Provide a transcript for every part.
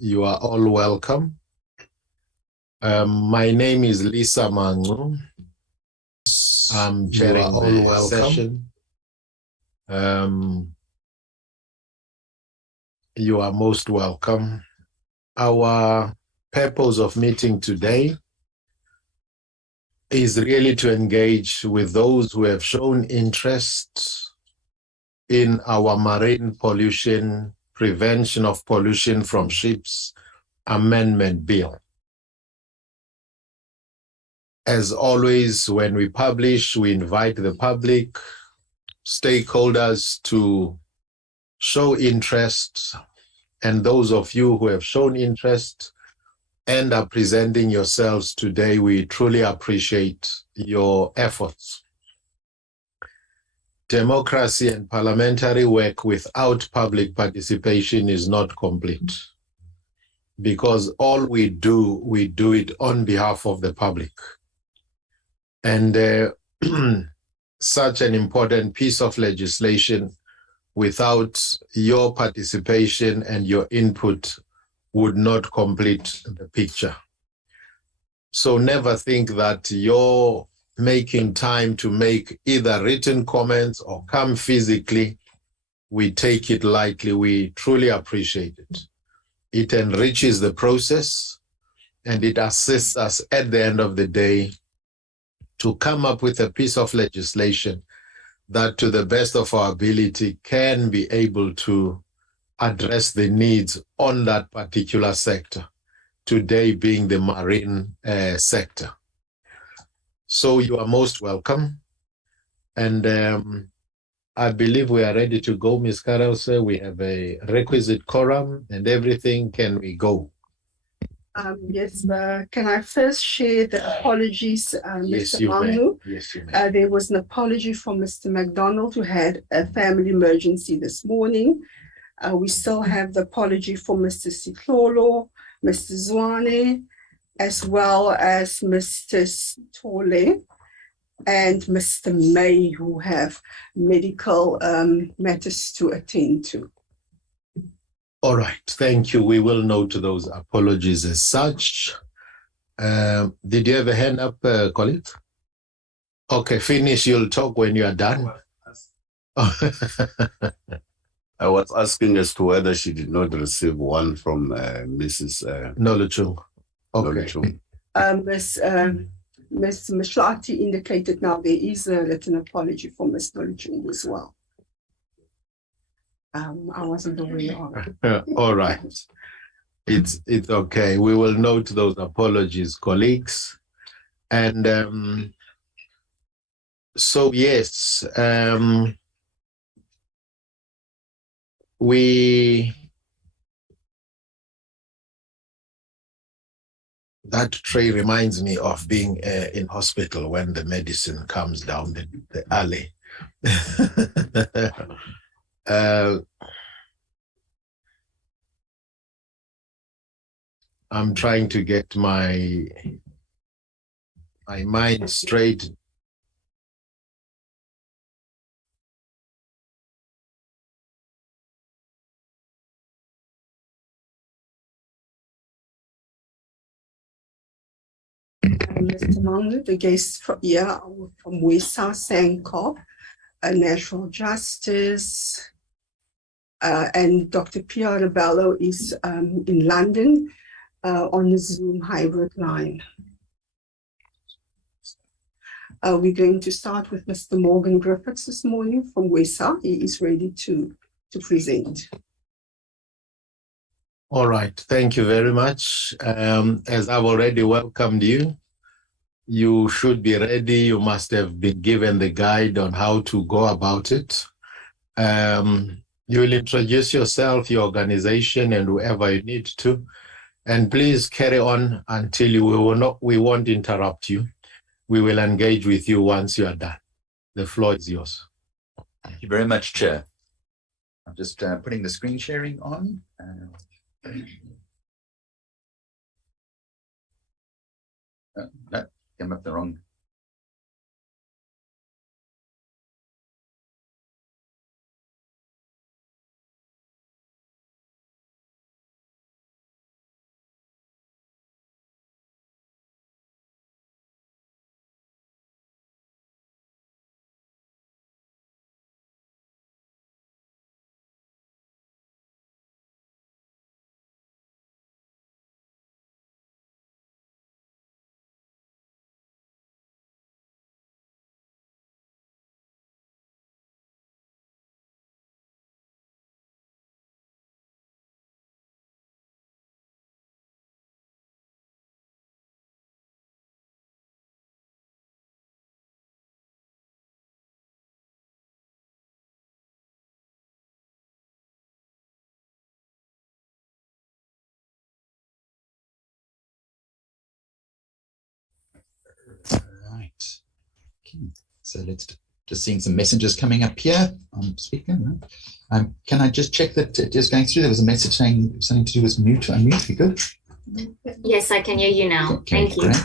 You are all welcome. My name is Lisa Mangu. I'm chairing the session. You are most welcome. Our purpose of meeting today is really to engage with those who have shown interest in our marine pollution, prevention of pollution from ships amendment bill. As always, when we publish, we invite the public, stakeholders to show interest, and those of you who have shown interest and are presenting yourselves today, we truly appreciate your efforts. Democracy and parliamentary work without public participation is not complete, because all we do it on behalf of the public. And such an important piece of legislation, without your participation and your input, would not complete the picture. So never think that you're making time to make either written comments or come physically. We take it lightly. We truly appreciate it. It enriches the process and it assists us at the end of the day to come up with a piece of legislation that, to the best of our ability, can be able to address the needs on that particular sector, today being the marine sector. So you are most welcome. And I believe we are ready to go, Ms. Carol, sir. We have a requisite quorum and everything. Can we go? Yes, can I first share the apologies, Yes, Mr. you Mangu? may. Yes, you may. There was an apology from Mr. McDonald, who had a family emergency this morning. We still have the apology for Mr. Sitlolo, Mr. Zwane, as well as Mr. Tole and Mr. May, who have medical matters to attend to. All right, thank you. We will note those apologies as such. Did you have a hand up, Colin? Okay, finish. You'll talk when you are done. I was asking as to whether she did not receive one from Mrs. Noluchung. Okay. Noluchung. Ms. Mshlati indicated now there is a written apology for Ms. Noluchung as well. I wasn't aware of it. All right. It's okay. We will note those apologies, colleagues. And so, yes, that tray reminds me of being in hospital when the medicine comes down the alley. I'm trying to get my mind straight. Mr. Mangu, the guest from Wesa Sanko, Natural Justice, and Dr. Pia Rabello is in London on the Zoom hybrid line. We're going to start with Mr. Morgan Griffiths this morning from Wesa. He is ready to present. All right, thank you very much. As I've already welcomed you, you should be ready. You must have been given the guide on how to go about it. You will introduce yourself, your organization, and whoever you need to. And please carry on until we won't interrupt you. We will engage with you once you are done. The floor is yours. Thank you very much, Chair. I'm just putting the screen sharing on. No, came up the wrong. Okay. So let's just seeing some messages coming up here on speaker. Right? Can I just check that it is going through? There was a message saying something to do with mute to unmute. You good? Yes, I can hear you now. Okay, Thank you. great.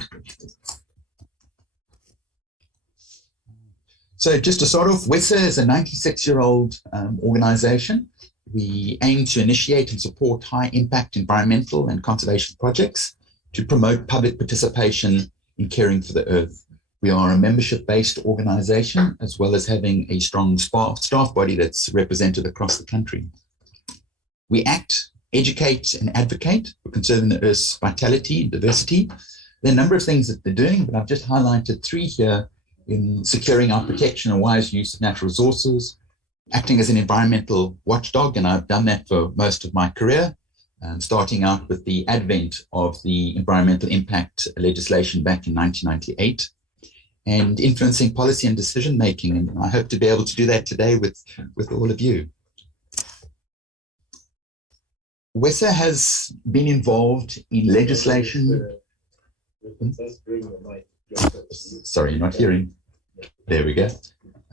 So just to start off, WESA is a 96-year-old organization. We aim to initiate and support high-impact environmental and conservation projects to promote public participation in caring for the earth. We are a membership-based organization, as well as having a strong staff body that's represented across the country. We act, educate, and advocate for conserving the earth's vitality and diversity. There are a number of things that they're doing, but I've just highlighted 3 here in securing our protection and wise use of natural resources, acting as an environmental watchdog, and I've done that for most of my career, starting out with the advent of the environmental impact legislation back in 1998, and influencing policy and decision making. And I hope to be able to do that today with all of you. WESA has been involved in legislation. Sorry, you're not hearing. There we go.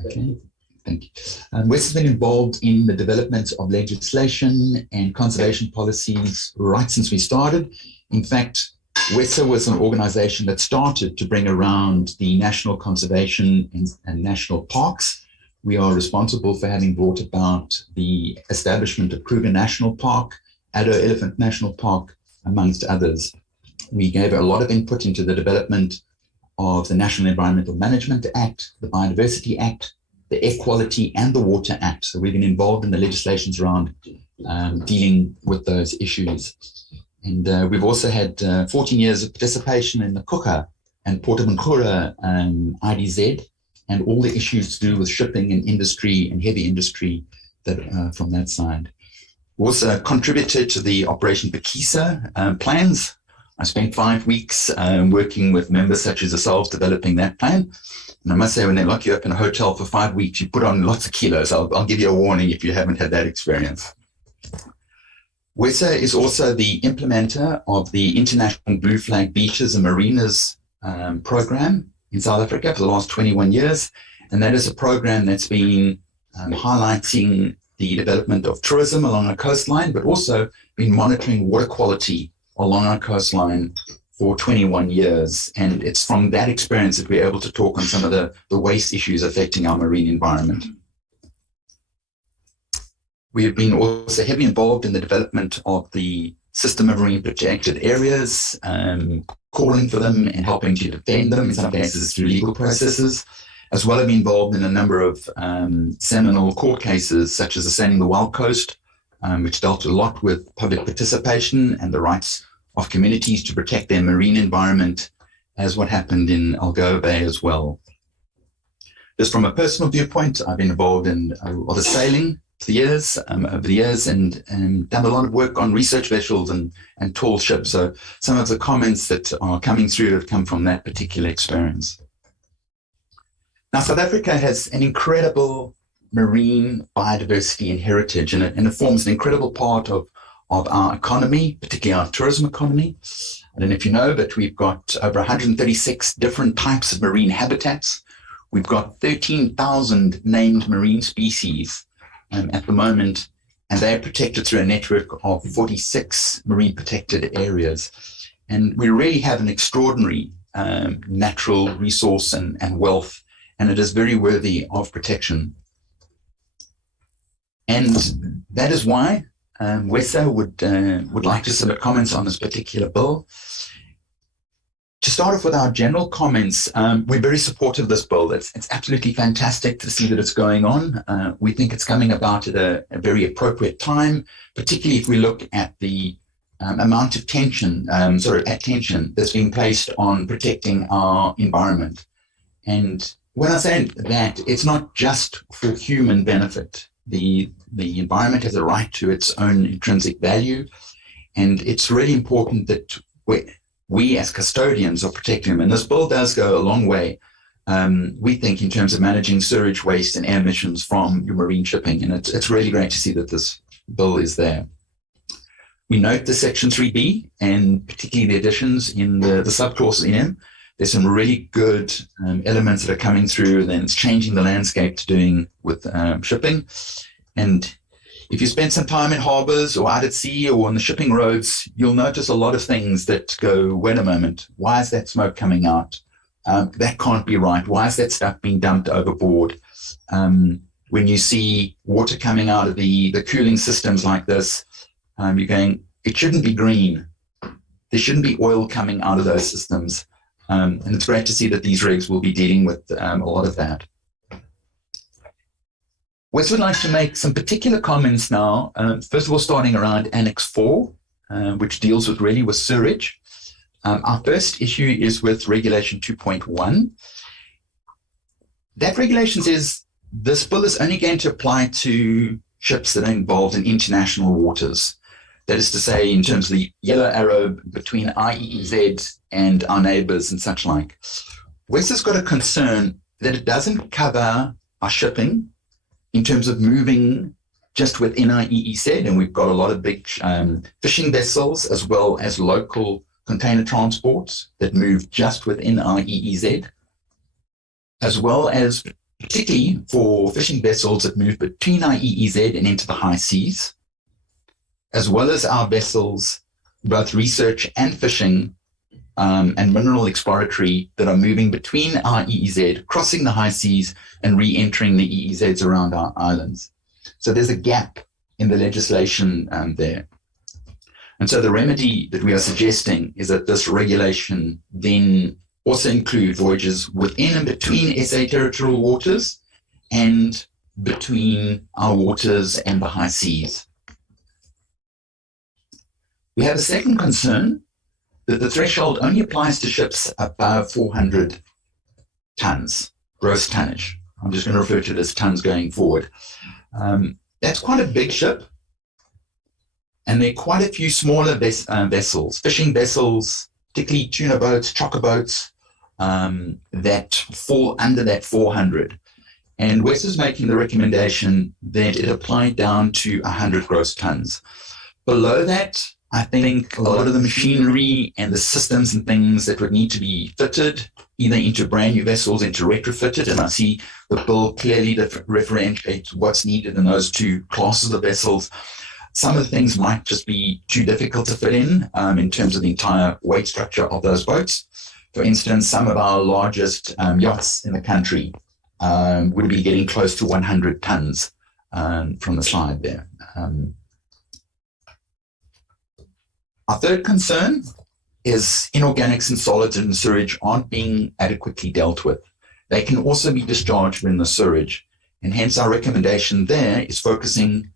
Okay, thank you. WESA has been involved in the development of legislation and conservation policies right since we started. In fact, WESA was an organization that started to bring around the national conservation and national parks. We are responsible for having brought about the establishment of Kruger National Park, Addo Elephant National Park, amongst others. We gave a lot of input into the development of the National Environmental Management Act, the Biodiversity Act, the Air Quality and the Water Act. So we've been involved in the legislations around dealing with those issues. And we've also had 14 years of participation in the Kuka and Port of Nkura IDZ, and all the issues to do with shipping and industry and heavy industry that from that side. We also contributed to the Operation Bakisa plans. I spent 5 weeks working with members such as yourselves developing that plan. And I must say, when they lock you up in a hotel for 5 weeks, you put on lots of kilos. I'll give you a warning if you haven't had that experience. WESA is also the implementer of the International Blue Flag Beaches and Marinas program in South Africa for the last 21 years. And that is a program that's been highlighting the development of tourism along our coastline, but also been monitoring water quality along our coastline for 21 years. And it's from that experience that we're able to talk on some of the waste issues affecting our marine environment. We have been also heavily involved in the development of the system of marine protected areas, calling for them and helping to defend them, in some cases through legal processes, as well as being involved in a number of seminal court cases, such as the Sailing the Wild Coast, which dealt a lot with public participation and the rights of communities to protect their marine environment, as what happened in Algoa Bay as well. Just from a personal viewpoint, I've been involved in a lot of sailing over the years and done a lot of work on research vessels and tall ships. So some of the comments that are coming through have come from that particular experience. Now, South Africa has an incredible marine biodiversity and heritage, and it forms an incredible part of our economy, particularly our tourism economy. I don't know if you know, but we've got over 136 different types of marine habitats. We've got 13,000 named marine species at the moment, and they're protected through a network of 46 marine protected areas. And we really have an extraordinary natural resource and wealth, and it is very worthy of protection. And that is why WESA would like to submit comments on this particular bill. To start off with our general comments, we're very supportive of this bill. It's absolutely fantastic to see that it's going on. We think it's coming about at a very appropriate time, particularly if we look at the amount of attention that's being placed on protecting our environment. And when I say that, it's not just for human benefit. The environment has a right to its own intrinsic value, and it's really important that we as custodians are protecting them. And this bill does go a long way, we think, in terms of managing sewage waste and air emissions from your marine shipping. And it's really great to see that this bill is there. We note the Section 3B and particularly the additions in the subclause in There's some really good elements that are coming through, and then it's changing the landscape to doing with shipping. And if you spend some time in harbors or out at sea or on the shipping roads, you'll notice a lot of things that go, wait a moment, why is that smoke coming out? That can't be right. Why is that stuff being dumped overboard? When you see water coming out of the cooling systems like this, you're going, it shouldn't be green. There shouldn't be oil coming out of those systems. And it's great to see that these rigs will be dealing with a lot of that. Wes would like to make some particular comments now. First of all, starting around Annex 4, which deals with sewage. Our first issue is with Regulation 2.1. That regulation says this bill is only going to apply to ships that are involved in international waters. That is to say, in terms of the yellow arrow between IEEZ and our neighbors and such like. Wes has got a concern that it doesn't cover our shipping in terms of moving just within IEEZ, and we've got a lot of big fishing vessels as well as local container transports that move just within IEEZ, as well as particularly for fishing vessels that move between IEEZ and into the high seas, as well as our vessels, both research and fishing and mineral exploratory, that are moving between our EEZ, crossing the high seas and re-entering the EEZs around our islands. So there's a gap in the legislation there. And so the remedy that we are suggesting is that this regulation then also include voyages within and between SA territorial waters and between our waters and the high seas. We have a second concern that the threshold only applies to ships above 400 tons, gross tonnage. I'm just going to refer to it as tons going forward. That's quite a big ship. And there are quite a few smaller vessels, fishing vessels, particularly tuna boats, chocker boats, that fall under that 400. And Wes is making the recommendation that it apply down to 100 gross tons. Below that, I think a lot of the machinery and the systems and things that would need to be fitted, either into brand new vessels, into retrofitted, and I see the bill clearly differentiates what's needed in those two classes of vessels. Some of the things might just be too difficult to fit in terms of the entire weight structure of those boats. For instance, some of our largest yachts in the country would be getting close to 100 tons from the slide there. Our third concern is inorganics and solids in the sewage aren't being adequately dealt with. They can also be discharged in the sewage, and hence our recommendation there is focusing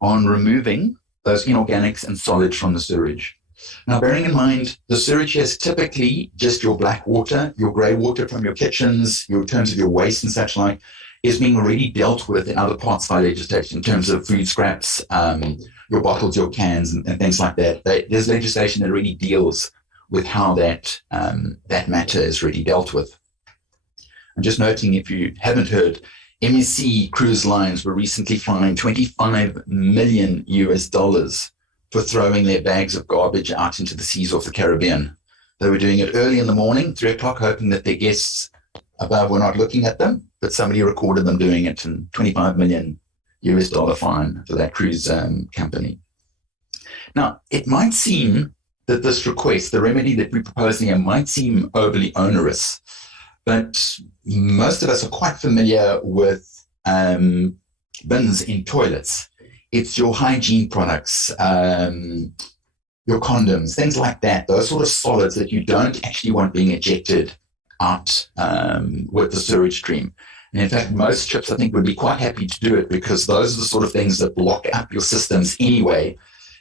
on removing those inorganics and solids from the sewage. Now, bearing in mind, the sewage is typically just your black water, your grey water from your kitchens, in terms of your waste and such like, is being already dealt with in other parts of our legislation in terms of food scraps, your bottles, your cans, and things like that. There's legislation that really deals with how that matter is really dealt with. I'm just noting, if you haven't heard, MSC Cruise Lines were recently fined $25 million for throwing their bags of garbage out into the seas off the Caribbean. They were doing it early in the morning, 3 o'clock, hoping that their guests above were not looking at them, but somebody recorded them doing it, and $25 million fine for that cruise company. Now, it might seem that this request, the remedy that we're proposing here, might seem overly onerous, but most of us are quite familiar with bins in toilets. It's your hygiene products, your condoms, things like that, those sort of solids that you don't actually want being ejected out with the sewage stream. And in fact, most ships, I think, would be quite happy to do it because those are the sort of things that block up your systems anyway.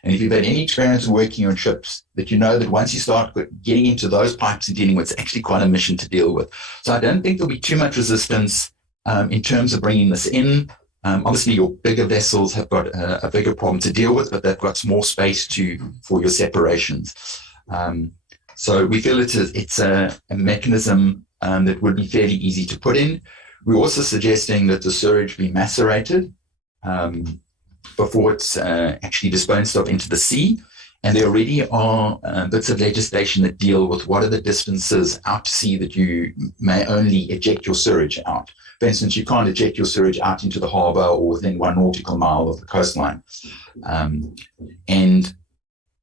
And if you've had any experience working on ships, that you know that once you start getting into those pipes and dealing with, it's actually quite a mission to deal with. So I don't think there'll be too much resistance in terms of bringing this in. Obviously, your bigger vessels have got a bigger problem to deal with, but they've got more space for your separations. So we feel it's a mechanism that would be fairly easy to put in. We're also suggesting that the sewage be macerated before it's actually disposed of into the sea. And there already are bits of legislation that deal with what are the distances out to sea that you may only eject your sewage out. For instance, you can't eject your sewage out into the harbour or within 1 nautical mile of the coastline. And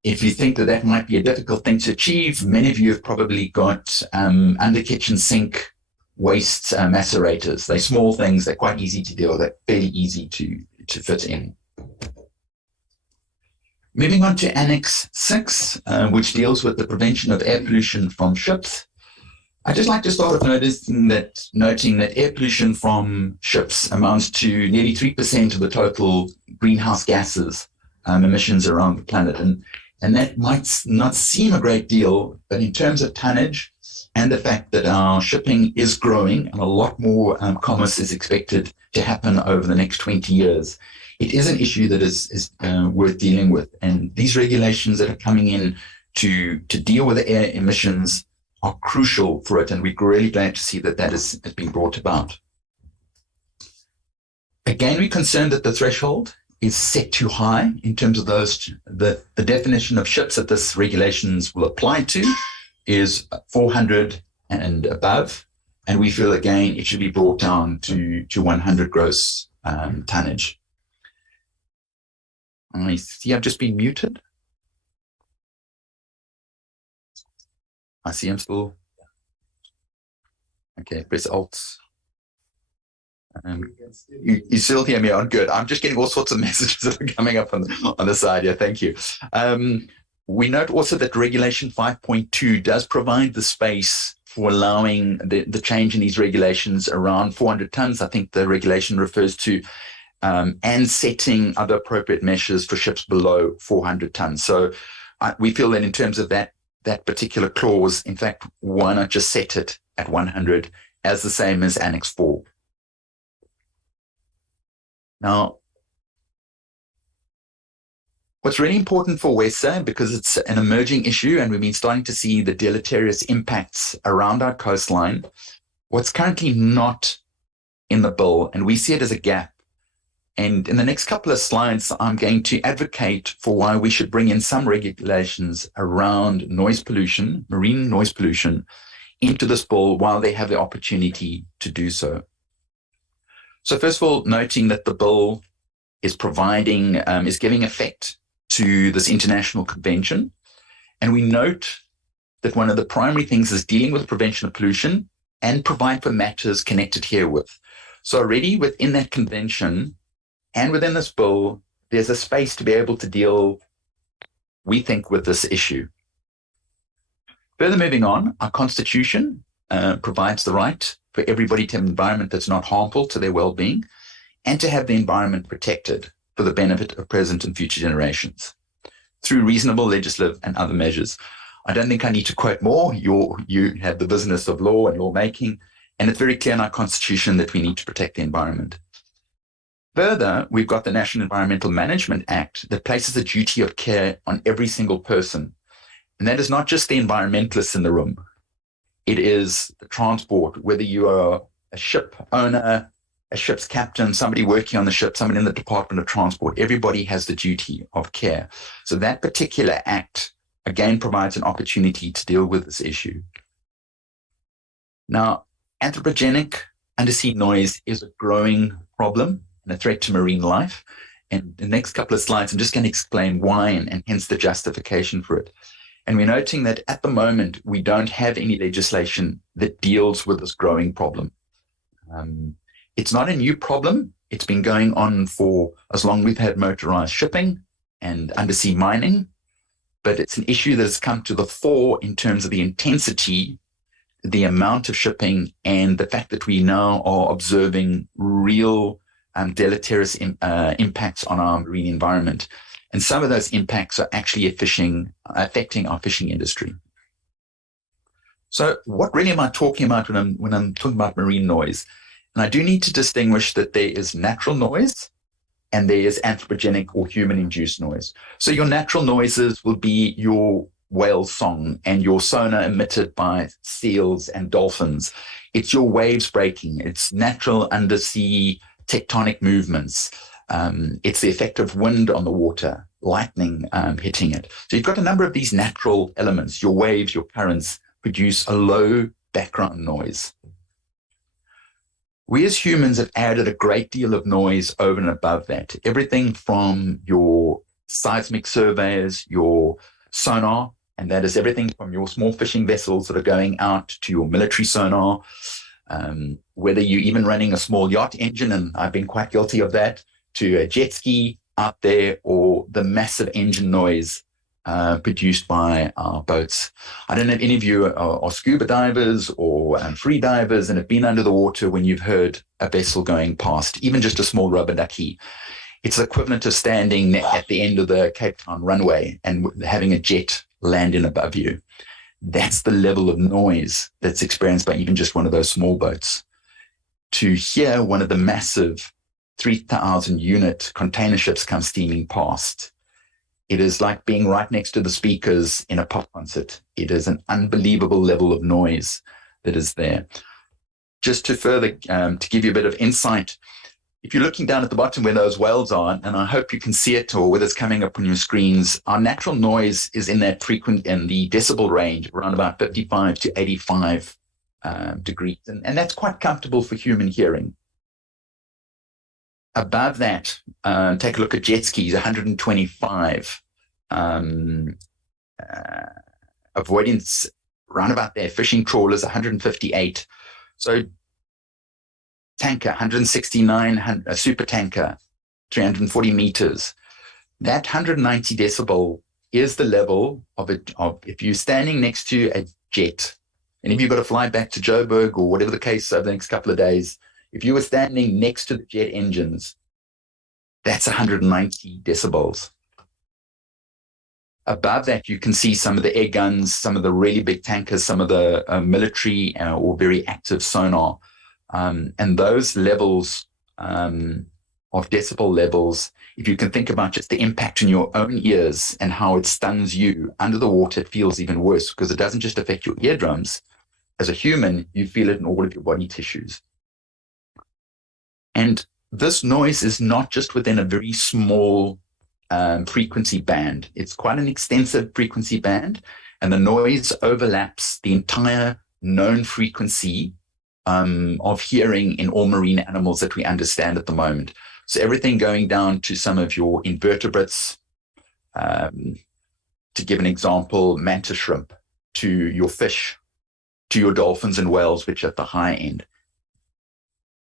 if you think that that might be a difficult thing to achieve, many of you have probably got under kitchen sink waste macerators. They're small things, they're quite easy to deal with, they're fairly easy to fit in. Moving on to Annex 6, which deals with the prevention of air pollution from ships. I'd just like to start with noting that air pollution from ships amounts to nearly 3% of the total greenhouse gases emissions around the planet. And that might not seem a great deal, but in terms of tonnage and the fact that our shipping is growing and a lot more commerce is expected to happen over the next 20 years, it is an issue that is worth dealing with. And these regulations that are coming in to deal with the air emissions are crucial for it. And we're really glad to see that that has been brought about. Again, we're concerned that the threshold is set too high in terms of the definition of ships that this regulations will apply to is 400 and above. And we feel, again, it should be brought down to 100 gross tonnage. I see I've just been muted. I see I'm still. Okay, press Alt. You still hear me on? Good. I'm just getting all sorts of messages that are coming up on the side. Yeah, thank you. We note also that Regulation 5.2 does provide the space for allowing the change in these regulations around 400 tons. I think the regulation refers to and setting other appropriate measures for ships below 400 tons. So we feel that in terms of that particular clause, in fact, why not just set it at 100 as the same as Annex 4? Now, what's really important for WESA, because it's an emerging issue and we've been starting to see the deleterious impacts around our coastline, what's currently not in the bill, and we see it as a gap. And in the next couple of slides, I'm going to advocate for why we should bring in some regulations around noise pollution, marine noise pollution, into this bill while they have the opportunity to do so. So first of all, noting that the bill is giving effect to this international convention. And we note that one of the primary things is dealing with prevention of pollution and provide for matters connected herewith. So already within that convention and within this bill, there's a space to be able to deal, we think, with this issue. Further moving on, our Constitution provides the right for everybody to have an environment that's not harmful to their well-being and to have the environment protected for the benefit of present and future generations through reasonable legislative and other measures. I don't think I need to quote more. You have the business of law and lawmaking, and it's very clear in our Constitution that we need to protect the environment. Further, we've got the National Environmental Management Act that places a duty of care on every single person. And that is not just the environmentalists in the room. It is the transport, whether you are a ship owner, a ship's captain, somebody working on the ship, somebody in the Department of Transport. Everybody has the duty of care. So that particular act, again, provides an opportunity to deal with this issue. Now, anthropogenic undersea noise is a growing problem and a threat to marine life. And the next couple of slides, I'm just going to explain why and hence the justification for it. And we're noting that at the moment, we don't have any legislation that deals with this growing problem. It's not a new problem. It's been going on for as long as we've had motorized shipping and undersea mining, but it's an issue that has come to the fore in terms of the intensity, the amount of shipping, and the fact that we now are observing real deleterious impacts on our marine environment. And some of those impacts are actually affecting our fishing industry. So what really am I talking about when I'm talking about marine noise? And I do need to distinguish that there is natural noise and there is anthropogenic or human-induced noise. So your natural noises will be your whale song and your sonar emitted by seals and dolphins. It's your waves breaking. It's natural undersea tectonic movements. It's the effect of wind on the water. lightning hitting it. So you've got a number of these natural elements. Your waves, your currents produce a low background noise. We as humans have added a great deal of noise over and above that. Everything from your seismic surveys, your sonar, and that is everything from your small fishing vessels that are going out to your military sonar, whether you're even running a small yacht engine, and I've been quite guilty of that, to a jet ski out there, or the massive engine noise produced by our boats. I don't know if any of you are scuba divers or free divers and have been under the water when you've heard a vessel going past, even just a small rubber ducky. It's equivalent to standing at the end of the Cape Town runway and having a jet land in above you. That's the level of noise that's experienced by even just one of those small boats. To hear one of the massive 3,000 unit container ships come steaming past, it is like being right next to the speakers in a pop concert. It is an unbelievable level of noise that is there. Just to further, to give you a bit of insight, if you're looking down at the bottom where those whales are, and I hope you can see it or whether it's coming up on your screens, our natural noise is in that in the decibel range, around about 55 to 85 degrees. And that's quite comfortable for human hearing. Above that, take a look at jet skis, 125. Avoidance, around about there. Fishing trawlers, 158. So tanker, 169, a super tanker, 340 meters. That 190 decibel is the level of if you're standing next to a jet, and if you've got to fly back to Joburg or whatever the case over the next couple of days, if you were standing next to the jet engines, that's 190 decibels. Above that, you can see some of the air guns, some of the really big tankers, some of the military or very active sonar. And those levels of decibel levels, if you can think about just the impact in your own ears and how it stuns you under the water, it feels even worse because it doesn't just affect your eardrums. As a human, you feel it in all of your body tissues. And this noise is not just within a very small frequency band. It's quite an extensive frequency band, and the noise overlaps the entire known frequency of hearing in all marine animals that we understand at the moment. So everything going down to some of your invertebrates, to give an example, mantis shrimp, to your fish, to your dolphins and whales, which are at the high end.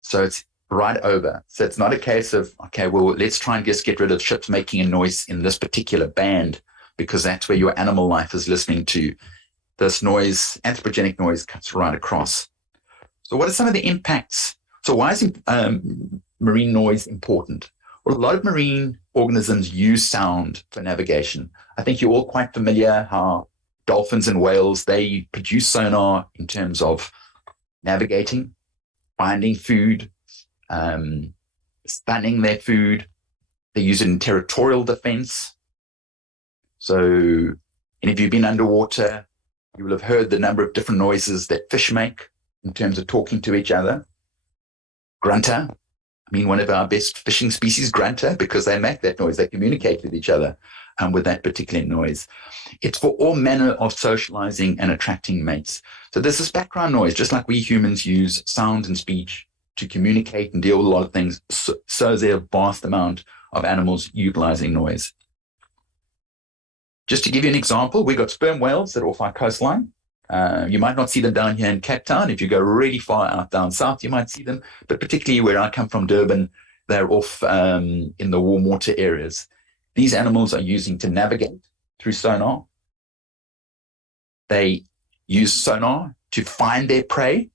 So it's right over. So it's not a case of, okay, well, let's try and just get rid of ships making a noise in this particular band, because that's where your animal life is listening to. This noise, anthropogenic noise, cuts right across. So what are some of the impacts? So why is marine noise important? Well, a lot of marine organisms use sound for navigation. I think you're all quite familiar how dolphins and whales, they produce sonar in terms of navigating, finding food, stunning their food. They use it in territorial defense. So any of you have been underwater, you will have heard the number of different noises that fish make in terms of talking to each other. Grunter, I mean, one of our best fishing species, grunter, because they make that noise. They communicate with each other with that particular noise. It's for all manner of socializing and attracting mates. So there's this background noise, just like we humans use sound and speech to communicate and deal with a lot of things. So is there a vast amount of animals utilizing noise. Just to give you an example, we've got sperm whales that are off our coastline. You might not see them down here in Cape Town. If you go really far out down south, you might see them. But particularly where I come from, Durban, they're off in the warm water areas. These animals are using to navigate through sonar. They use sonar to find their prey,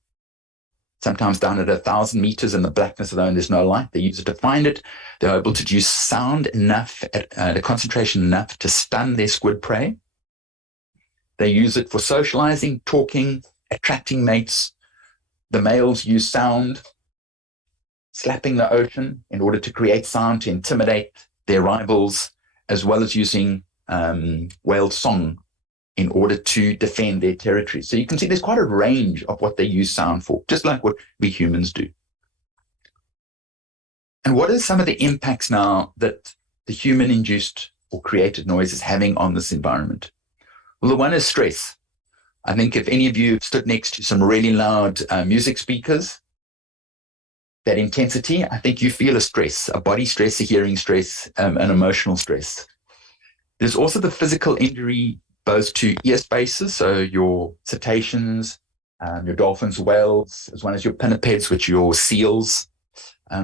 sometimes down at 1,000 meters in the blackness alone, there's no light. They use it to find it. They're able to use sound enough, the concentration enough to stun their squid prey. They use it for socializing, talking, attracting mates. The males use sound, slapping the ocean in order to create sound to intimidate their rivals, as well as using whale song in order to defend their territory. So you can see there's quite a range of what they use sound for, just like what we humans do. And what are some of the impacts now that the human-induced or created noise is having on this environment? Well, the one is stress. I think if any of you have stood next to some really loud music speakers, that intensity, I think you feel a stress, a body stress, a hearing stress, an emotional stress. There's also the physical injury both to ear spaces, so your cetaceans, your dolphins, whales, as well as your pinnipeds, which are your seals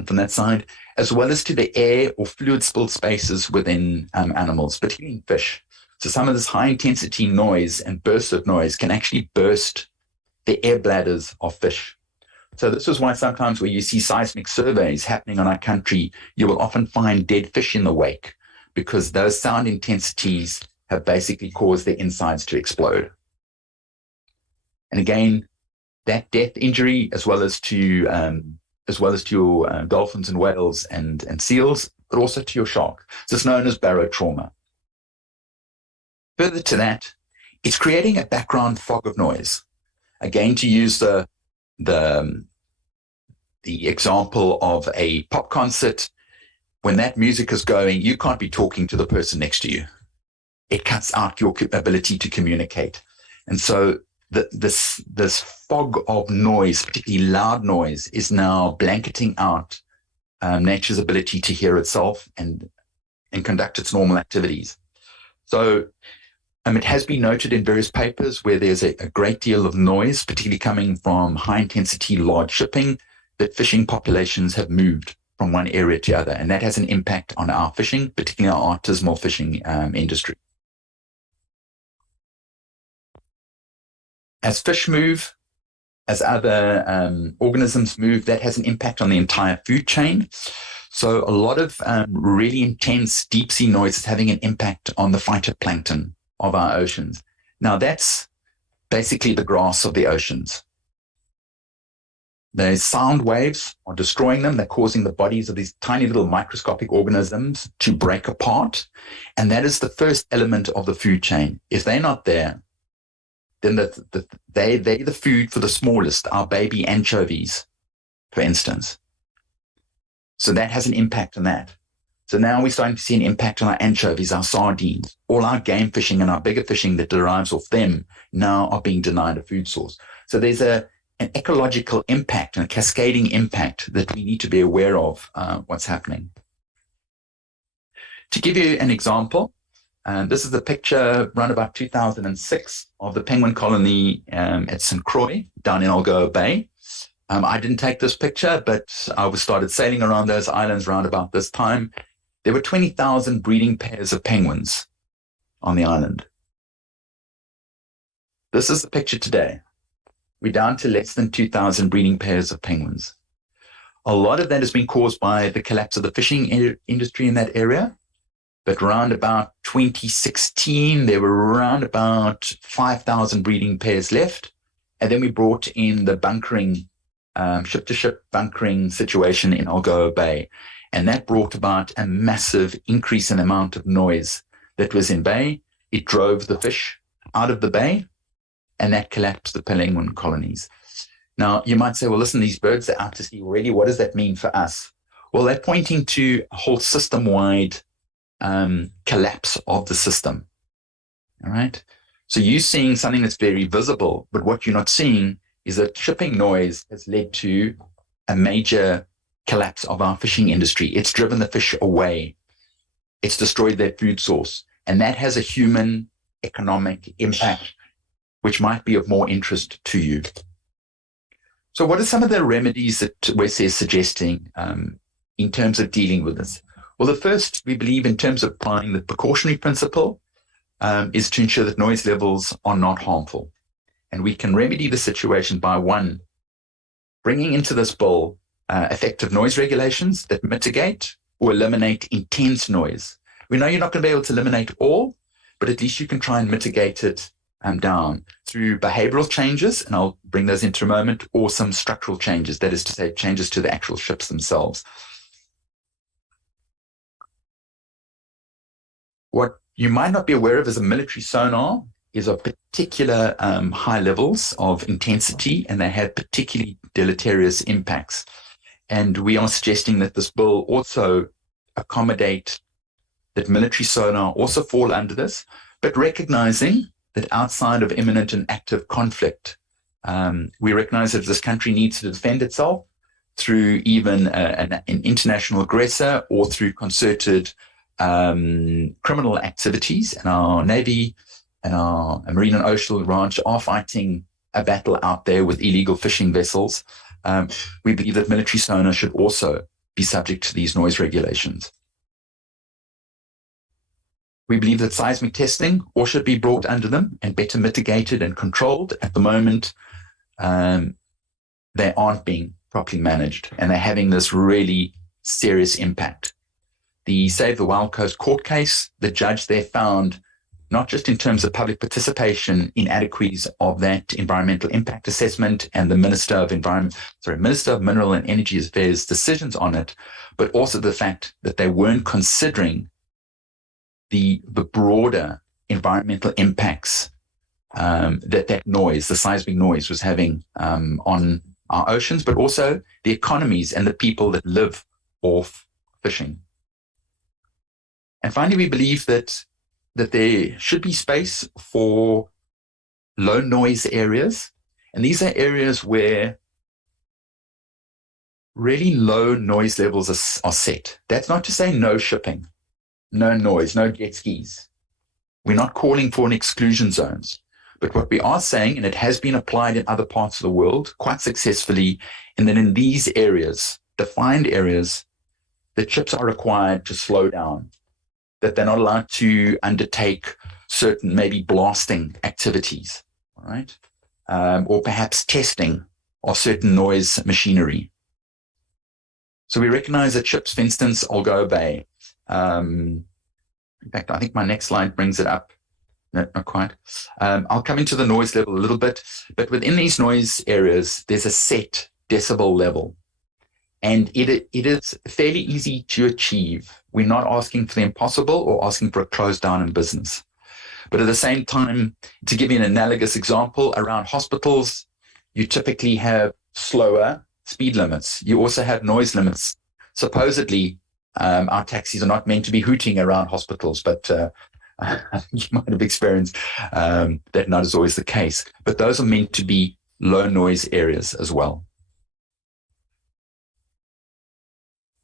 from that side, as well as to the air or fluid-spilled spaces within animals, particularly in fish. So some of this high-intensity noise and bursts of noise can actually burst the air bladders of fish. So this is why sometimes where you see seismic surveys happening on our country, you will often find dead fish in the wake because those sound intensities have basically caused their insides to explode. And again, that death injury, as well as to your dolphins and whales and seals, but also to your shark. So it's known as barotrauma. Further to that, it's creating a background fog of noise. Again, to use the example of a pop concert, when that music is going, you can't be talking to the person next to you. It cuts out your ability to communicate. And so this fog of noise, particularly loud noise, is now blanketing out nature's ability to hear itself and conduct its normal activities. So it has been noted in various papers where there's a great deal of noise, particularly coming from high-intensity large shipping, that fishing populations have moved from one area to the other, and that has an impact on our fishing, particularly our artisanal fishing industry. As fish move, as other organisms move, that has an impact on the entire food chain. So a lot of really intense deep sea noise is having an impact on the phytoplankton of our oceans. Now that's basically the grass of the oceans. The sound waves are destroying them. They're causing the bodies of these tiny little microscopic organisms to break apart. And that is the first element of the food chain. If they're not there, then they're the food for the smallest, our baby anchovies, for instance. So that has an impact on that. So now we're starting to see an impact on our anchovies, our sardines, all our game fishing and our bigger fishing that derives off them now are being denied a food source. So there's an ecological impact and a cascading impact that we need to be aware of what's happening. To give you an example, this is a picture around about 2006 of the penguin colony at St. Croix down in Algoa Bay. I didn't take this picture, but I started sailing around those islands around about this time. There were 20,000 breeding pairs of penguins on the island. This is the picture today. We're down to less than 2,000 breeding pairs of penguins. A lot of that has been caused by the collapse of the fishing industry in that area. But around about 2016, there were around about 5,000 breeding pairs left. And then we brought in the bunkering, ship-to-ship bunkering situation in Algoa Bay. And that brought about a massive increase in the amount of noise that was in bay. It drove the fish out of the bay, and that collapsed the penguin colonies. Now, you might say, well, listen, these birds are out to sea already. What does that mean for us? Well, they're pointing to a whole system-wide collapse of the system. All right. So you're seeing something that's very visible, but what you're not seeing is that shipping noise has led to a major collapse of our fishing industry. It's driven the fish away. It's destroyed their food source. And that has a human economic impact, which might be of more interest to you. So what are some of the remedies that Wes is suggesting in terms of dealing with this? Well, the first, we believe, in terms of applying the precautionary principle, is to ensure that noise levels are not harmful. And we can remedy the situation by, one, bringing into this bill effective noise regulations that mitigate or eliminate intense noise. We know you're not going to be able to eliminate all, but at least you can try and mitigate it down through behavioral changes, and I'll bring those into a moment, or some structural changes, that is to say, changes to the actual ships themselves. What you might not be aware of as a military sonar is of particular high levels of intensity, and they have particularly deleterious impacts. And we are suggesting that this bill also accommodate that military sonar also fall under this, but recognizing that outside of imminent and active conflict, we recognize that this country needs to defend itself through even an international aggressor or through concerted criminal activities. And our Navy and our Marine and Ocean Branch are fighting a battle out there with illegal fishing vessels. We believe that military sonar should also be subject to these noise regulations. We believe that seismic testing also should be brought under them and better mitigated and controlled. At the moment, they aren't being properly managed, and they're having this really serious impact. The Save the Wild Coast court case, the judge there found, not just in terms of public participation, inadequacies of that environmental impact assessment and the Minister of Mineral and Energy Affairs decisions on it, but also the fact that they weren't considering the broader environmental impacts that noise, the seismic noise, was having on our oceans, but also the economies and the people that live off fishing. And finally, we believe that there should be space for low noise areas. And these are areas where really low noise levels are set. That's not to say no shipping, no noise, no jet skis. We're not calling for an exclusion zones. But what we are saying, and it has been applied in other parts of the world quite successfully, and that in these areas, defined areas, the ships are required to slow down, that they're not allowed to undertake certain maybe blasting activities, all right? Or perhaps testing of certain noise machinery. So we recognize that ships, for instance, Algoa Bay. In fact, I think my next slide brings it up. No, not quite. I'll come into the noise level a little bit, but within these noise areas, there's a set decibel level, and it is fairly easy to achieve. We're not asking for the impossible or asking for a close down in business. But at the same time, to give you an analogous example, around hospitals, you typically have slower speed limits. You also have noise limits. Supposedly, our taxis are not meant to be hooting around hospitals, but you might have experienced that not is always the case. But those are meant to be low noise areas as well.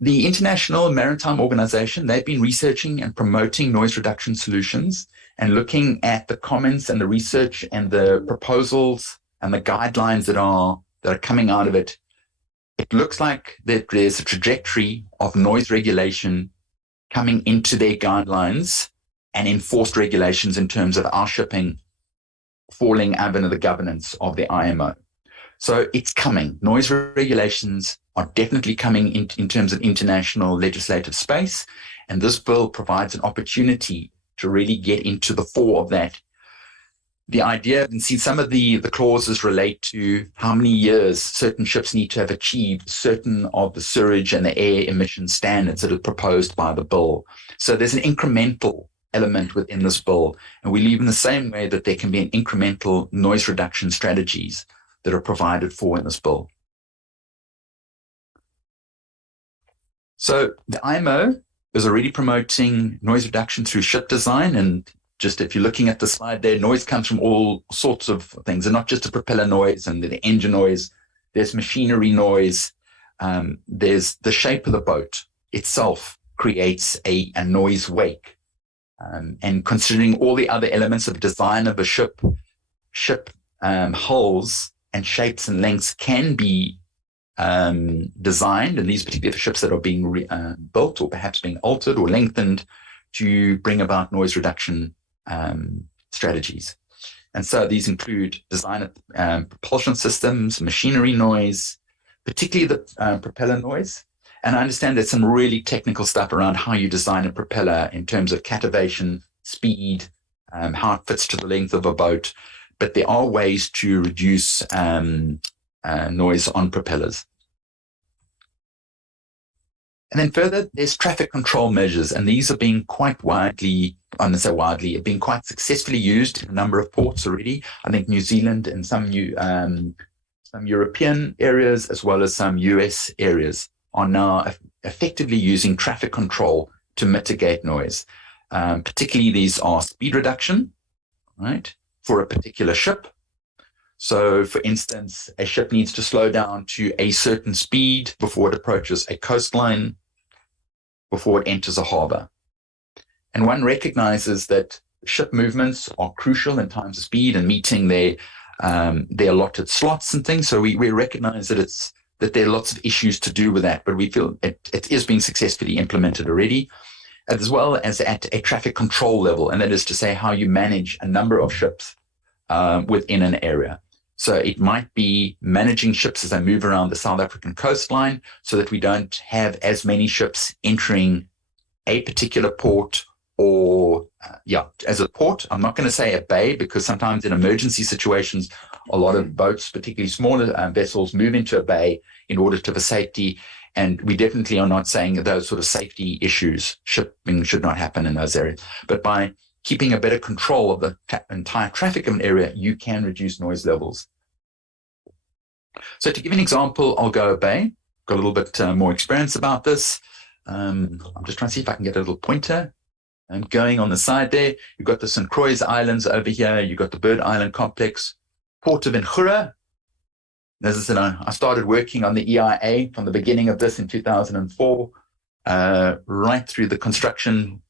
The International Maritime Organization, they've been researching and promoting noise reduction solutions and looking at the comments and the research and the proposals and the guidelines that are coming out of it. It looks like that there's a trajectory of noise regulation coming into their guidelines and enforced regulations in terms of our shipping falling under the governance of the IMO. So it's coming. Noise regulations are definitely coming in terms of international legislative space, and this bill provides an opportunity to really get into the fore of that. The idea, and see, some of the clauses relate to how many years certain ships need to have achieved certain of the sewage and the air emission standards that are proposed by the bill. So there's an incremental element within this bill, and we leave in the same way that there can be an incremental noise reduction strategies that are provided for in this bill. So the IMO is already promoting noise reduction through ship design, and just if you're looking at the slide there, noise comes from all sorts of things, and not just the propeller noise and the engine noise. There's machinery noise. There's the shape of the boat itself creates a noise wake. And considering all the other elements of design of a ship hulls and shapes and lengths can be designed, and these particular ships that are being built or perhaps being altered or lengthened to bring about noise reduction strategies. And so these include design of propulsion systems, machinery noise, particularly the propeller noise. And I understand there's some really technical stuff around how you design a propeller in terms of cativation, speed, how it fits to the length of a boat. But there are ways to reduce noise on propellers. And then further, there's traffic control measures, and these are being quite widely, I don't say widely, have been quite successfully used in a number of ports already. I think New Zealand and some European areas, as well as some US areas, are now effectively using traffic control to mitigate noise. Particularly, these are speed reduction, right, for a particular ship. So, for instance, a ship needs to slow down to a certain speed before it approaches a coastline, before it enters a harbor. And one recognizes that ship movements are crucial in times of speed and meeting their allotted slots and things. So we recognize that there are lots of issues to do with that, but we feel it is being successfully implemented already, as well as at a traffic control level. And that is to say how you manage a number of ships within an area. So it might be managing ships as they move around the South African coastline so that we don't have as many ships entering a particular port or, as a port. I'm not going to say a bay, because sometimes in emergency situations, a lot of boats, particularly smaller vessels, move into a bay in order to for safety. And we definitely are not saying that those sort of safety issues, shipping should not happen in those areas. But by keeping a better control of the entire traffic of an area, you can reduce noise levels. So to give you an example, I'll go a bay. Got a little bit more experience about this. I'm just trying to see if I can get a little pointer. I'm going on the side there. You've got the St. Croix Islands over here. You've got the Bird Island Complex. Port of Inchura. As I said, I started working on the EIA from the beginning of this in 2004, right through the construction,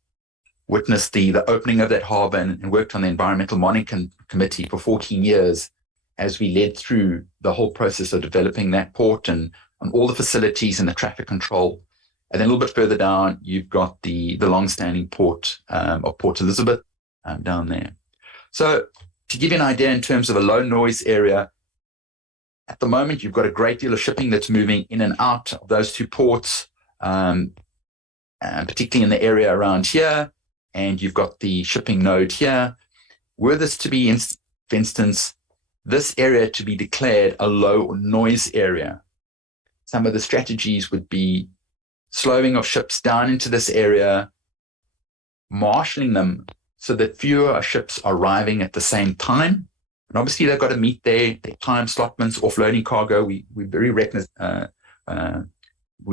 witnessed the opening of that harbour, and worked on the Environmental Monitoring Committee for 14 years as we led through the whole process of developing that port and on all the facilities and the traffic control. And then a little bit further down, you've got the long-standing port of Port Elizabeth down there. So to give you an idea in terms of a low noise area, at the moment, you've got a great deal of shipping that's moving in and out of those two ports, and particularly in the area around here. And you've got the shipping node here. Were this to be, for instance, this area to be declared a low noise area, some of the strategies would be slowing of ships down into this area, marshalling them so that fewer ships are arriving at the same time. And obviously, they've got to meet their time slotments, offloading cargo. We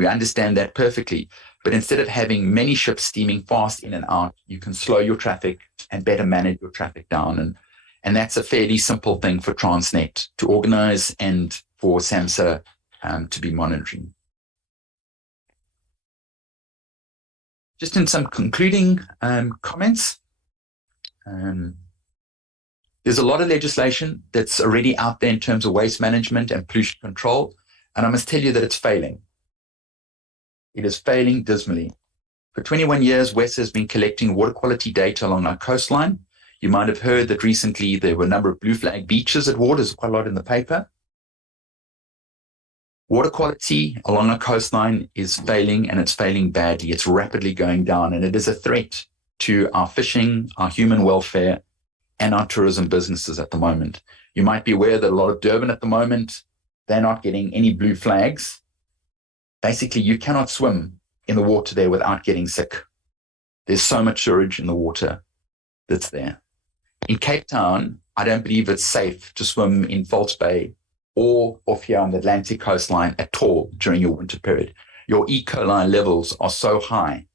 understand that perfectly. But instead of having many ships steaming fast in and out, you can slow your traffic and better manage your traffic down. And that's a fairly simple thing for Transnet to organize and for SAMHSA to be monitoring. Just in some concluding comments, there's a lot of legislation that's already out there in terms of waste management and pollution control, and I must tell you that it's failing. It is failing dismally. For 21 years, WES has been collecting water quality data along our coastline. You might have heard that recently there were a number of blue flag beaches at war. There's quite a lot in the paper. Water quality along our coastline is failing, and it's failing badly. It's rapidly going down, and it is a threat to our fishing, our human welfare, and our tourism businesses at the moment. You might be aware that a lot of Durban at the moment, they're not getting any blue flags. Basically, you cannot swim in the water there without getting sick. There's so much sewage in the water that's there. In Cape Town, I don't believe it's safe to swim in False Bay or off here on the Atlantic coastline at all during your winter period. Your E. coli levels are so high.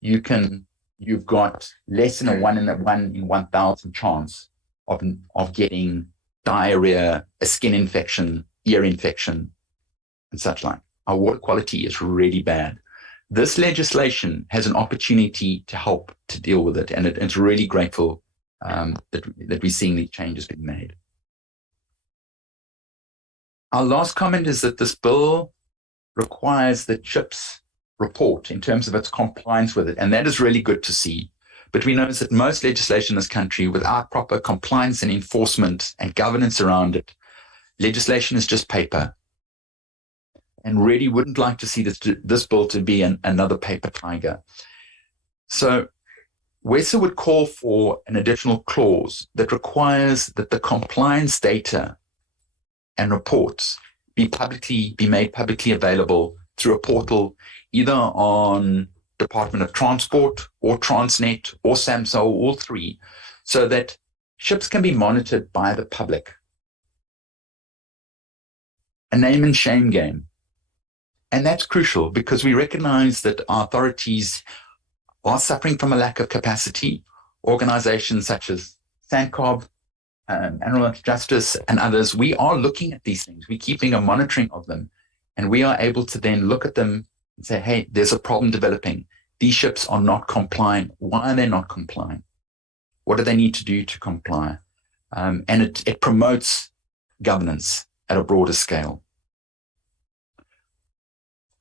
You've got less than a 1 in 1,000 chance of getting diarrhea, a skin infection, ear infection, and such like. Our water quality is really bad. This legislation has an opportunity to help to deal with it, and it's really grateful that we're seeing these changes being made. Our last comment is that this bill requires that ships report in terms of its compliance with it, and that is really good to see. But we know that most legislation in this country, without proper compliance and enforcement and governance around it, legislation is just paper. And really wouldn't like to see this bill to be another paper tiger. So WESA would call for an additional clause that requires that the compliance data and reports be made publicly available through a portal, either on Department of Transport or Transnet or SAMHSA or all three, so that ships can be monitored by the public. A name and shame game. And that's crucial because we recognize that our authorities are suffering from a lack of capacity. Organizations such as SANCOB, Animal Justice, and others, we are looking at these things. We're keeping a monitoring of them, and we are able to then look at them and say, hey, there's a problem developing. These ships are not complying. Why are they not complying? What do they need to do to comply? And it promotes governance at a broader scale.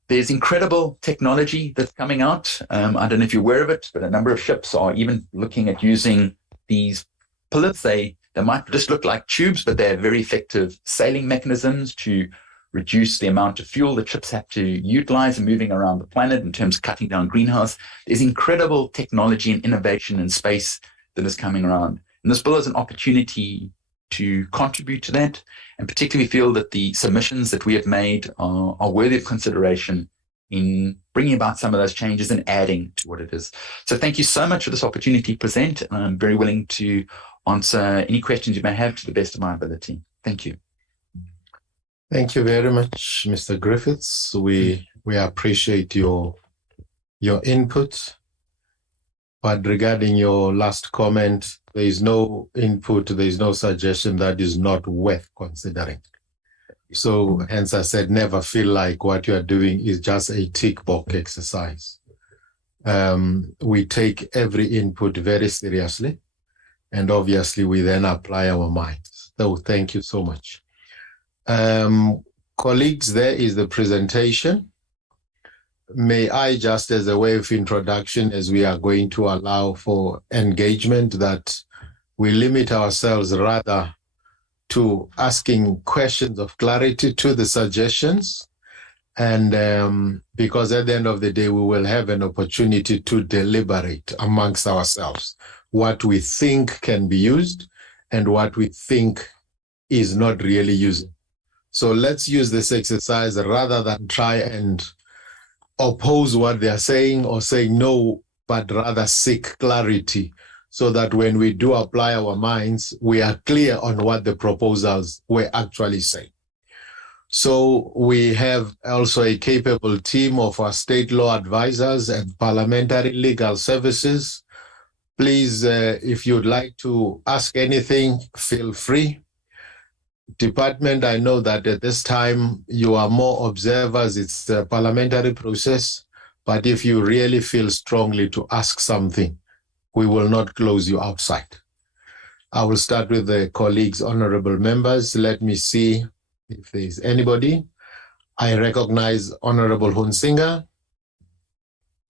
There's incredible technology that's coming out. I don't know if you're aware of it, but a number of ships are even looking at using these pillars. They might just look like tubes, but they're very effective sailing mechanisms to reduce the amount of fuel that ships have to utilize in moving around the planet in terms of cutting down greenhouse. There's incredible technology and innovation in space that is coming around. And this bill is an opportunity to contribute to that, and particularly feel that the submissions that we have made are worthy of consideration in bringing about some of those changes and adding to what it is. So thank you so much for this opportunity to present. I'm very willing to answer any questions you may have to the best of my ability. Thank you. Thank you very much, Mr. Griffiths. We appreciate your input. But regarding your last comment, there is no input, there is no suggestion that is not worth considering. So hence I said, never feel like what you are doing is just a tick box exercise. We take every input very seriously, and obviously we then apply our minds. So thank you so much. Colleagues, there is the presentation. May I just, as a way of introduction, as we are going to allow for engagement, that we limit ourselves rather to asking questions of clarity to the suggestions. And because at the end of the day, we will have an opportunity to deliberate amongst ourselves what we think can be used and what we think is not really used. So let's use this exercise rather than try and oppose what they are saying or say no, but rather seek clarity so that when we do apply our minds, we are clear on what the proposals were actually saying. So we have also a capable team of our state law advisors and parliamentary legal services. Please, if you'd like to ask anything, feel free. Department, I know that at this time you are more observers, it's a parliamentary process, but if you really feel strongly to ask something, we will not close you outside. I will start with the colleagues, honorable members. Let me see if there is anybody. I recognize Honorable Hunsinger,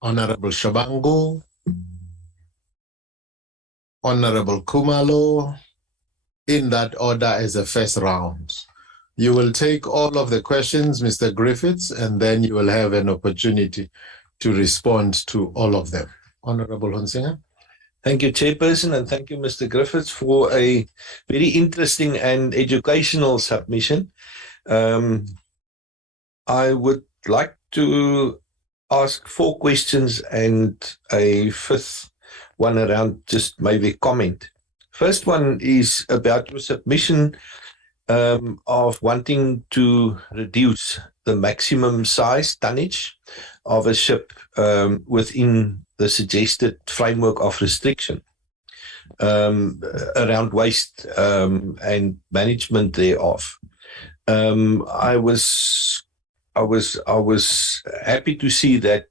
Honorable Shabangu, Honorable Kumalo, in that order as a first round. You will take all of the questions, Mr. Griffiths, and then you will have an opportunity to respond to all of them. Honorable Hunsinger. Thank you, Chairperson, and thank you, Mr. Griffiths, for a very interesting and educational submission. I would like to ask 4 questions and a 5th one around just maybe comment. First one is about your submission of wanting to reduce the maximum size tonnage of a ship within the suggested framework of restriction around waste and management thereof. I was happy to see that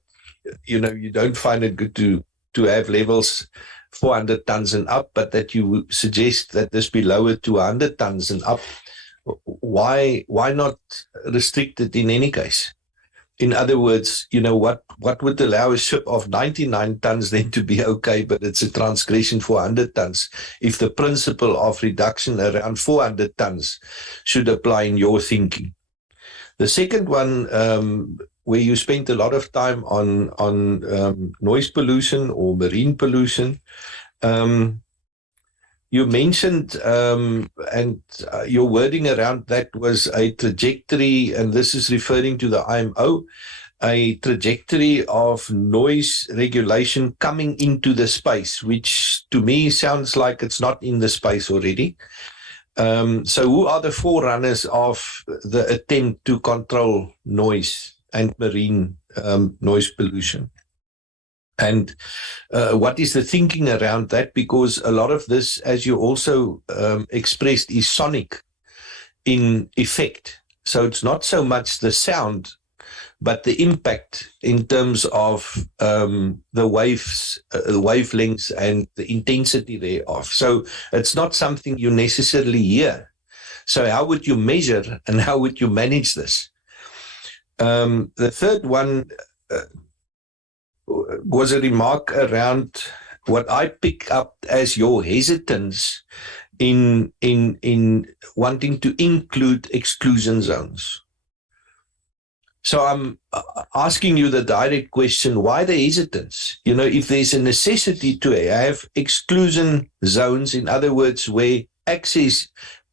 you don't find it good to have levels 400 tons and up, but that you suggest that this be lowered to 100 tons and up. Why not restrict it in any case? In other words, what would allow a ship of 99 tons then to be okay, but it's a transgression for 100 tons, if the principle of reduction around 400 tons should apply in your thinking? The second one, where you spent a lot of time on noise pollution or marine pollution, you mentioned, and your wording around that was a trajectory, and this is referring to the IMO, a trajectory of noise regulation coming into the space, which to me sounds like it's not in the space already. So who are the forerunners of the attempt to control noise and marine noise pollution? And what is the thinking around that? Because a lot of this, as you also expressed, is sonic in effect. So it's not so much the sound, but the impact in terms of the waves, the wavelengths and the intensity thereof. So it's not something you necessarily hear. So how would you measure and how would you manage this? The third one was a remark around what I pick up as your hesitance in wanting to include exclusion zones. So I'm asking you the direct question, why the hesitance? You know, if there's a necessity to have exclusion zones, in other words, where access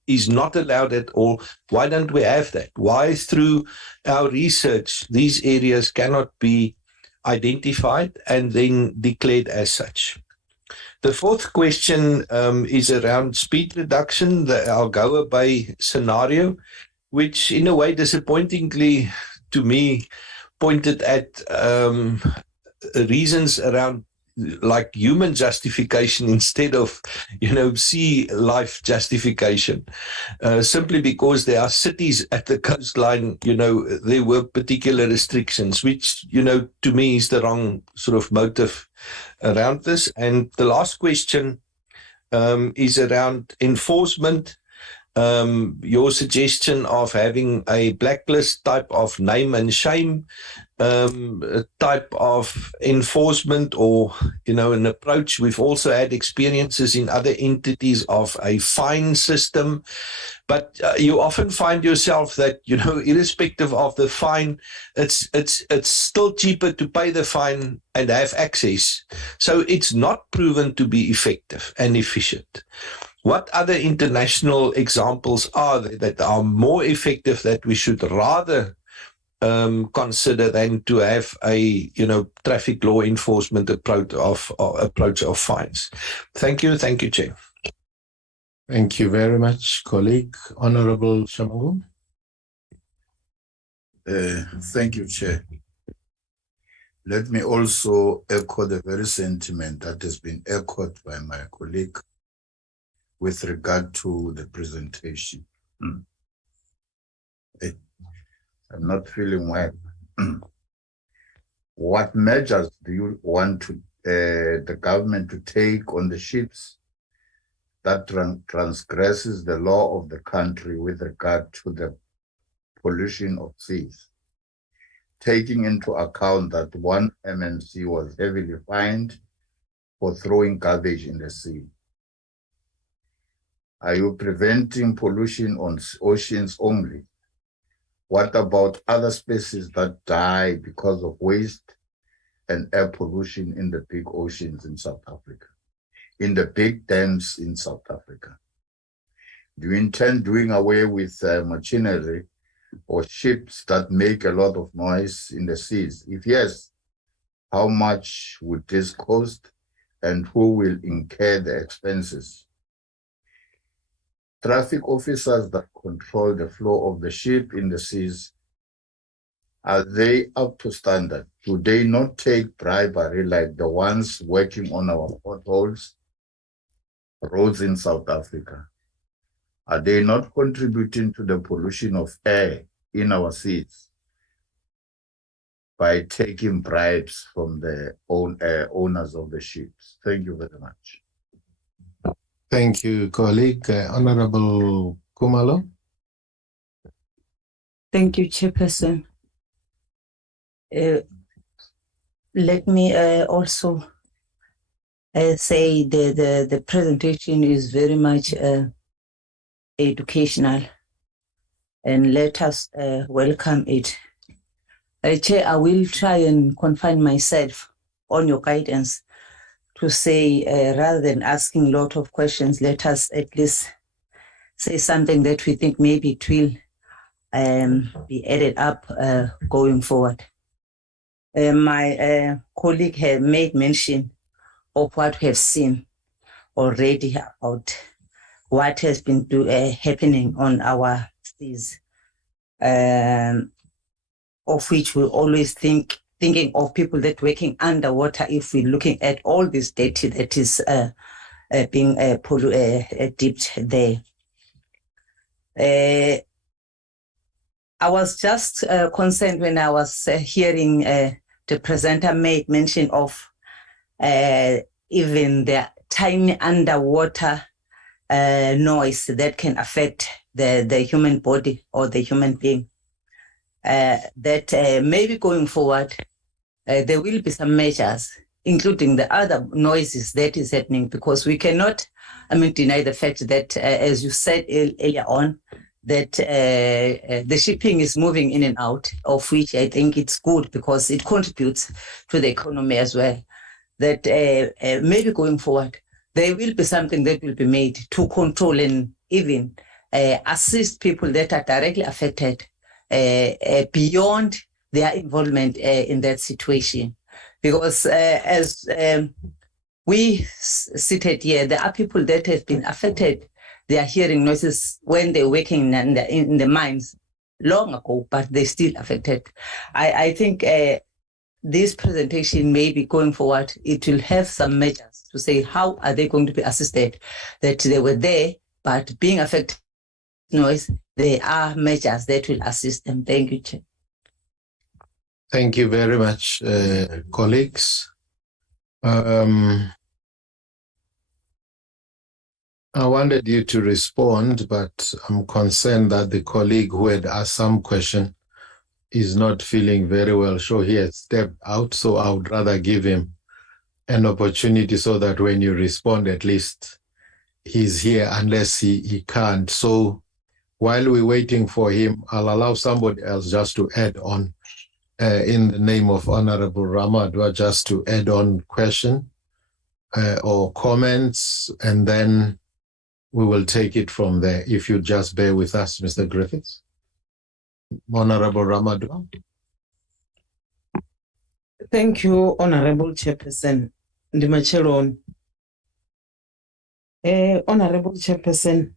is not allowed at all, why don't we have that? Why through our research, these areas cannot be identified and then declared as such? The fourth question is around speed reduction, the Algoa Bay scenario, which in a way disappointingly to me pointed at reasons around like human justification instead of, sea life justification, simply because there are cities at the coastline, there were particular restrictions, which, to me is the wrong sort of motive around this. And the last question is around enforcement. Your suggestion of having a blacklist type of name and shame type of enforcement, or an approach. We've also had experiences in other entities of a fine system, but you often find yourself that irrespective of the fine, it's still cheaper to pay the fine and have access. So it's not proven to be effective and efficient. What other international examples are there that are more effective that we should rather consider than to have a traffic law enforcement approach of fines? Thank you, Chair. Thank you very much, colleague. Honorable Shamangu. Thank you, Chair. Let me also echo the very sentiment that has been echoed by my colleague with regard to the presentation. I'm not feeling well. What measures do you want the government to take on the ships that transgresses the law of the country with regard to the pollution of seas, taking into account that one MNC was heavily fined for throwing garbage in the sea? Are you preventing pollution on oceans only? What about other species that die because of waste and air pollution in the big oceans in South Africa, in the big dams in South Africa? Do you intend doing away with machinery or ships that make a lot of noise in the seas? If yes, how much would this cost and who will incur the expenses? Traffic officers that control the flow of the ship in the seas, are they up to standard? Do they not take bribery like the ones working on our potholes, roads in South Africa? Are they not contributing to the pollution of air in our seas by taking bribes from the owners of the ships? Thank you very much. Thank you, colleague. Honorable Kumalo. Thank you, Chairperson. Let me also say the presentation is very much educational, and let us welcome it. Chair, I will try and confine myself on your guidance to say, rather than asking a lot of questions, let us at least say something that we think maybe it will be added up going forward. My colleague has made mention of what we have seen already about what has been happening on our seas, of which we always think thinking of people that working underwater if we're looking at all this data that is being dipped there. I was just concerned when I was hearing the presenter make mention of even the tiny underwater noise that can affect the human body or the human being. That maybe going forward, there will be some measures, including the other noises that is happening, because we cannot, deny the fact that, as you said earlier on, that the shipping is moving in and out, of which I think it's good because it contributes to the economy as well. That maybe going forward, there will be something that will be made to control and even assist people that are directly affected beyond their involvement in that situation. Because as we seated here, there are people that have been affected. They are hearing noises when they're working in the mines long ago, but they're still affected. I think this presentation, maybe going forward, it will have some measures to say how are they going to be assisted, that they were there, but being affected noise, there are measures that will assist them. Thank you, Chair. Thank you very much, colleagues. I wanted you to respond, but I'm concerned that the colleague who had asked some question is not feeling very well. Sure, he has stepped out, so I would rather give him an opportunity so that when you respond, at least he's here, unless he can't. So while we're waiting for him, I'll allow somebody else just to add on in the name of Honorable Ramadwa, just to add on question or comments, and then we will take it from there. If you just bear with us, Mr. Griffiths. Honorable Ramadwa. Thank you, Honorable Chairperson Ndimacheron. Honorable Chairperson,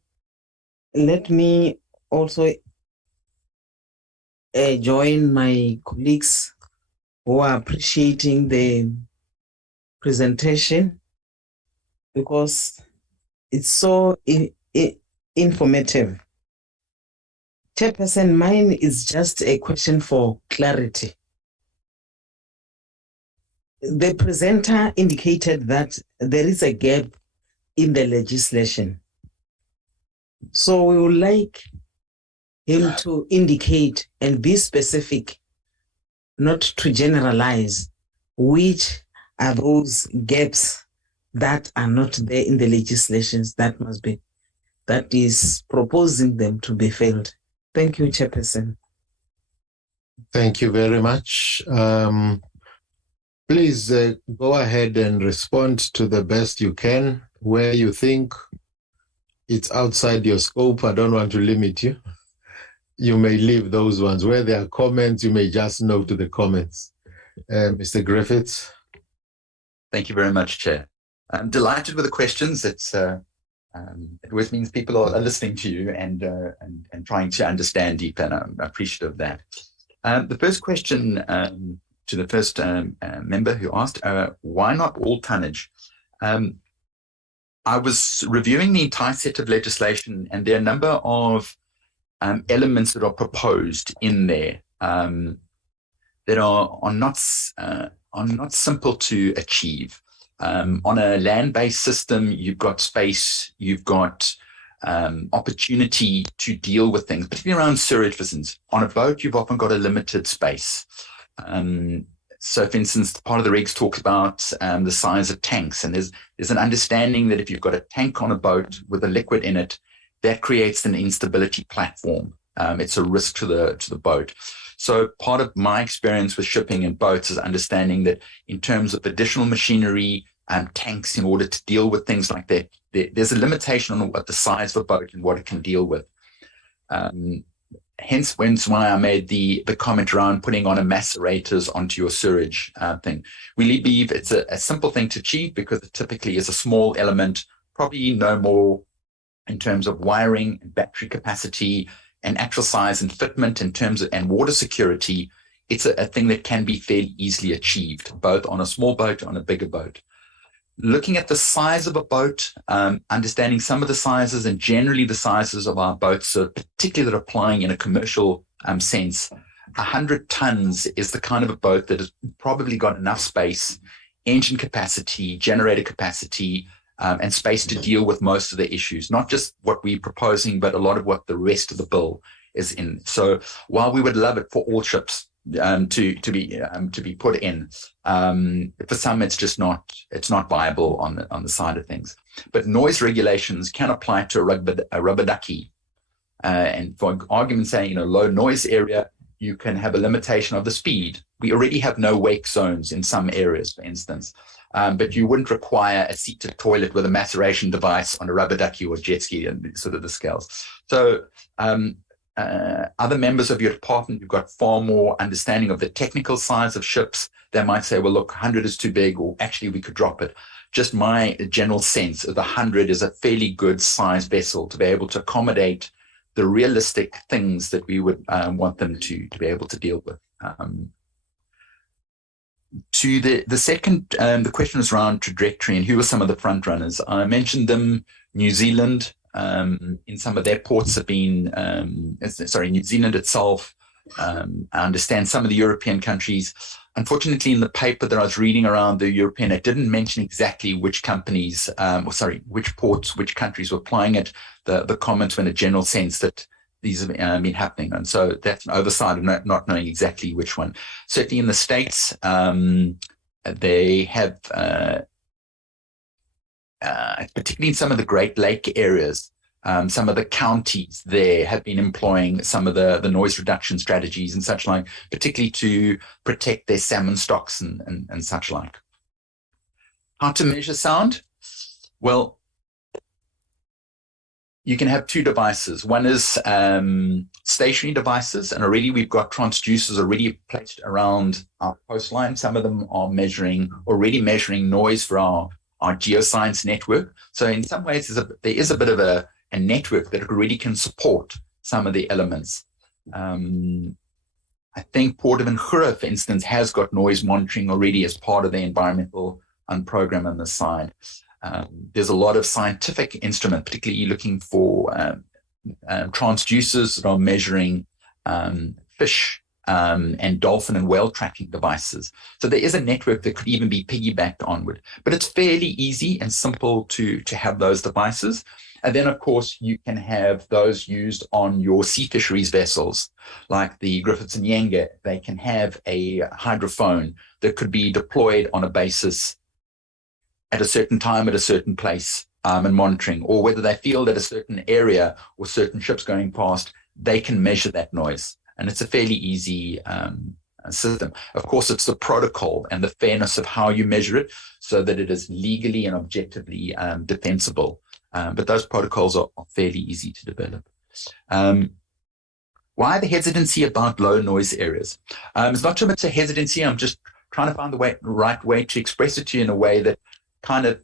let me also join my colleagues who are appreciating the presentation because it's so informative. Chairperson, mine is just a question for clarity. The presenter indicated that there is a gap in the legislation. So we would like him to indicate and be specific, not to generalize, which are those gaps that are not there in the legislations that is proposing them to be filled. Thank you, Chairperson. Thank you very much. Please go ahead and respond to the best you can. Where you think it's outside your scope, I don't want to limit you. You may leave those ones. Where there are comments, you may just note to the comments. Mr. Griffiths. Thank you very much, Chair. I'm delighted with the questions. It always means people are listening to you and trying to understand deeper, and I'm appreciative of that. The first question to the first member who asked, why not all tonnage? I was reviewing the entire set of legislation, and there are a number of elements that are proposed in there that are not simple to achieve. On a land-based system, you've got space, you've got opportunity to deal with things, particularly around sewage, for instance. On a boat, you've often got a limited space. So, for instance, part of the regs talks about the size of tanks, and there's an understanding that if you've got a tank on a boat with a liquid in it, that creates an instability platform. It's a risk to the boat. So part of my experience with shipping and boats is understanding that in terms of additional machinery and tanks in order to deal with things like that, there's a limitation on what the size of a boat and what it can deal with. Hence why I made the comment around putting on a macerators onto your sewage thing. We believe it's a simple thing to achieve because it typically is a small element, probably no more in terms of wiring and battery capacity and actual size and fitment in terms of and water security it's a thing that can be fairly easily achieved, both on a small boat, on a bigger boat. Looking at the size of a boat, understanding some of the sizes and generally the sizes of our boats, so particularly that are applying in a commercial sense, 100 tons is the kind of a boat that has probably got enough space, engine capacity, generator capacity, and space to deal with most of the issues, not just what we're proposing, but a lot of what the rest of the bill is in. So while we would love it for all ships to be put in, for some it's not viable on the side of things. But noise regulations can apply to a rubber ducky, and for argument's sake, low noise area, you can have a limitation of the speed. We already have no wake zones in some areas, for instance, but you wouldn't require a seated toilet with a maceration device on a rubber ducky or jet ski and sort of the scales. So other members of your department who've got far more understanding of the technical size of ships, they might say, well, look, 100 is too big, or actually we could drop it. Just my general sense of the 100 is a fairly good size vessel to be able to accommodate the realistic things that we would want them to be able to deal with. To the second, the question was around trajectory and who were some of the front runners. I mentioned them. New Zealand, in some of their ports have been, New Zealand itself. I understand some of the European countries. Unfortunately, in the paper that I was reading around the European, it didn't mention exactly which companies, which ports, which countries were applying it. The comments were in a general sense that these have been happening. And so that's an oversight of not knowing exactly which one. Certainly in the States, they have, particularly in some of the Great Lake areas, some of the counties there have been employing some of the noise reduction strategies and such like, particularly to protect their salmon stocks and such like. How to measure sound? Well, you can have two devices. One is stationary devices, and already we've got transducers already placed around our coastline. Some of them are already measuring noise for our geoscience network. So in some ways, there is a bit of a network that already can support some of the elements. I think Port of Njura, for instance, has got noise monitoring already as part of the environmental program on the side. There's a lot of scientific instruments, particularly looking for transducers that are measuring fish and dolphin and whale tracking devices. So there is a network that could even be piggybacked onward, but it's fairly easy and simple to have those devices. And then, of course, you can have those used on your sea fisheries vessels, like the Griffiths and Yenga. They can have a hydrophone that could be deployed on a basis at a certain time at a certain place and monitoring, or whether they feel that a certain area or certain ships going past, they can measure that noise. And it's a fairly easy system. Of course, it's the protocol and the fairness of how you measure it so that it is legally and objectively defensible. But those protocols are fairly easy to develop. Why the hesitancy about low noise areas? It's not too much a hesitancy. I'm just trying to find the right way to express it to you in a way that kind of,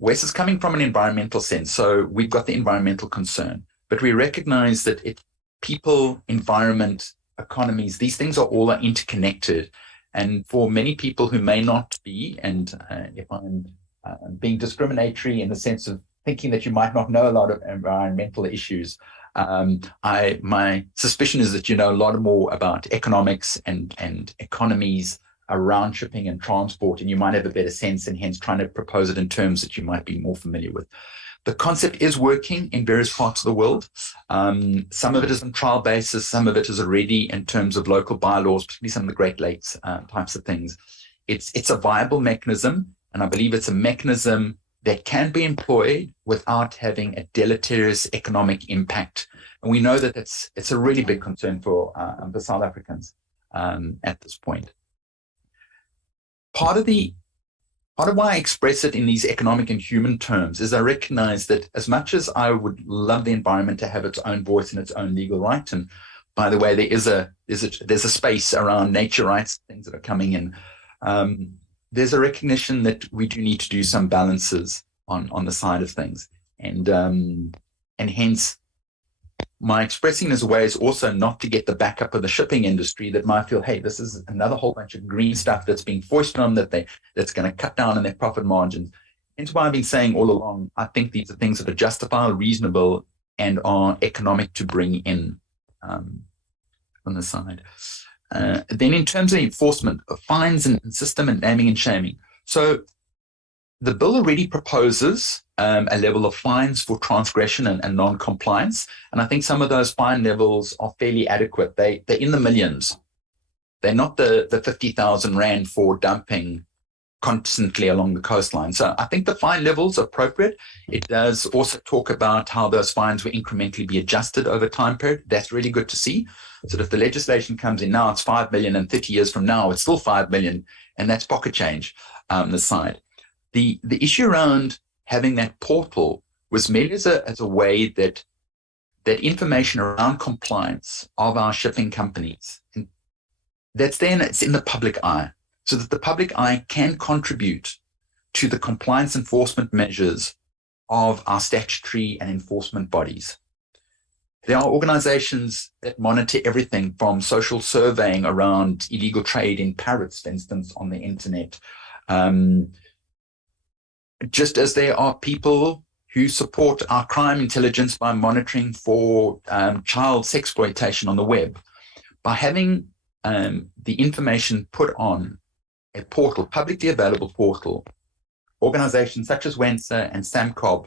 Wes is coming from an environmental sense. So we've got the environmental concern, but we recognize that people, environment, economies, these things are all interconnected. And for many people who may not be, and if I'm being discriminatory in the sense of thinking that you might not know a lot of environmental issues, my suspicion is that you know a lot more about economics and economies around shipping and transport, and you might have a better sense and hence trying to propose it in terms that you might be more familiar with. The concept is working in various parts of the world. Some of it is on trial basis, some of it is already in terms of local bylaws, particularly some of the Great Lakes types of things. It's a viable mechanism, and I believe it's a mechanism that can be employed without having a deleterious economic impact. And we know that it's a really big concern for the South Africans at this point. Part of why I express it in these economic and human terms is I recognize that as much as I would love the environment to have its own voice and its own legal right, and by the way, there's a space around nature rights, things that are coming in, there's a recognition that we do need to do some balances on the side of things. And hence, my expressing this away is also not to get the backup of the shipping industry that might feel, hey, this is another whole bunch of green stuff that's being foisted on them that's going to cut down on their profit margins. Hence why I've been saying all along, I think these are things that are justifiable, reasonable, and are economic to bring in on the side. Then in terms of enforcement of fines and system and naming and shaming. So the bill already proposes a level of fines for transgression and non-compliance. And I think some of those fine levels are fairly adequate. They're in the millions. They're not the 50,000 Rand for dumping constantly along the coastline. So I think the fine level's appropriate. It does also talk about how those fines will incrementally be adjusted over time period. That's really good to see. So that if the legislation comes in now, it's 5 million, and 30 years from now, it's still 5 million, and that's pocket change on the side. The issue around having that portal was made as a way that information around compliance of our shipping companies, that's then it's in the public eye, so that the public eye can contribute to the compliance enforcement measures of our statutory and enforcement bodies. There are organizations that monitor everything from social surveying around illegal trade in parrots, for instance, on the internet. Just as there are people who support our crime intelligence by monitoring for child sexploitation on the web. By having the information put on a portal, publicly available portal, organizations such as WENSA and SAMCOB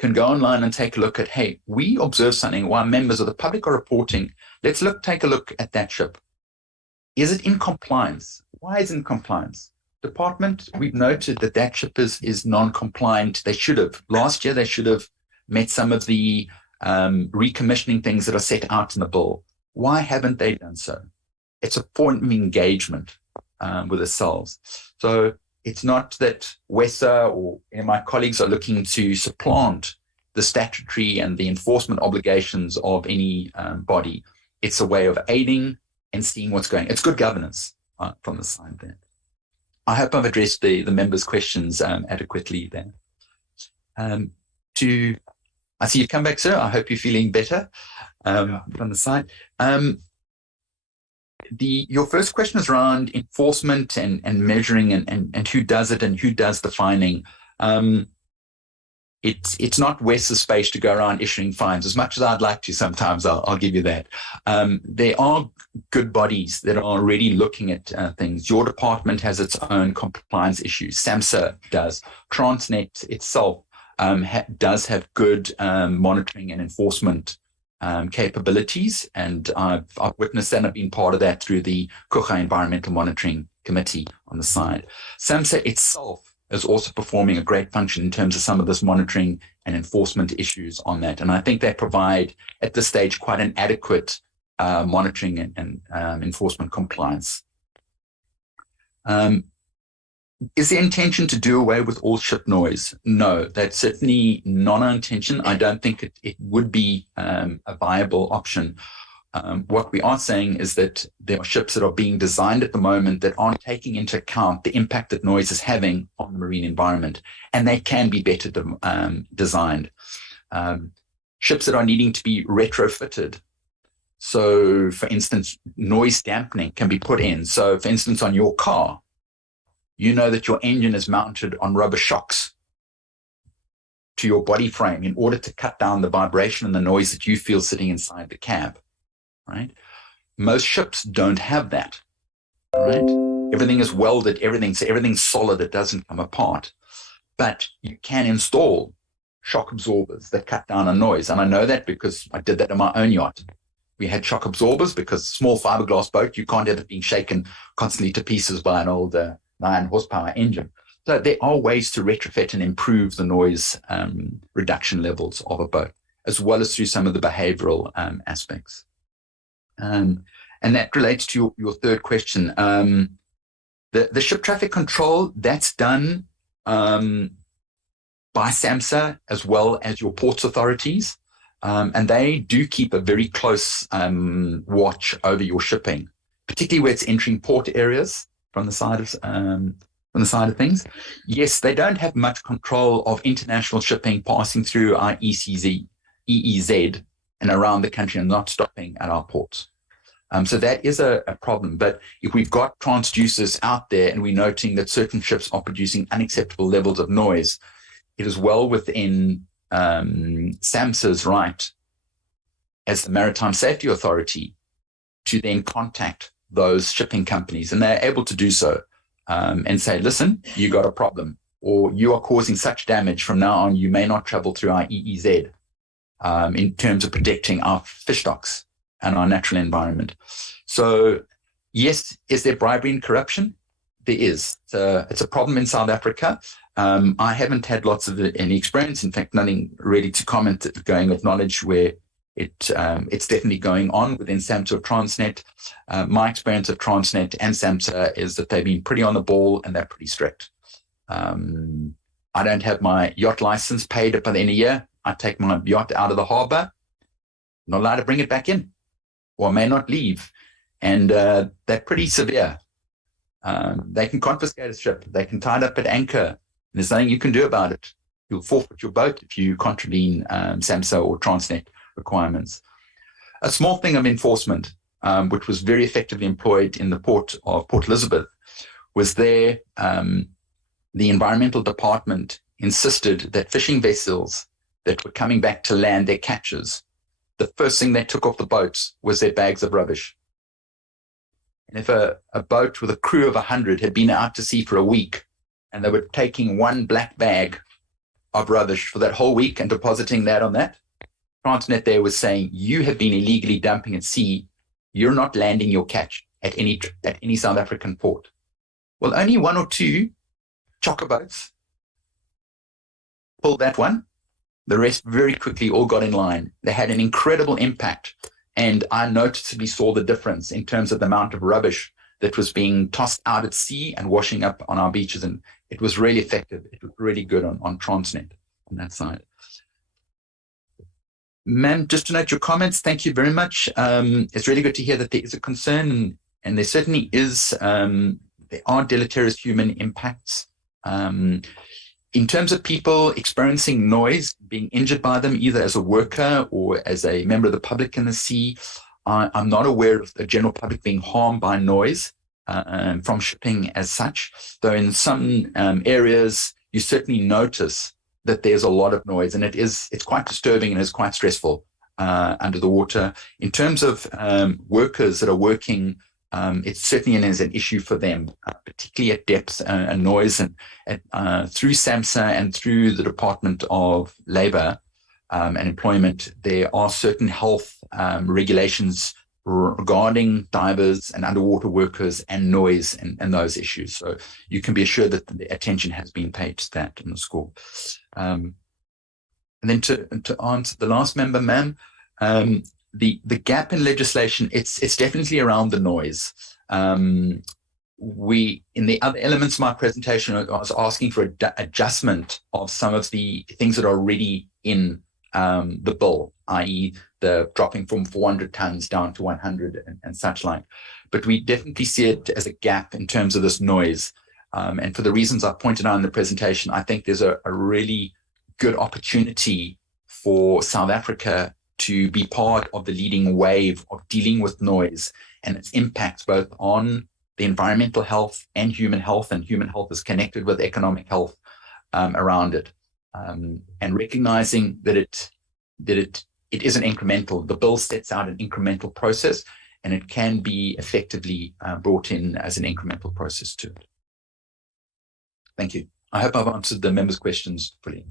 can go online and take a look at, hey, we observe something while members of the public are reporting. Let's take a look at that ship. Is it in compliance? Why is it in compliance? Department, we've noted that ship is non-compliant. Last year, they should have met some of the recommissioning things that are set out in the bill. Why haven't they done so? It's a point of engagement with ourselves. So it's not that WESA or my colleagues are looking to supplant the statutory and the enforcement obligations of any body. It's a way of aiding and seeing what's going. It's good governance from the side there. I hope I've addressed the members' questions adequately there. I see you've come back, sir. I hope you're feeling better from the side. Your first question is around enforcement and measuring and who does it and who does the fining. It's not WES's space to go around issuing fines, as much as I'd like to sometimes, I'll give you that. There are good bodies that are already looking at things. Your department has its own compliance issues. SAMSA does. Transnet itself does have good monitoring and enforcement capabilities, and I've witnessed that and I've been part of that through the Kucha Environmental Monitoring Committee on the side. SAMSA itself is also performing a great function in terms of some of this monitoring and enforcement issues on that. And I think they provide, at this stage, quite an adequate monitoring and enforcement compliance. Is the intention to do away with all ship noise? No, that's certainly not our intention. I don't think it would be a viable option. What we are saying is that there are ships that are being designed at the moment that aren't taking into account the impact that noise is having on the marine environment, and they can be better designed. Ships that are needing to be retrofitted. So, for instance, noise dampening can be put in. So, for instance, on your car, you know that your engine is mounted on rubber shocks to your body frame in order to cut down the vibration and the noise that you feel sitting inside the cab, right? Most ships don't have that, right? Everything is welded, so everything's solid, it doesn't come apart. But you can install shock absorbers that cut down on noise. And I know that because I did that in my own yacht. We had shock absorbers because small fiberglass boat, you can't have it being shaken constantly to pieces by an old 9 horsepower engine. So there are ways to retrofit and improve the noise reduction levels of a boat, as well as through some of the behavioral aspects. And that relates to your third question. The ship traffic control, that's done by SAMSA as well as your ports authorities. And they do keep a very close watch over your shipping, particularly where it's entering port areas from the side of things. Yes, they don't have much control of international shipping passing through our EEZ and around the country and not stopping at our ports. So that is a problem. But if we've got transducers out there and we're noting that certain ships are producing unacceptable levels of noise, it is well within SAMHSA's right as the Maritime Safety Authority to then contact those shipping companies, and they're able to do so and say, listen, you got a problem, or you are causing such damage from now on, you may not travel through our EEZ in terms of protecting our fish stocks and our natural environment. So yes, is there bribery and corruption? There is. It's a problem in South Africa. I haven't had lots of any experience. In fact, nothing really to comment going with knowledge where it's definitely going on within SAMHSA or Transnet. My experience of Transnet and SAMHSA is that they've been pretty on the ball and they're pretty strict. I don't have my yacht license paid up by the end of the year. I take my yacht out of the harbor, not allowed to bring it back in, or may not leave. And they're pretty severe. They can confiscate a ship. They can tie it up at anchor. There's nothing you can do about it. You'll forfeit your boat if you contravene SAMHSA or Transnet requirements. A small thing of enforcement, which was very effectively employed in the port of Port Elizabeth, was there the environmental department insisted that fishing vessels that were coming back to land their catches, the first thing they took off the boats was their bags of rubbish. And if a boat with a crew of 100 had been out to sea for a week and they were taking one black bag of rubbish for that whole week and depositing that on that, Transnet there was saying, you have been illegally dumping at sea. You're not landing your catch at any South African port. Well, only one or two chocker boats pulled that one. The rest very quickly all got in line. They had an incredible impact. And I noticeably saw the difference in terms of the amount of rubbish that was being tossed out at sea and washing up on our beaches. And it was really effective. It was really good on Transnet on that side. Ma'am, just to note your comments, thank you very much. It's really good to hear that there is a concern, and there certainly is, there are deleterious human impacts. In terms of people experiencing noise, being injured by them, either as a worker or as a member of the public in the sea, I'm not aware of the general public being harmed by noise from shipping as such, though in some areas you certainly notice that there's a lot of noise, and it's quite disturbing and it's quite stressful under the water. In terms of workers that are working, it certainly is an issue for them, particularly at depth and noise. And through SAMHSA and through the Department of Labour and Employment, there are certain health regulations regarding divers and underwater workers and noise and those issues. So you can be assured that the attention has been paid to that in the school. And then to answer the last member, ma'am, the gap in legislation, it's definitely around the noise. We, in the other elements of my presentation, I was asking for adjustment of some of the things that are already in the bill, i.e. the dropping from 400 tons down to 100 and such like. But we definitely see it as a gap in terms of this noise. And for the reasons I pointed out in the presentation, I think there's a really good opportunity for South Africa to be part of the leading wave of dealing with noise and its impacts both on the environmental health, and human health is connected with economic health around it. And recognizing that it isn't incremental. The bill sets out an incremental process, and it can be effectively brought in as an incremental process to it. Thank you. I hope I've answered the members' questions fully.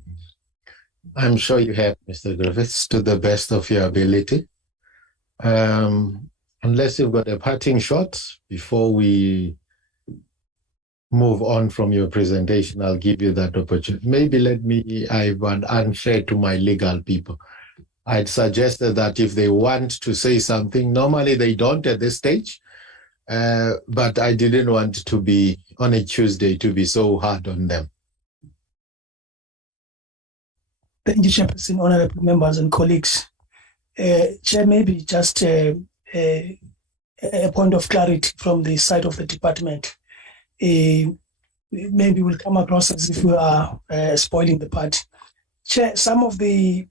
I'm sure you have, Mr. Griffiths, to the best of your ability. Unless you've got a parting shot before we move on from your presentation, I'll give you that opportunity. Maybe I've been unfair to my legal people. I'd suggested that if they want to say something, normally they don't at this stage, but I didn't want to be, on a Tuesday, to be so hard on them. Thank you, Chairperson, honorable members and colleagues. Chair, maybe just a point of clarity from the side of the department. Maybe we'll come across as if we are spoiling the party. Chair, some of the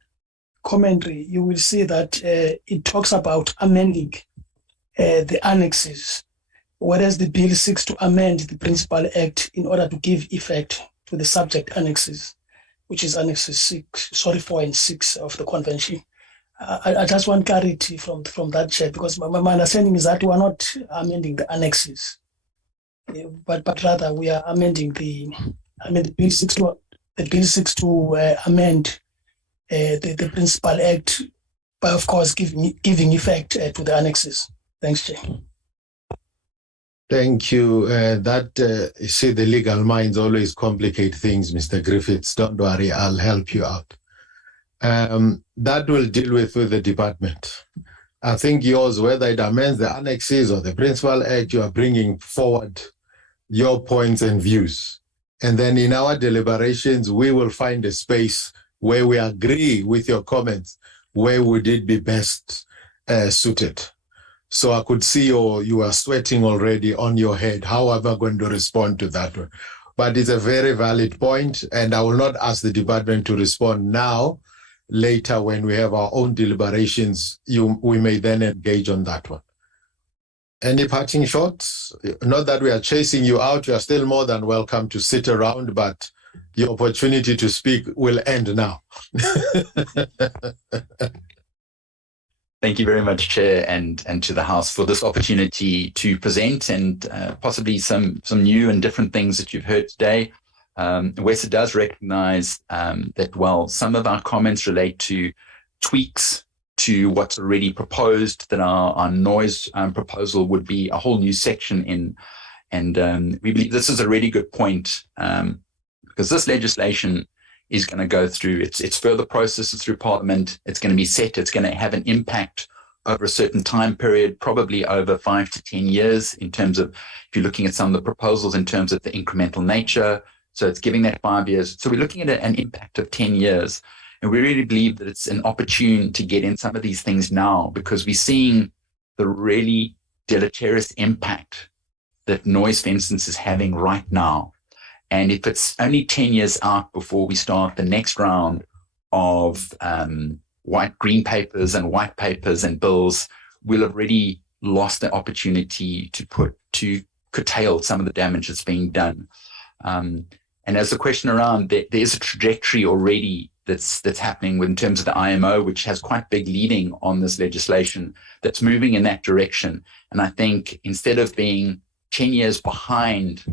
commentary, you will see that it talks about amending the annexes, whereas the bill seeks to amend the Principal Act in order to give effect to the subject annexes, which is Annexes 4 and 6 of the convention. I just want clarity from that, Chair, because my understanding is that we are not amending the annexes, but rather we are amending the bill seeks to amend the Principal Act, by of course giving effect to the annexes. Thanks, Chair. Thank you. You see, the legal minds always complicate things, Mr. Griffiths. Don't worry, I'll help you out. That will deal with the department. I think yours, whether it amends the annexes or the Principal Act, you are bringing forward your points and views. And then in our deliberations, we will find a space where we agree with your comments. Where would it be best suited? So I could see you are sweating already on your head. How am I going to respond to that one? But it's a very valid point, and I will not ask the department to respond now. Later, when we have our own deliberations, we may then engage on that one. Any parting shots? Not that we are chasing you out. You are still more than welcome to sit around, but your opportunity to speak will end now. Thank you very much, Chair, and to the House for this opportunity to present and possibly some new and different things that you've heard today. WESA does recognise that while some of our comments relate to tweaks to what's already proposed, that our noise proposal would be a whole new section in, and we believe this is a really good point because this legislation is going to go through its further processes through Parliament. It's going to be set. It's going to have an impact over a certain time period, probably over 5 to 10 years in terms of, if you're looking at some of the proposals in terms of the incremental nature. So it's giving that 5 years. So we're looking at an impact of 10 years. And we really believe that it's an opportune to get in some of these things now because we're seeing the really deleterious impact that noise, for instance, is having right now. And if it's only 10 years out before we start the next round of green papers and white papers and bills, we'll have already lost the opportunity to curtail some of the damage that's being done. And as the question around, there is a trajectory already that's happening in terms of the IMO, which has quite big leading on this legislation that's moving in that direction. And I think instead of being 10 years behind,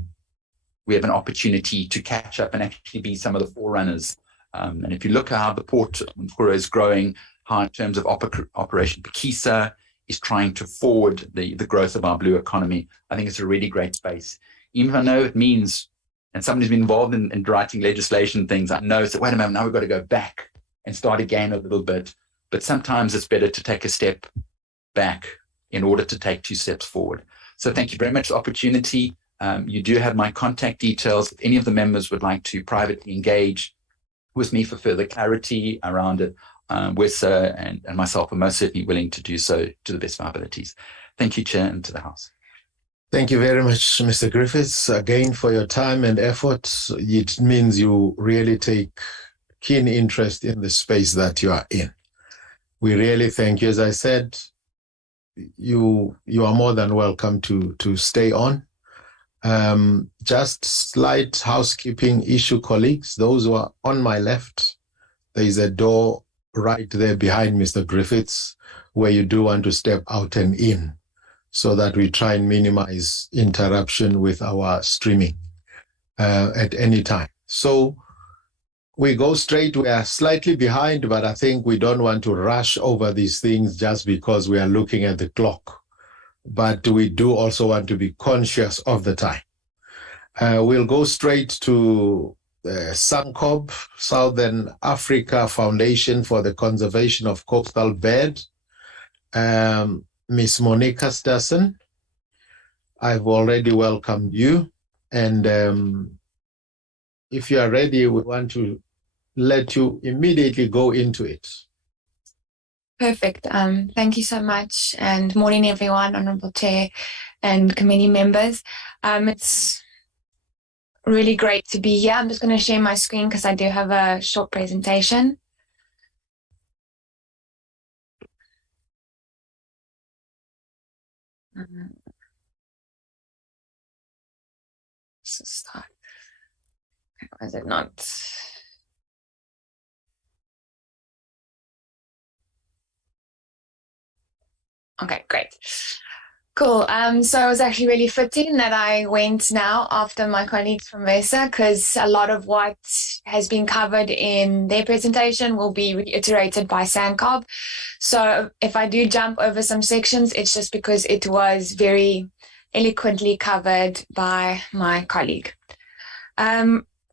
we have an opportunity to catch up and actually be some of the forerunners. And if you look at how the port is growing, how in terms of Operation Pakisa is trying to forward the growth of our blue economy, I think it's a really great space. Even if I know it means, and somebody's been involved in writing legislation things, I know, so wait a minute, now we've got to go back and start again a little bit. But sometimes it's better to take a step back in order to take 2 steps forward. So thank you very much for the opportunity. You do have my contact details. If any of the members would like to privately engage with me for further clarity around it, WESA and myself are most certainly willing to do so to the best of our abilities. Thank you, Chair, and to the House. Thank you very much, Mr. Griffiths, again for your time and effort. It means you really take keen interest in the space that you are in. We really thank you. As I said, you are more than welcome to stay on. Just slight housekeeping issue, colleagues. Those who are on my left, there is a door right there behind Mr. Griffiths where you do want to step out and in so that we try and minimize interruption with our streaming at any time. So we go straight. We are slightly behind, but I think we don't want to rush over these things just because we are looking at the clock. But we do also want to be conscious of the time. We'll go straight to SANCOB, Southern Africa Foundation for the Conservation of Coastal Bird. Ms. Monica Stassen, I've already welcomed you. And if you are ready, we want to let you immediately go into it. Perfect. Thank you so much. And morning, everyone, Honourable Chair and committee members. It's really great to be here. I'm just going to share my screen because I do have a short presentation. Start. Is it not? Okay, great. Cool. So it was actually really fitting that I went now after my colleagues from VESA, because a lot of what has been covered in their presentation will be reiterated by SANCOB. So if I do jump over some sections, it's just because it was very eloquently covered by my colleague.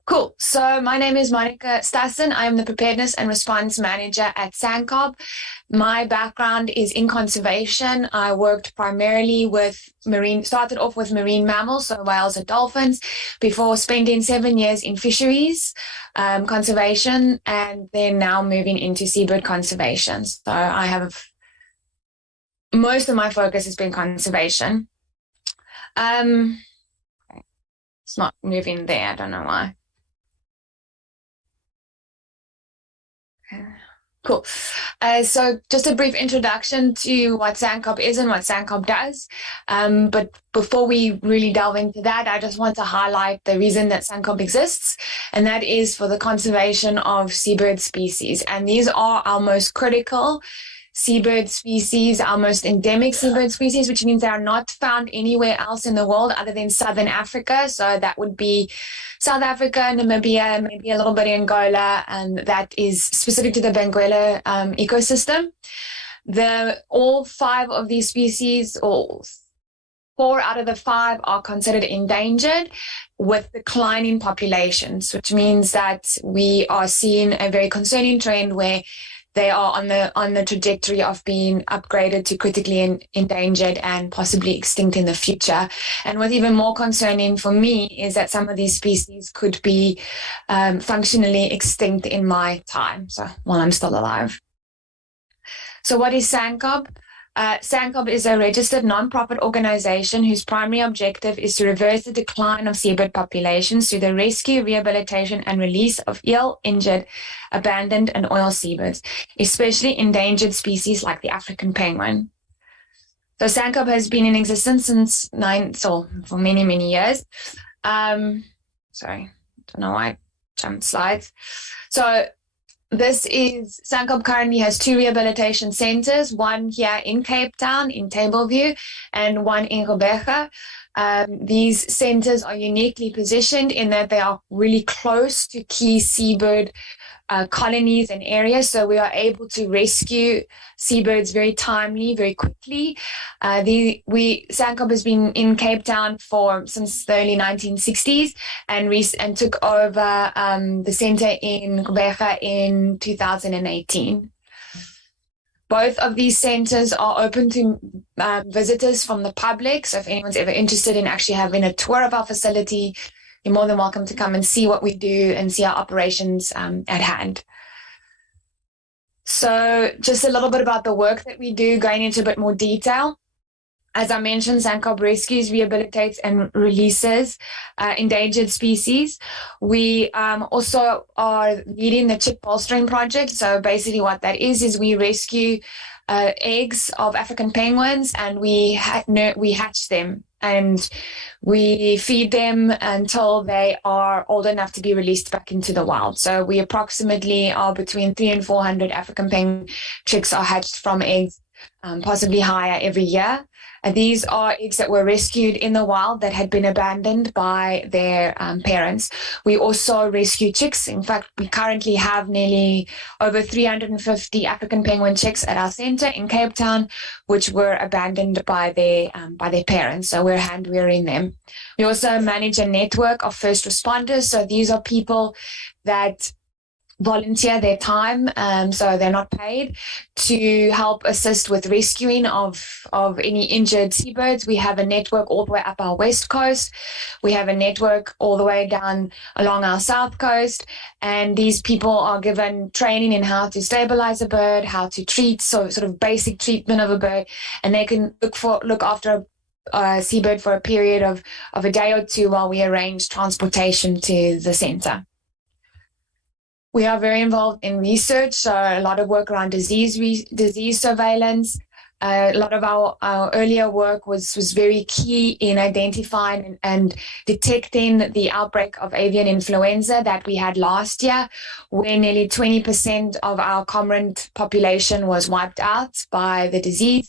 Cool. So my name is Monica Stassen. I am the Preparedness and Response Manager at SANCOB. My background is in conservation. I worked primarily with started off with marine mammals, so whales and dolphins, before spending 7 years in fisheries conservation, and then now moving into seabird conservation. So I have, most of my focus has been conservation. It's not moving there, I don't know why. Cool. So just a brief introduction to what SANCOB is and what SANCOB does. But before we really delve into that, I just want to highlight the reason that SANCOB exists, and that is for the conservation of seabird species. And these are our most critical seabird species, our most endemic seabird species, which means they are not found anywhere else in the world other than Southern Africa. So that would be South Africa, Namibia, maybe a little bit in Angola, and that is specific to the Benguela ecosystem. All 5 of these species, or 4 out of the 5, are considered endangered with declining populations, which means that we are seeing a very concerning trend where they are on the trajectory of being upgraded to critically endangered and possibly extinct in the future. And what's even more concerning for me is that some of these species could be functionally extinct in my time, so while I'm still alive. So what is SANCOB? SANCOB is a registered non-profit organization whose primary objective is to reverse the decline of seabird populations through the rescue, rehabilitation, and release of ill, injured, abandoned, and oil seabirds, especially endangered species like the African penguin. So SANCOB has been in existence for many, many years. Sorry, don't know why I jumped slides. So SANCOB currently has 2 rehabilitation centers, one here in Cape Town, in Tableview, and one in Gqeberha. These centers are uniquely positioned in that they are really close to key seabird colonies and areas, so we are able to rescue seabirds very timely, very quickly. SANCOB has been in Cape Town since the early 1960s and took over the center in Gqeberha in 2018. Both of these centers are open to visitors from the public, so if anyone's ever interested in actually having a tour of our facility, you're more than welcome to come and see what we do and see our operations at hand. So just a little bit about the work that we do, going into a bit more detail. As I mentioned, SANCOB rescues, rehabilitates, and releases endangered species. We also are leading the chick bolstering project. So basically what that is we rescue eggs of African penguins, and we hatch them, and we feed them until they are old enough to be released back into the wild. So we approximately are between 300 and 400 African penguin chicks are hatched from eggs, possibly higher every year. And these are eggs that were rescued in the wild that had been abandoned by their parents. We also rescue chicks. In fact, we currently have nearly over 350 African penguin chicks at our center in Cape Town, which were abandoned by their parents. So we're hand rearing them. We also manage a network of first responders. So these are people that volunteer their time, so they're not paid, to help assist with rescuing of any injured seabirds. We have a network all the way up our west coast. We have a network all the way down along our south coast, and these people are given training in how to stabilize a bird, how to treat, so sort of basic treatment of a bird, and they can look after a seabird for a period of a day or 2 while we arrange transportation to the center. We are very involved in research, so a lot of work around disease surveillance, A lot of our earlier work was very key in identifying and detecting the outbreak of avian influenza that we had last year, where nearly 20% of our cormorant population was wiped out by the disease.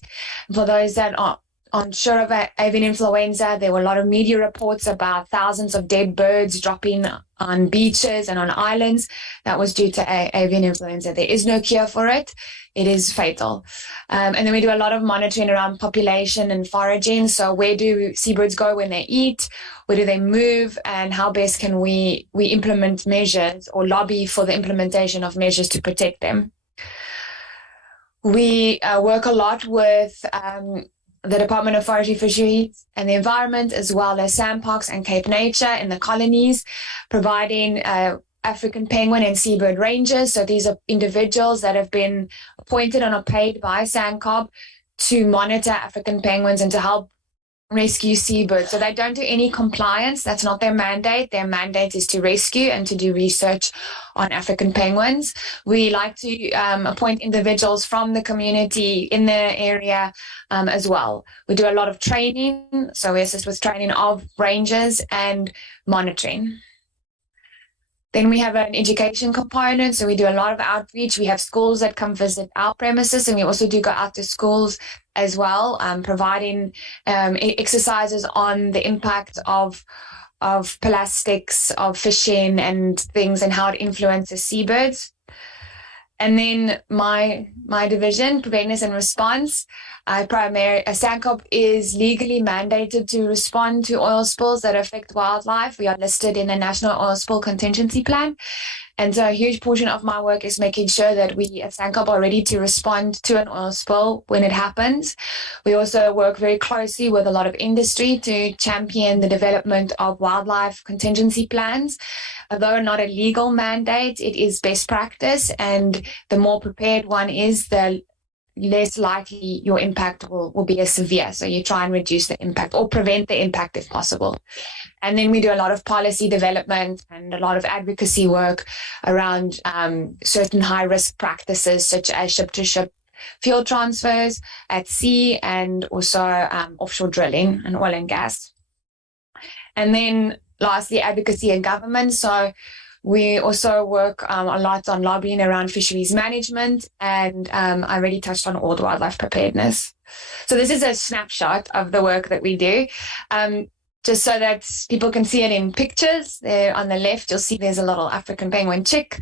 For those that are unsure of avian influenza, there were a lot of media reports about thousands of dead birds dropping on beaches and on islands. That was due to avian influenza. There is no cure for it. It is fatal. And then we do a lot of monitoring around population and foraging. So where do seabirds go when they eat? Where do they move? And how best can we implement measures or lobby for the implementation of measures to protect them? We work a lot with the Department of Forestry, Fisheries and the Environment, as well as sandparks and Cape Nature in the colonies, providing African penguin and seabird rangers. So these are individuals that have been appointed and are paid by SANCOB to monitor African penguins and to help rescue seabirds. So they don't do any compliance. That's not their mandate. Their mandate is to rescue and to do research on African penguins. We like to appoint individuals from the community in the area as well. We do a lot of training. So we assist with training of rangers and monitoring. Then we have an education component. So we do a lot of outreach. We have schools that come visit our premises, and we also do go out to schools as well, providing exercises on the impact of plastics, of fishing and things, and how it influences seabirds. And then my division, preparedness and response, SANCOB is legally mandated to respond to oil spills that affect wildlife. We are listed in the National Oil Spill Contingency Plan. And so a huge portion of my work is making sure that we at SANCOB are ready to respond to an oil spill when it happens. We also work very closely with a lot of industry to champion the development of wildlife contingency plans. Although not a legal mandate, it is best practice, and the more prepared one is, the less likely your impact will be as severe. So you try and reduce the impact or prevent the impact if possible. And then we do a lot of policy development and a lot of advocacy work around certain high-risk practices, such as ship-to-ship fuel transfers at sea, and also offshore drilling and oil and gas. And then lastly, advocacy and government. So we also work a lot on lobbying around fisheries management, and I already touched on all the wildlife preparedness. So this is a snapshot of the work that we do. Just so that people can see it in pictures. There on the left, you'll see there's a little African penguin chick.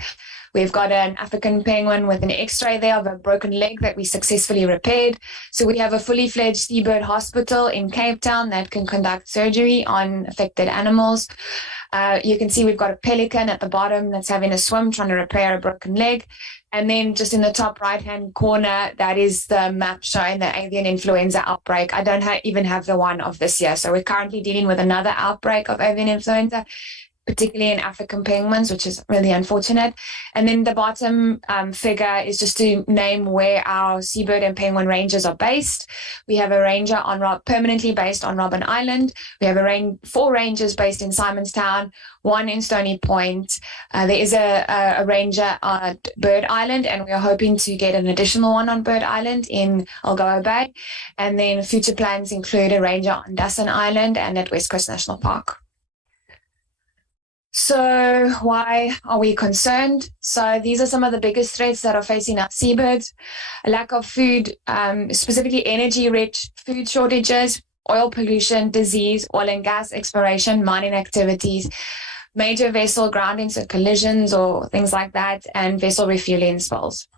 We've got an African penguin with an x-ray there of a broken leg that we successfully repaired. So we have a fully fledged seabird hospital in Cape Town that can conduct surgery on affected animals. You can see we've got a pelican at the bottom that's having a swim, trying to repair a broken leg. And then just in the top right-hand corner, that is the map showing the avian influenza outbreak. I don't even have the one of this year. So we're currently dealing with another outbreak of avian influenza, particularly in African penguins, which is really unfortunate. And then the bottom figure is just to name where our seabird and penguin rangers are based. We have a ranger permanently based on Robben Island. We have 4 rangers based in Simonstown, 1 in Stony Point. There is a ranger at Bird Island, and we are hoping to get an additional one on Bird Island in Algoa Bay. And then future plans include a ranger on Dussin Island and at West Coast National Park. So why are we concerned? So these are some of the biggest threats that are facing our seabirds. A lack of food, specifically energy-rich food shortages, oil pollution, disease, oil and gas exploration, mining activities, major vessel groundings or collisions or things like that, and vessel refueling spills.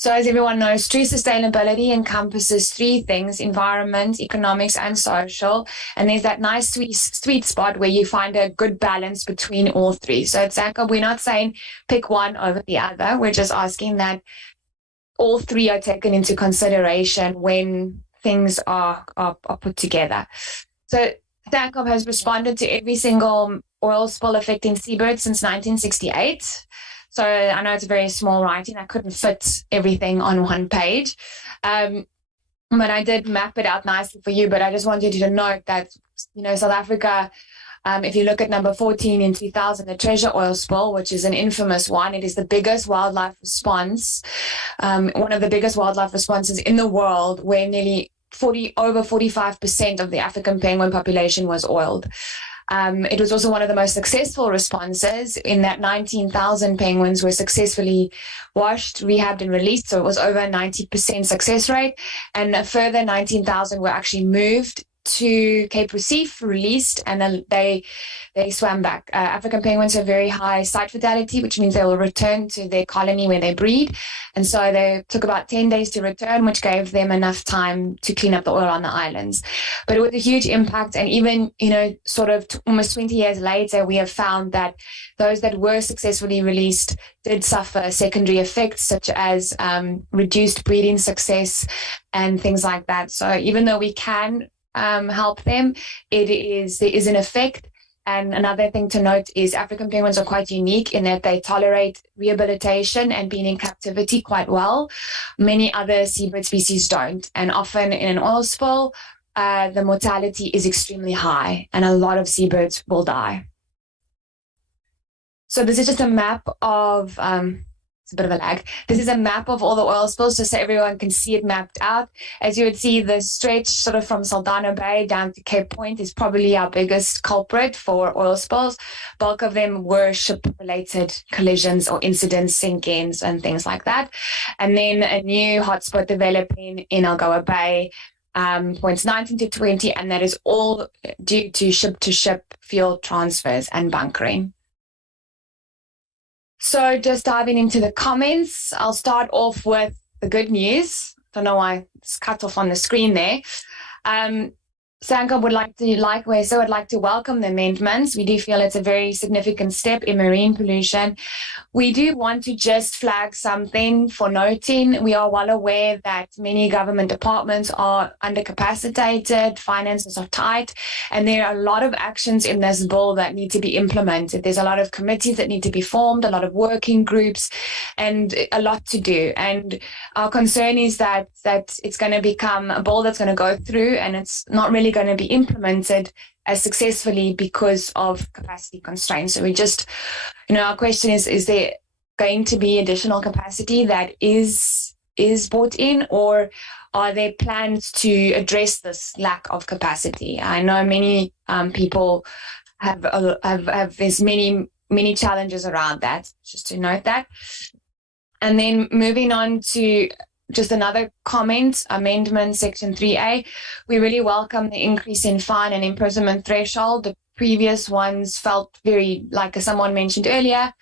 So as everyone knows, true sustainability encompasses 3 things: environment, economics, and social. And there's that nice sweet spot where you find a good balance between all 3. So at SANCOB, we're not saying pick one over the other. We're just asking that all 3 are taken into consideration when things are put together. So SANCOB has responded to every single oil spill affecting seabirds since 1968. So I know it's very small writing. I couldn't fit everything on one page. But I did map it out nicely for you. But I just wanted you to note that, South Africa If you look at number 14 in 2000, the treasure oil spill, which is an infamous one, it is the biggest wildlife response, one of the biggest wildlife responses in the world, where nearly over 45% of the African penguin population was oiled. It was also one of the most successful responses in that 19,000 penguins were successfully washed, rehabbed, and released. So it was over a 90% success rate. And a further 19,000 were actually moved to Cape Recife, released, and then they swam back. African penguins have very high site fatality, which means they will return to their colony where they breed. And so they took about 10 days to return, which gave them enough time to clean up the oil on the islands. But it was a huge impact. And even, sort of almost 20 years later, we have found that those that were successfully released did suffer secondary effects, such as reduced breeding success and things like that. So even though we can help them, there is an effect. And another thing to note is African penguins are quite unique in that they tolerate rehabilitation and being in captivity quite well. Many other seabird species don't. And often in an oil spill, the mortality is extremely high and a lot of seabirds will die. So this is just a map of, it's a bit of a lag. This is a map of all the oil spills just so everyone can see it mapped out. As you would see, the stretch sort of from Saldanha Bay down to Cape Point is probably our biggest culprit for oil spills. Bulk of them were ship-related collisions or incidents, sink-ins and things like that. And then a new hotspot developing in Algoa Bay, points 19 to 20, and that is all due to ship-to-ship fuel transfers and bunkering. So just diving into the comments, I'll start off with the good news. Don't know why it's cut off on the screen there. SANCOB would like to welcome the amendments. We do feel it's a very significant step in marine pollution. We do want to just flag something for noting. We are well aware that many government departments are undercapacitated, finances are tight, and there are a lot of actions in this bill that need to be implemented. There's a lot of committees that need to be formed, a lot of working groups, and a lot to do. And our concern is that it's going to become a bill that's going to go through and it's not really going to be implemented as successfully because of capacity constraints. So we just, our question is there going to be additional capacity that is brought in, or are there plans to address this lack of capacity? I know many people have there's many challenges around that, just to note that. And then moving on to just another comment, amendment section 3A. We really welcome the increase in fine and imprisonment threshold. The previous ones felt very, like someone mentioned earlier,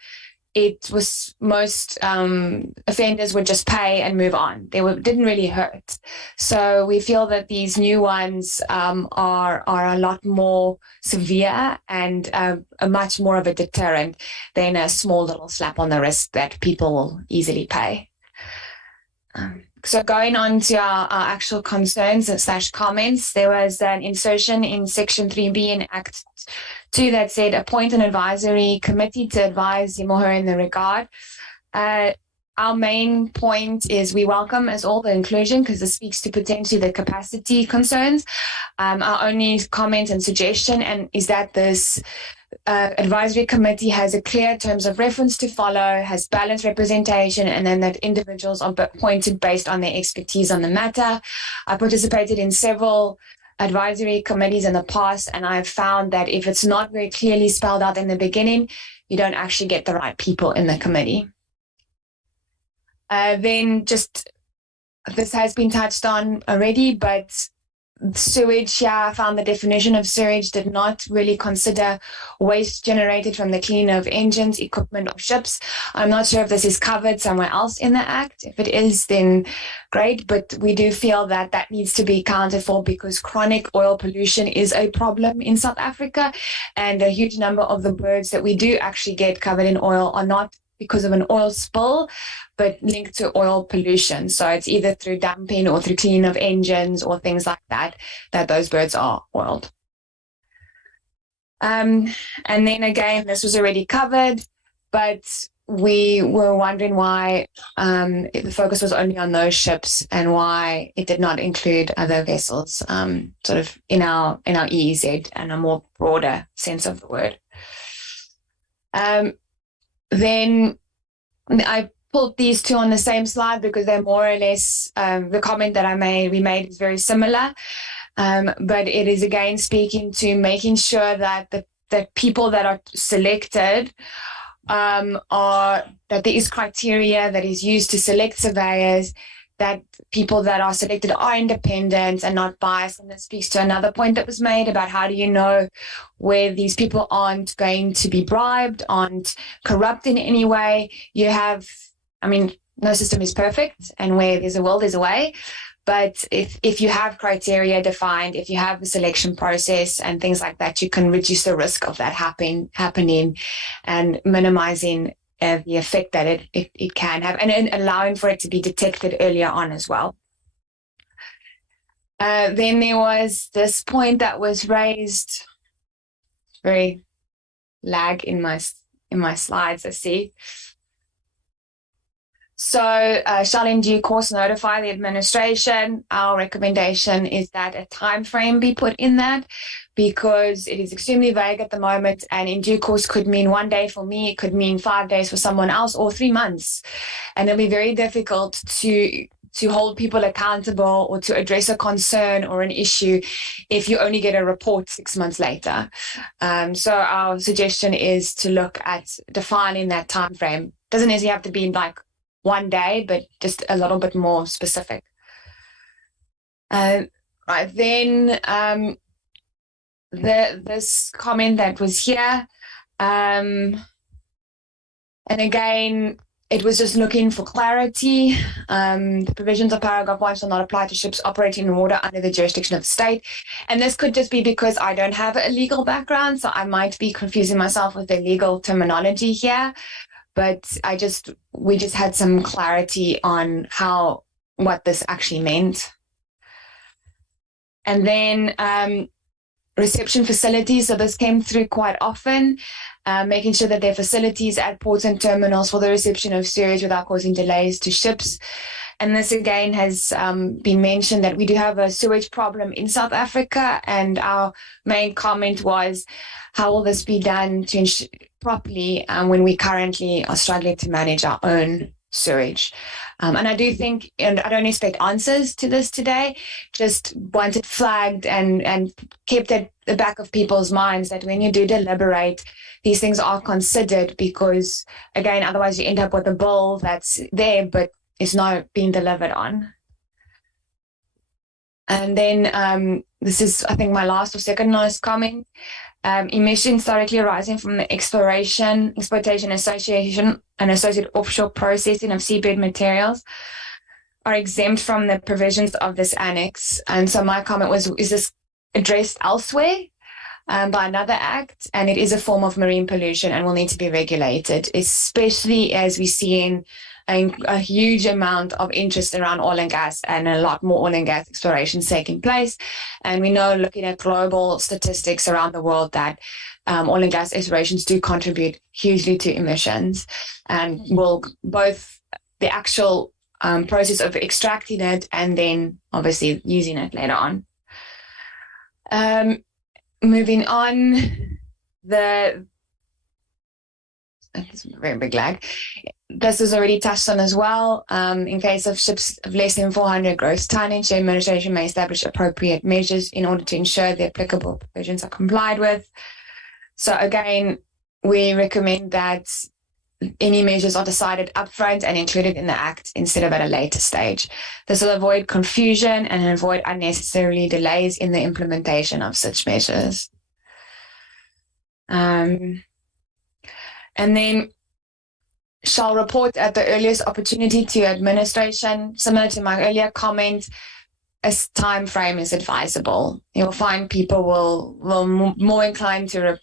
it was most offenders would just pay and move on. Didn't really hurt. So we feel that these new ones are a lot more severe and a much more of a deterrent than a small little slap on the wrist that people will easily pay. So going on to our actual concerns / comments, there was an insertion in section 3B in Act 2 that said appoint an advisory committee to advise him or her in the regard. Our main point is we welcome as all the inclusion because this speaks to potentially the capacity concerns. Our only comment and suggestion is that this advisory committee has a clear terms of reference to follow, has balanced representation, and then that individuals are appointed based on their expertise on the matter. I participated in several advisory committees in the past, and I've found that if it's not very clearly spelled out in the beginning, you don't actually get the right people in the committee. Then just, this has been touched on already, but sewage, I found the definition of sewage did not really consider waste generated from the cleaning of engines, equipment, or ships. I'm not sure if this is covered somewhere else in the Act. If it is, then great, but we do feel that that needs to be accounted for because chronic oil pollution is a problem in South Africa, and a huge number of the birds that we do actually get covered in oil are not because of an oil spill, but linked to oil pollution. So it's either through dumping or through cleaning of engines or things like that, that those birds are oiled. And then again, this was already covered, but we were wondering why the focus was only on those ships and why it did not include other vessels, sort of in our EEZ and a more broader sense of the word. Then I pulled these two on the same slide because they're more or less the comment that we made is very similar, but it is again speaking to making sure that the people that are selected are that there is criteria that is used to select surveyors, that people that are selected are independent and not biased. And that speaks to another point that was made about how do you know where these people aren't going to be bribed, aren't corrupt in any way. You have, I mean, no system is perfect, and where there's a will, there's a way. But if you have criteria defined, if you have the selection process and things like that, you can reduce the risk of that happening and minimizing the effect that it can have, and allowing for it to be detected earlier on as well. Then there was this point that was raised, very lag in my slides, I see. So shall in due course notify the administration. Our recommendation is that a time frame be put in that, because it is extremely vague at the moment, and in due course could mean 1 day for me, it could mean 5 days for someone else, or 3 months. And it'll be very difficult to hold people accountable or to address a concern or an issue if you only get a report 6 months later. So our suggestion is to look at defining that time frame. Doesn't necessarily have to be like 1 day, but just a little bit more specific. Right, then this comment that was here, and again, it was just looking for clarity. The provisions of paragraph 1 shall not apply to ships operating in water under the jurisdiction of the state. And this could just be because I don't have a legal background, so I might be confusing myself with the legal terminology here. But we just had some clarity on what this actually meant. And then reception facilities. So this came through quite often, making sure that there are facilities at ports and terminals for the reception of sewage without causing delays to ships. And this again has been mentioned that we do have a sewage problem in South Africa, and our main comment was, how will this be done to ensure properly when we currently are struggling to manage our own sewage? And I do think, and I don't expect answers to this today, just want it flagged and kept at the back of people's minds that when you do deliberate, these things are considered, because again, otherwise you end up with a bill that's there, but it's not being delivered on. And then this is, I think, my last or second last comment. Emissions directly arising from the exploitation, association, and associated offshore processing of seabed materials are exempt from the provisions of this annex. And so my comment was, is this addressed elsewhere by another act? And it is a form of marine pollution and will need to be regulated, especially as we see in a huge amount of interest around oil and gas, and a lot more oil and gas explorations taking place. And we know, looking at global statistics around the world, that oil and gas explorations do contribute hugely to emissions, and will both the actual process of extracting it and then obviously using it later on. Moving on, this is a very big lag. This is already touched on as well. In case of ships of less than 400 gross tonnage, the administration may establish appropriate measures in order to ensure the applicable provisions are complied with. So again, we recommend that any measures are decided upfront and included in the Act instead of at a later stage. This will avoid confusion and avoid unnecessary delays in the implementation of such measures. And then shall report at the earliest opportunity to administration. Similar to my earlier comment, a time frame is advisable. You'll find people will more inclined to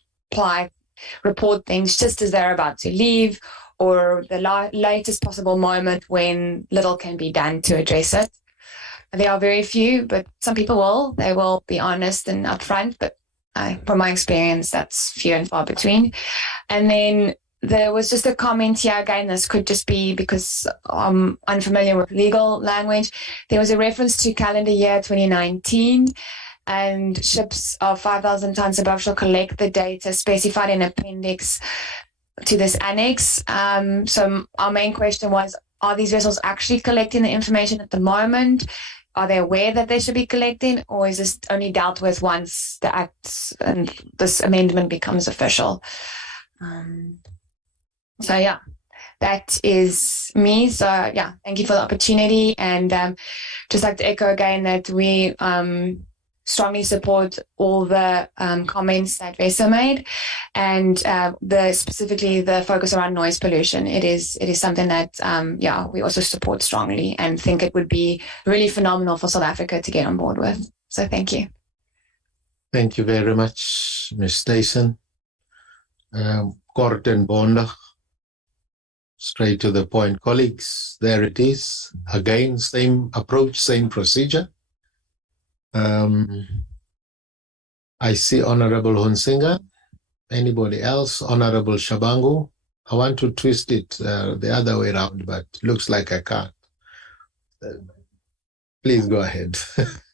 report things just as they're about to leave, or the latest possible moment when little can be done to address it. There are very few, but some people they will be honest and upfront, but from my experience, that's few and far between. And then there was just a comment here. Again, this could just be because I'm unfamiliar with legal language. There was a reference to calendar year 2019, and ships of 5,000 tons above shall collect the data specified in appendix to this annex. So our main question was, are these vessels actually collecting the information at the moment? Are they aware that they should be collecting, or is this only dealt with once the act and this amendment becomes official? So yeah, that is me. So yeah, thank you for the opportunity, and just like to echo again that we strongly support all the comments that Vesa made, and specifically the focus around noise pollution. It is something that we also support strongly and think it would be really phenomenal for South Africa to get on board with. So thank you. Thank you very much, Ms. Stason. Kort en bondig. Straight to the point, colleagues. There it is. Again, same approach, same procedure. I see Honorable Hunsinger. Anybody else? Honorable Shabangu. I want to twist it the other way around, but looks like I can't. Please go ahead.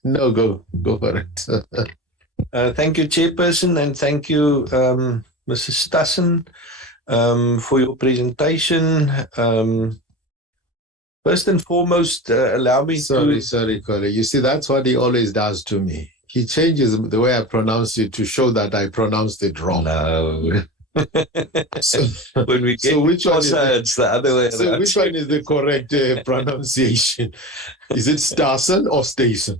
No, go for it. Thank you, Chairperson, and thank you, Mrs. Stassen, for your presentation. First and foremost, allow me to... Sorry, Corey. You see, that's what he always does to me. He changes the way I pronounce it to show that I pronounced it wrong. No. When we get which one is it's the other way around. So which one is the correct pronunciation? Is it Stassen or Stason?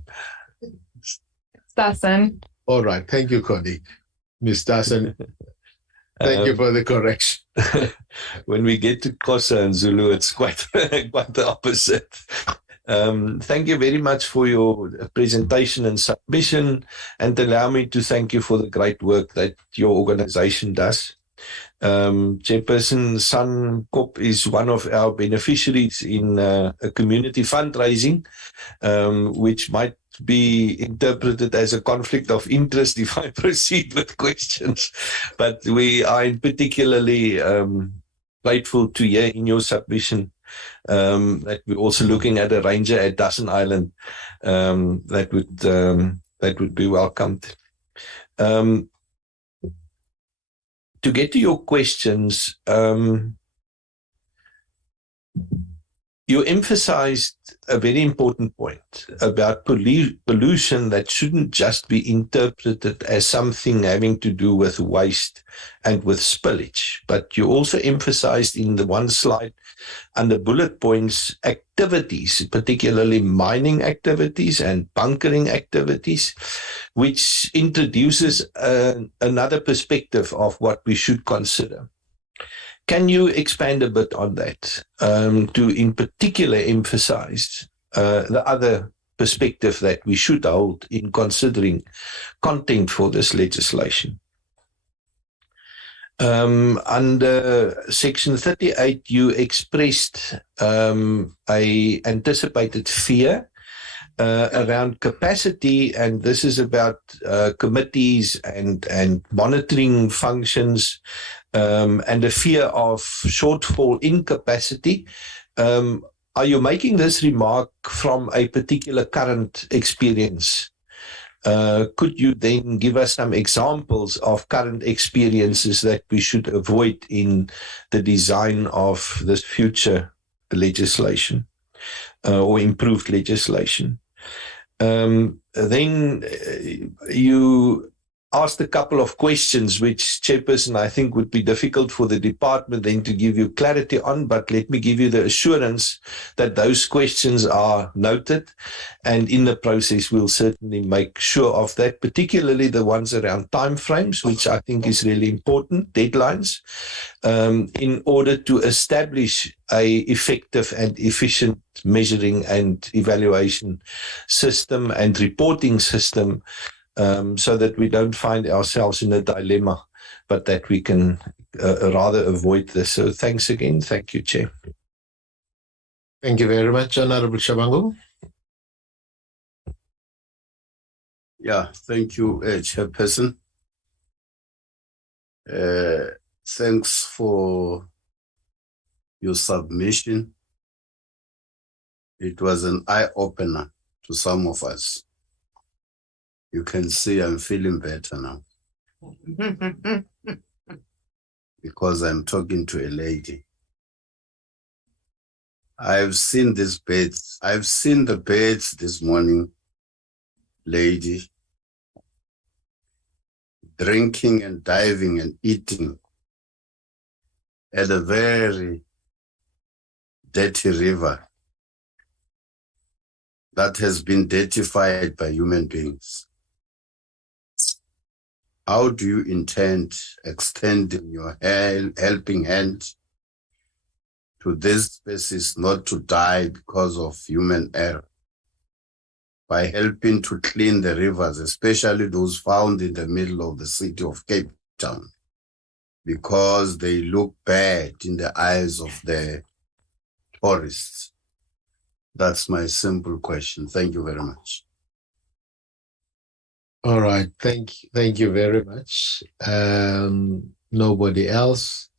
Stassen. All right. Thank you, colleague. Ms. Stassen. Thank you for the correction. When we get to Xhosa and Zulu, it's quite the opposite. Thank you very much for your presentation and submission, and allow me to thank you for the great work that your organization does. Chairperson San Kop is one of our beneficiaries in a community fundraising, which might be interpreted as a conflict of interest if I proceed with questions. But we are particularly grateful to hear in your submission that we're also looking at a ranger at Dawson Island that would be welcomed. To get to your questions, you emphasized a very important point about pollution that shouldn't just be interpreted as something having to do with waste and with spillage, but you also emphasized in the one slide under bullet points activities, particularly mining activities and bunkering activities, which introduces another perspective of what we should consider. Can you expand a bit on that to in particular emphasize the other perspective that we should hold in considering content for this legislation? Under Section 38, you expressed a anticipated fear around capacity, and this is about committees and monitoring functions, and a fear of shortfall in capacity. Are you making this remark from a particular current experience? Could you then give us some examples of current experiences that we should avoid in the design of this future legislation or improved legislation? Then you asked a couple of questions which, Chairperson, I think would be difficult for the department then to give you clarity on, but let me give you the assurance that those questions are noted, and in the process we'll certainly make sure of that, particularly the ones around timeframes, which I think is really important, deadlines, in order to establish a effective and efficient measuring and evaluation system and reporting system, so that we don't find ourselves in a dilemma, but that we can rather avoid this. So thanks again. Thank you, Chair. Thank you very much, Honorable Shabangu. Yeah, thank you, Chairperson. Thanks for your submission. It was an eye-opener to some of us. You can see I'm feeling better now because I'm talking to a lady. I've seen these beds. I've seen the beds this morning, lady, drinking and diving and eating at a very dirty river that has been dirtified by human beings. How do you intend extending your helping hand to this species not to die because of human error by helping to clean the rivers, especially those found in the middle of the city of Cape Town, because they look bad in the eyes of the tourists? That's my simple question. Thank you very much. All right. Thank you very much. Nobody else?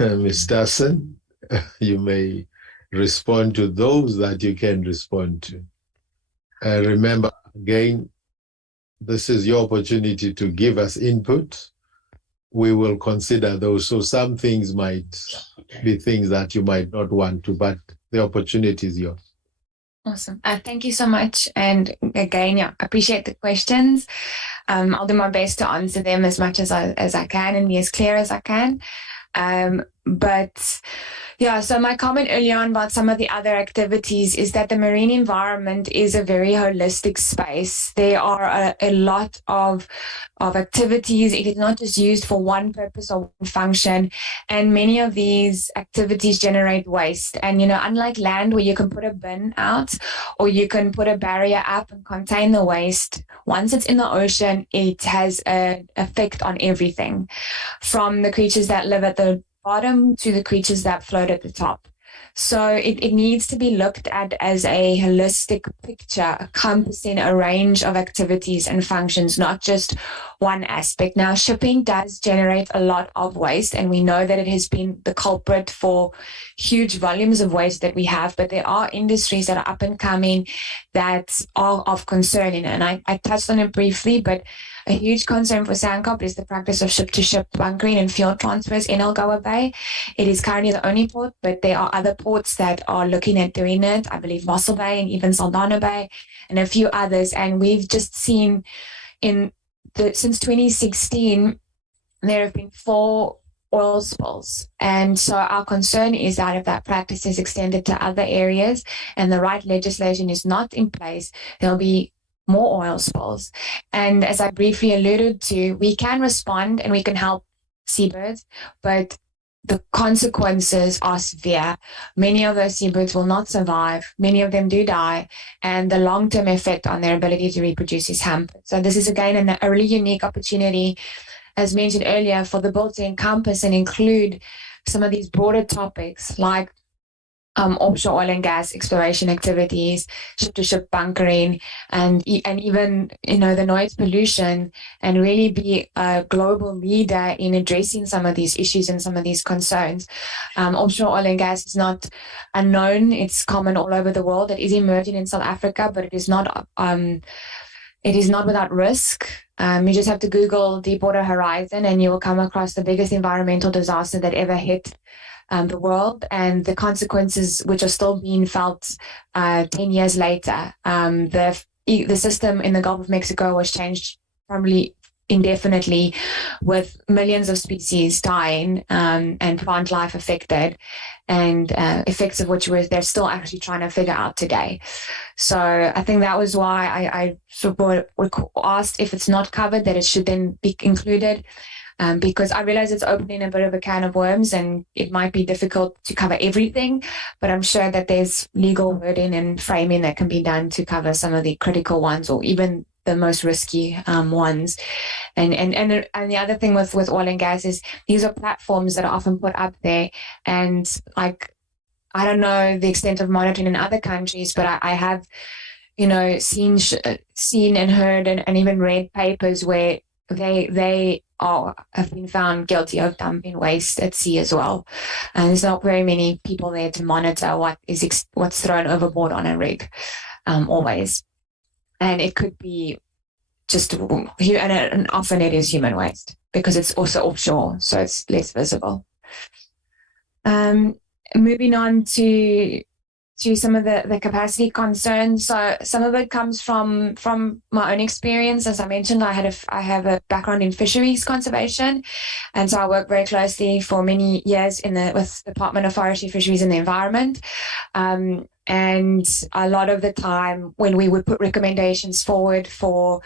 Ms. Dawson, you may respond to those that you can respond to. Remember, again, this is your opportunity to give us input. We will consider those. So some things might be things that you might not want to, but the opportunity is yours. Awesome. Thank you so much. And again, yeah, I appreciate the questions. I'll do my best to answer them as much as I can and be as clear as I can. But yeah, so my comment earlier on about some of the other activities is that the marine environment is a very holistic space. There are a lot of activities. It is not just used for one purpose or one function. And many of these activities generate waste. And, unlike land where you can put a bin out or you can put a barrier up and contain the waste, once it's in the ocean, it has an effect on everything, from the creatures that live at the bottom to the creatures that float at the top. So it needs to be looked at as a holistic picture, encompassing a range of activities and functions, not just one aspect. Now, shipping does generate a lot of waste, and we know that it has been the culprit for huge volumes of waste that we have, but there are industries that are up and coming that are of concern. And I touched on it briefly, but a huge concern for SANCOP is the practice of ship-to-ship bunkering and fuel transfers in Algoa Bay. It is currently the only port, but there are other ports that are looking at doing it. I believe Mossel Bay and even Saldanha Bay and a few others. And we've just seen since 2016, there have been 4 oil spills. And so our concern is that if that practice is extended to other areas and the right legislation is not in place, there'll be more oil spills. And as I briefly alluded to, we can respond and we can help seabirds, but the consequences are severe. Many of those seabirds will not survive. Many of them do die, and the long-term effect on their ability to reproduce is hampered. So this is, again, a really unique opportunity, as mentioned earlier, for the bill to encompass and include some of these broader topics like offshore oil and gas exploration activities, ship-to-ship bunkering, and even the noise pollution, and really be a global leader in addressing some of these issues and some of these concerns. Offshore oil and gas is not unknown; it's common all over the world. It is emerging in South Africa, but it is not without risk. You just have to Google Deepwater Horizon, and you will come across the biggest environmental disaster that ever hit the world, and the consequences which are still being felt 10 years later. The system in the Gulf of Mexico was changed probably indefinitely, with millions of species dying and plant life affected, and effects of which they're still actually trying to figure out today. So I think that was why I sort of asked if it's not covered, that it should then be included. Because I realize it's opening a bit of a can of worms and it might be difficult to cover everything, but I'm sure that there's legal wording and framing that can be done to cover some of the critical ones, or even the most risky ones. And the other thing with oil and gas is these are platforms that are often put up there, and like, I don't know the extent of monitoring in other countries, but I have seen and heard and even read papers where they have been found guilty of dumping waste at sea as well. And there's not very many people there to monitor what's thrown overboard on a rig, always. And it could be just, and often it is human waste because it's also offshore, so it's less visible. Moving on to some of the capacity concerns. So some of it comes from my own experience. As I mentioned, I have a background in fisheries conservation, and so I worked very closely for many years with the Department of Forestry, Fisheries and the Environment. And a lot of the time when we would put recommendations forward for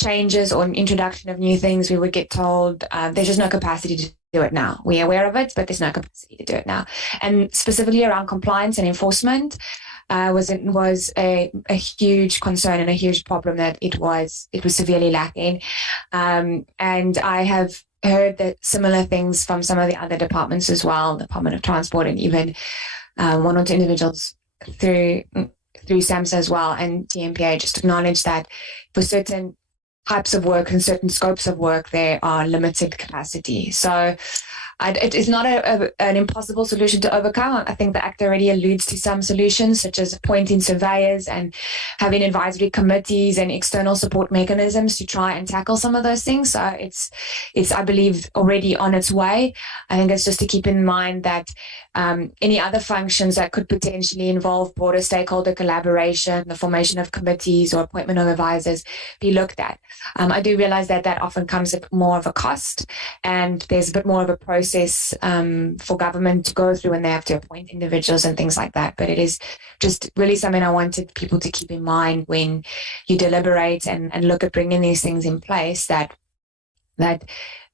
changes or an introduction of new things, we would get told there's just no capacity to do it now. We're aware of it, but there's no capacity to do it now. And specifically around compliance and enforcement was a huge concern and a huge problem that it was severely lacking. And I have heard that similar things from some of the other departments as well, the Department of Transport, and even one or two individuals through SAMHSA as well, and TMPA just acknowledge that for certain types of work and certain scopes of work, there are limited capacity. So it is not an impossible solution to overcome. I think the Act already alludes to some solutions, such as appointing surveyors and having advisory committees and external support mechanisms to try and tackle some of those things. So it's I believe, already on its way. I think it's just to keep in mind that any other functions that could potentially involve broader stakeholder collaboration, the formation of committees or appointment of advisors, be looked at. I do realize that often comes at more of a cost, and there's a bit more of a process for government to go through when they have to appoint individuals and things like that. But it is just really something I wanted people to keep in mind when you deliberate and look at bringing these things in place, that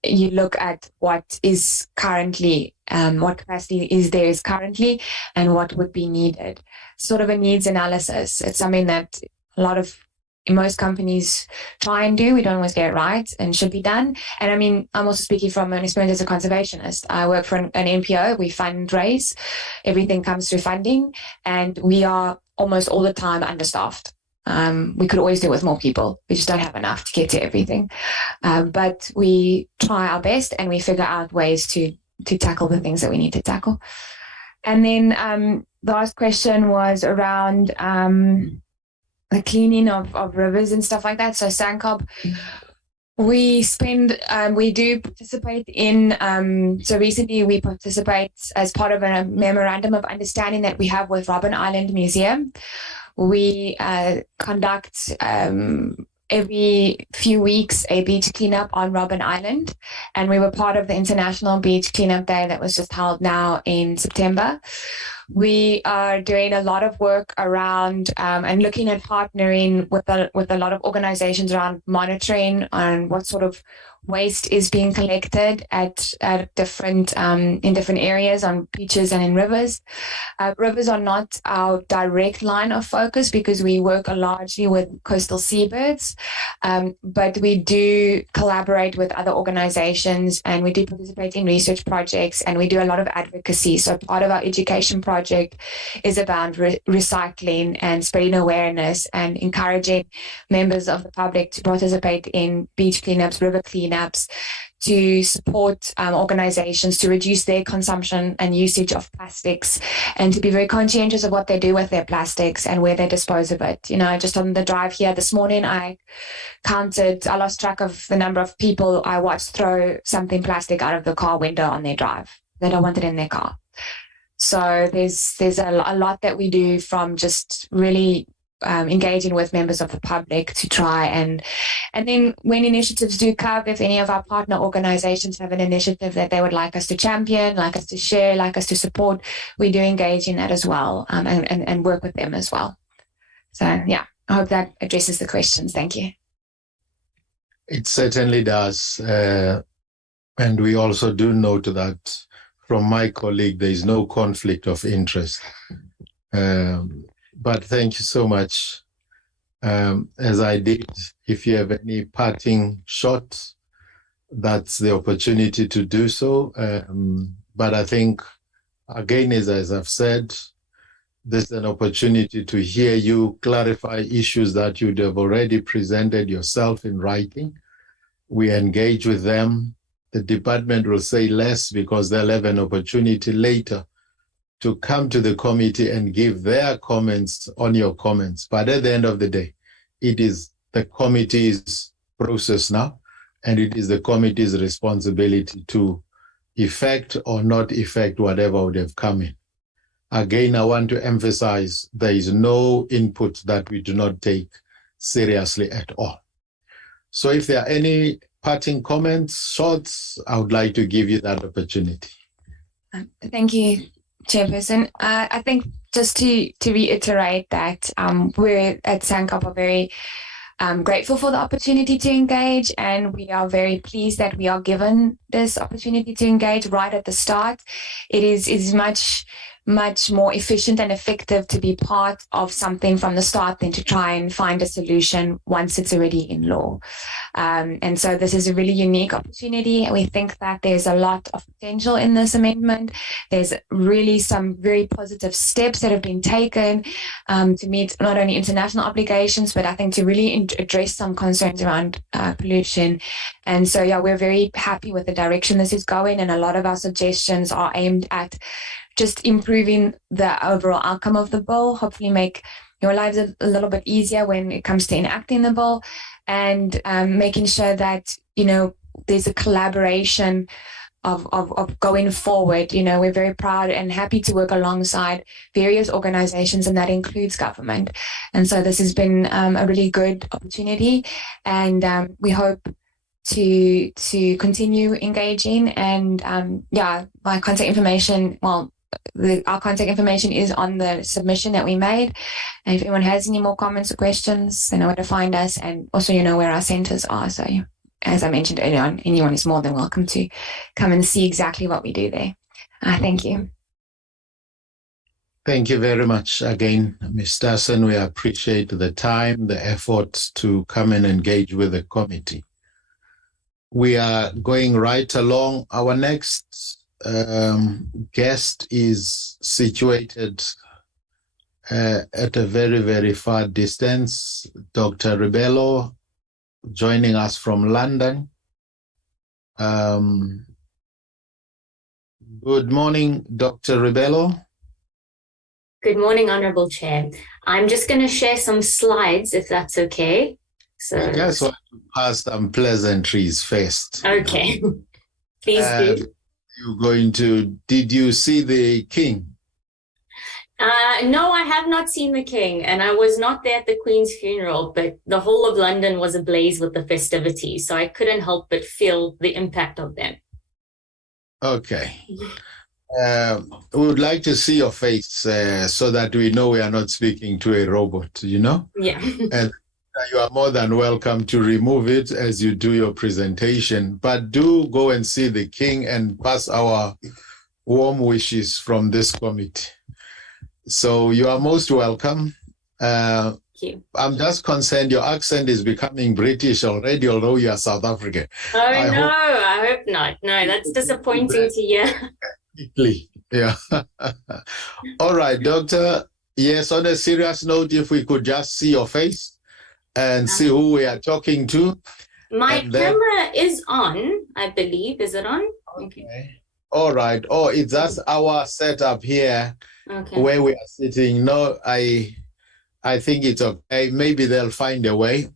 you look at what is currently, what capacity is currently, and what would be needed. Sort of a needs analysis. It's something that most companies try and do. We don't always get it right, and should be done. And I mean, I'm also speaking from an experience as a conservationist. I work for an NPO. We fundraise. Everything comes through funding, and we are almost all the time understaffed. We could always do with more people. We just don't have enough to get to everything. But we try our best, and we figure out ways to tackle the things that we need to tackle. And then the last question was around the cleaning of rivers and stuff like that. So SANCOB, we do participate in, so recently we participate as part of a memorandum of understanding that we have with Robben Island Museum. We conduct every few weeks a beach cleanup on Robben Island, and we were part of the International Beach Cleanup Day that was just held now in September. We are doing a lot of work around and looking at partnering with a lot of organizations around monitoring on what sort of waste is being collected at different in different areas on beaches and in rivers. Rivers are not our direct line of focus because we work largely with coastal seabirds, but we do collaborate with other organizations, and we do participate in research projects, and we do a lot of advocacy. So part of our education project is about recycling and spreading awareness and encouraging members of the public to participate in beach cleanups, river cleanups, to support organizations to reduce their consumption and usage of plastics, and to be very conscientious of what they do with their plastics and where they dispose of it. You know, just on the drive here this morning, I lost track of the number of people I watched throw something plastic out of the car window on their drive. They don't want it in their car. So there's a lot that we do, from just really engaging with members of the public to try and then when initiatives do come, if any of our partner organizations have an initiative that they would like us to champion, like us to share, like us to support, we do engage in that as well, and work with them as well. So yeah, I hope that addresses the questions. Thank you. It certainly does. And we also do note that from my colleague, there is no conflict of interest. But thank you so much. As I did, if you have any parting shots, that's the opportunity to do so. But I think, again, as I've said, this is an opportunity to hear you clarify issues that you'd have already presented yourself in writing. We engage with them. The department will say less because they'll have an opportunity later to come to the committee and give their comments on your comments. But at the end of the day, it is the committee's process now, and it is the committee's responsibility to effect or not effect whatever would have come in. Again, I want to emphasize there is no input that we do not take seriously at all. So if there are any parting comments, shorts, I would like to give you that opportunity. Thank you, Chairperson. I think just to reiterate that we're at SANCOP are very grateful for the opportunity to engage, and we are very pleased that we are given this opportunity to engage right at the start. It is much more efficient and effective to be part of something from the start than to try and find a solution once it's already in law. And so this is a really unique opportunity. We think that there's a lot of potential in this amendment. There's really some very positive steps that have been taken to meet not only international obligations, but I think to really address some concerns around pollution. And so, yeah, we're very happy with the direction this is going, and a lot of our suggestions are aimed at just improving the overall outcome of the bill, hopefully make your lives a little bit easier when it comes to enacting the bill, and making sure that, there's a collaboration of going forward. We're very proud and happy to work alongside various organizations, and that includes government. And so this has been a really good opportunity, and we hope to continue engaging. And my contact information, our contact information is on the submission that we made. And if anyone has any more comments or questions, they know where to find us, and also where our centers are. So as I mentioned earlier on, anyone is more than welcome to come and see exactly what we do there. Thank you. Thank you very much again, Ms. Stassen. We appreciate the time, the effort to come and engage with the committee. We are going right along. Our next guest is situated at a very, very far distance. Dr. Ribello, joining us from London. Good morning, Dr. Ribello. Good morning, Honorable Chair. I'm just going to share some slides, if that's okay. So I just want to pass some pleasantries first. Okay. Please do. Did you see the King? No, I have not seen the King, and I was not there at the Queen's funeral, but the whole of London was ablaze with the festivities, so I couldn't help but feel the impact of them. Okay. We would like to see your face so that we know we are not speaking to a robot, Yeah. And you are more than welcome to remove it as you do your presentation, but do go and see the King and pass our warm wishes from this committee. So you are most welcome. Thank you. I'm just concerned your accent is becoming British already, although you are South African. I hope not. No, that's disappointing to hear. Yeah. All right, Doctor. Yes, on a serious note, if we could just see your face and see who we are talking to. My camera is on, I believe. Is it on? Okay. All right. Oh, it's just our setup here where we are sitting. No, I think it's okay. Maybe they'll find a way.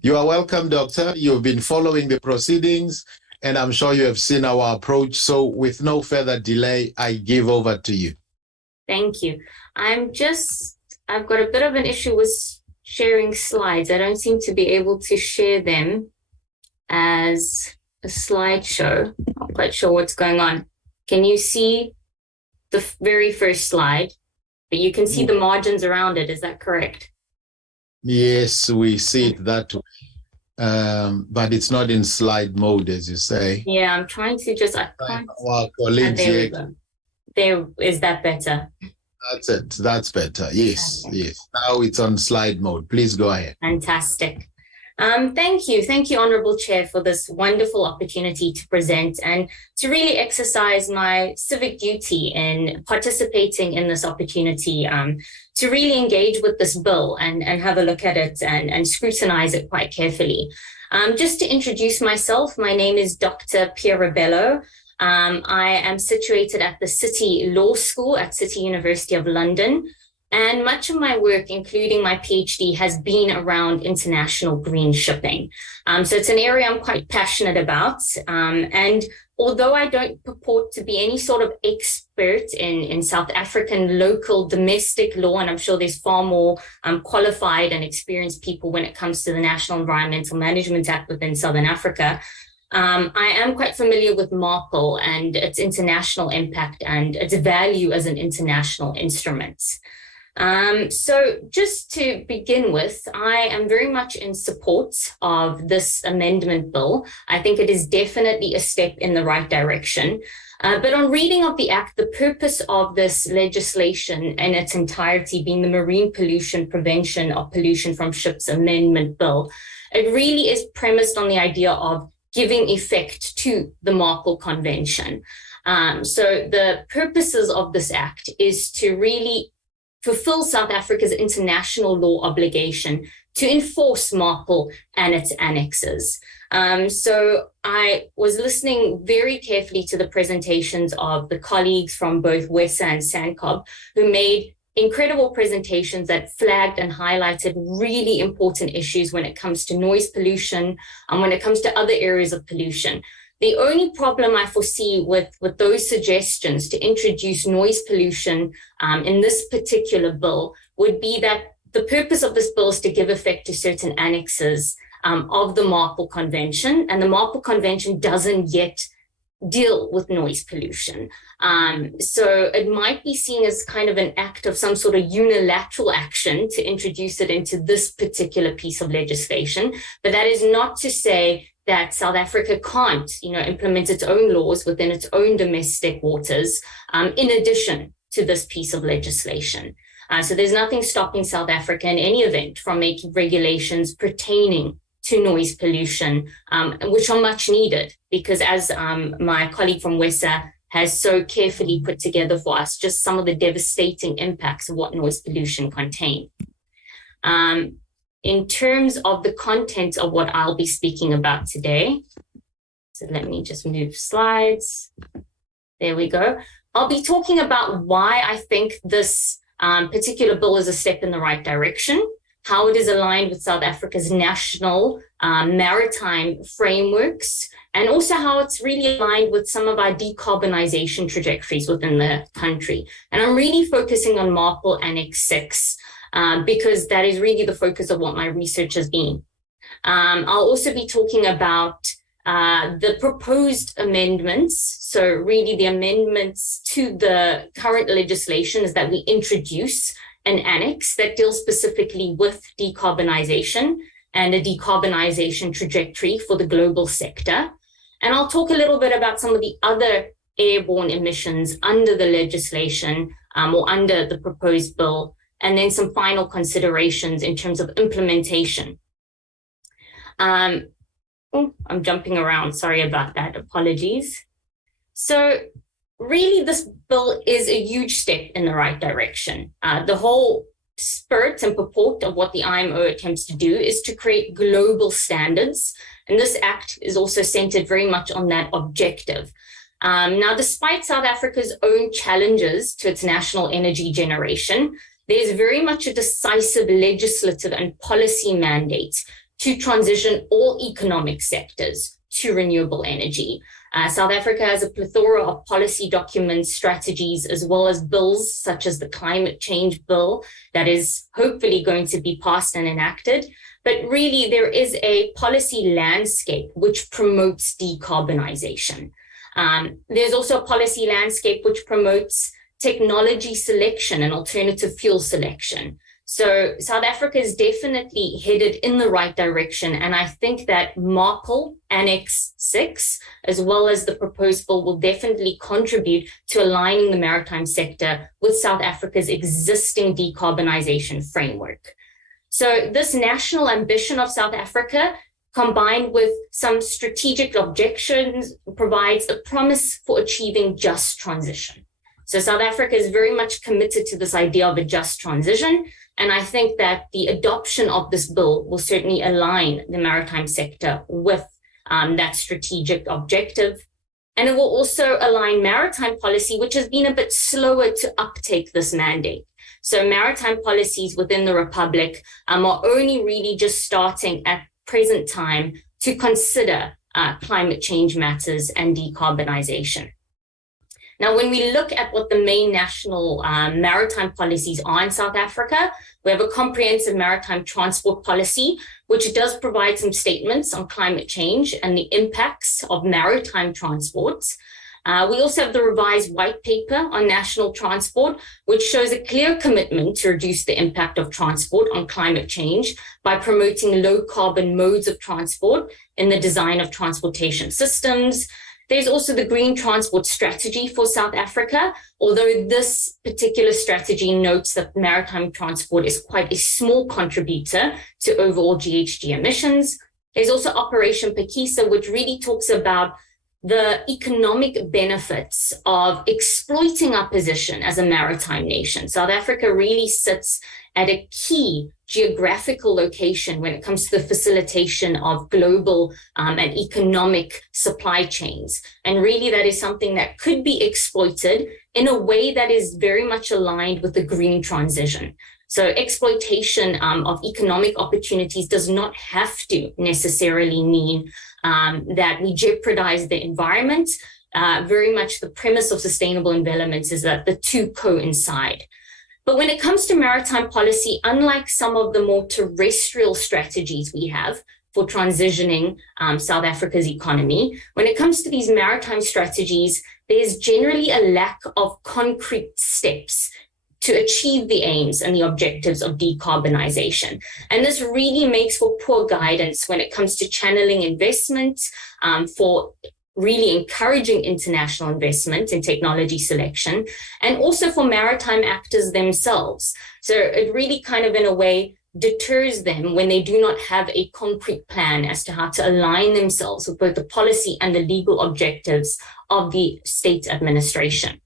You are welcome, Doctor. You've been following the proceedings, and I'm sure you have seen our approach. So with no further delay, I give over to you. Thank you. I've got a bit of an issue with sharing slides. I don't seem to be able to share them as a slideshow. I'm not quite sure what's going on. Can you see the very first slide? But you can see the margins around it. Is that correct? Yes, we see it that way. But it's not in slide mode, as you say. Yeah, I'm trying to just... Our colleagues there we go. There, is that better? That's it. That's better. Yes, yes. Now it's on slide mode. Please go ahead. Fantastic. Thank you. Thank you, Honourable Chair, for this wonderful opportunity to present and to really exercise my civic duty in participating in this opportunity to really engage with this bill and have a look at it and scrutinise it quite carefully. Just to introduce myself, my name is Dr. Pia Rebello. I am situated at the City Law School at City University of London. And much of my work, including my PhD, has been around international green shipping. So it's an area I'm quite passionate about. And although I don't purport to be any sort of expert in South African local domestic law, and I'm sure there's far more qualified and experienced people when it comes to the National Environmental Management Act within Southern Africa, I am quite familiar with MARPL and its international impact and its value as an international instrument. So just to begin with, I am very much in support of this amendment bill. I think it is definitely a step in the right direction. But on reading of the Act, the purpose of this legislation in its entirety being the Marine Pollution Prevention of Pollution from Ships Amendment Bill, it really is premised on the idea of giving effect to the MARPL Convention. So the purposes of this Act is to really fulfill South Africa's international law obligation to enforce MARPL and its annexes. So I was listening very carefully to the presentations of the colleagues from both WESA and SANCOB, who made incredible presentations that flagged and highlighted really important issues when it comes to noise pollution and when it comes to other areas of pollution. The only problem I foresee with those suggestions to introduce noise pollution in this particular bill would be that the purpose of this bill is to give effect to certain annexes of the MARPL Convention, and the MARPL Convention doesn't yet deal with noise pollution. So it might be seen as kind of an act of some sort of unilateral action to introduce it into this particular piece of legislation, but that is not to say that South Africa can't, implement its own laws within its own domestic waters, in addition to this piece of legislation. So there's nothing stopping South Africa in any event from making regulations pertaining to noise pollution, which are much needed, because as my colleague from WESA has so carefully put together for us, just some of the devastating impacts of what noise pollution contain. In terms of the content of what I'll be speaking about today, so let me just move slides. There we go. I'll be talking about why I think this particular bill is a step in the right direction, how it is aligned with South Africa's national maritime frameworks, and also how it's really aligned with some of our decarbonization trajectories within the country. And I'm really focusing on MARPL Annex 6, because that is really the focus of what my research has been. I'll also be talking about the proposed amendments. So really the amendments to the current legislation is that we introduce an annex that deals specifically with decarbonization and a decarbonization trajectory for the global sector. And I'll talk a little bit about some of the other airborne emissions under the legislation or under the proposed bill, and then some final considerations in terms of implementation. I'm jumping around, sorry about that, apologies. So really this bill is a huge step in the right direction. The whole spirit and purport of what the IMO attempts to do is to create global standards, and this act is also centered very much on that objective. Now, despite South Africa's own challenges to its national energy generation, there's very much a decisive legislative and policy mandate to transition all economic sectors to renewable energy. South Africa has a plethora of policy documents, strategies, as well as bills such as the climate change bill that is hopefully going to be passed and enacted. But really, there is a policy landscape which promotes decarbonization. There's also a policy landscape which promotes technology selection and alternative fuel selection. So South Africa is definitely headed in the right direction. And I think that MARPL Annex 6, as well as the proposed bill, will definitely contribute to aligning the maritime sector with South Africa's existing decarbonization framework. So this national ambition of South Africa, combined with some strategic objections, provides a promise for achieving just transition. So South Africa is very much committed to this idea of a just transition. And I think that the adoption of this bill will certainly align the maritime sector with that strategic objective. And it will also align maritime policy, which has been a bit slower to uptake this mandate. So maritime policies within the Republic are only really just starting at present time to consider climate change matters and decarbonization. Now, when we look at what the main national maritime policies are in South Africa, we have a comprehensive maritime transport policy, which does provide some statements on climate change and the impacts of maritime transports. We also have the revised white paper on national transport, which shows a clear commitment to reduce the impact of transport on climate change by promoting low carbon modes of transport in the design of transportation systems. There's also the Green Transport Strategy for South Africa, although this particular strategy notes that maritime transport is quite a small contributor to overall GHG emissions. There's also Operation Phakisa, which really talks about the economic benefits of exploiting our position as a maritime nation. South Africa really sits at a key geographical location when it comes to the facilitation of global and economic supply chains. And really that is something that could be exploited in a way that is very much aligned with the green transition. So exploitation of economic opportunities does not have to necessarily mean that we jeopardize the environment. Very much the premise of sustainable development is that the two coincide. But when it comes to maritime policy, unlike some of the more terrestrial strategies we have for transitioning South Africa's economy, when it comes to these maritime strategies, there's generally a lack of concrete steps to achieve the aims and the objectives of decarbonization. And this really makes for poor guidance when it comes to channeling investment, for really encouraging international investment in technology selection, and also for maritime actors themselves. So it really kind of in a way deters them when they do not have a concrete plan as to how to align themselves with both the policy and the legal objectives of the state administration.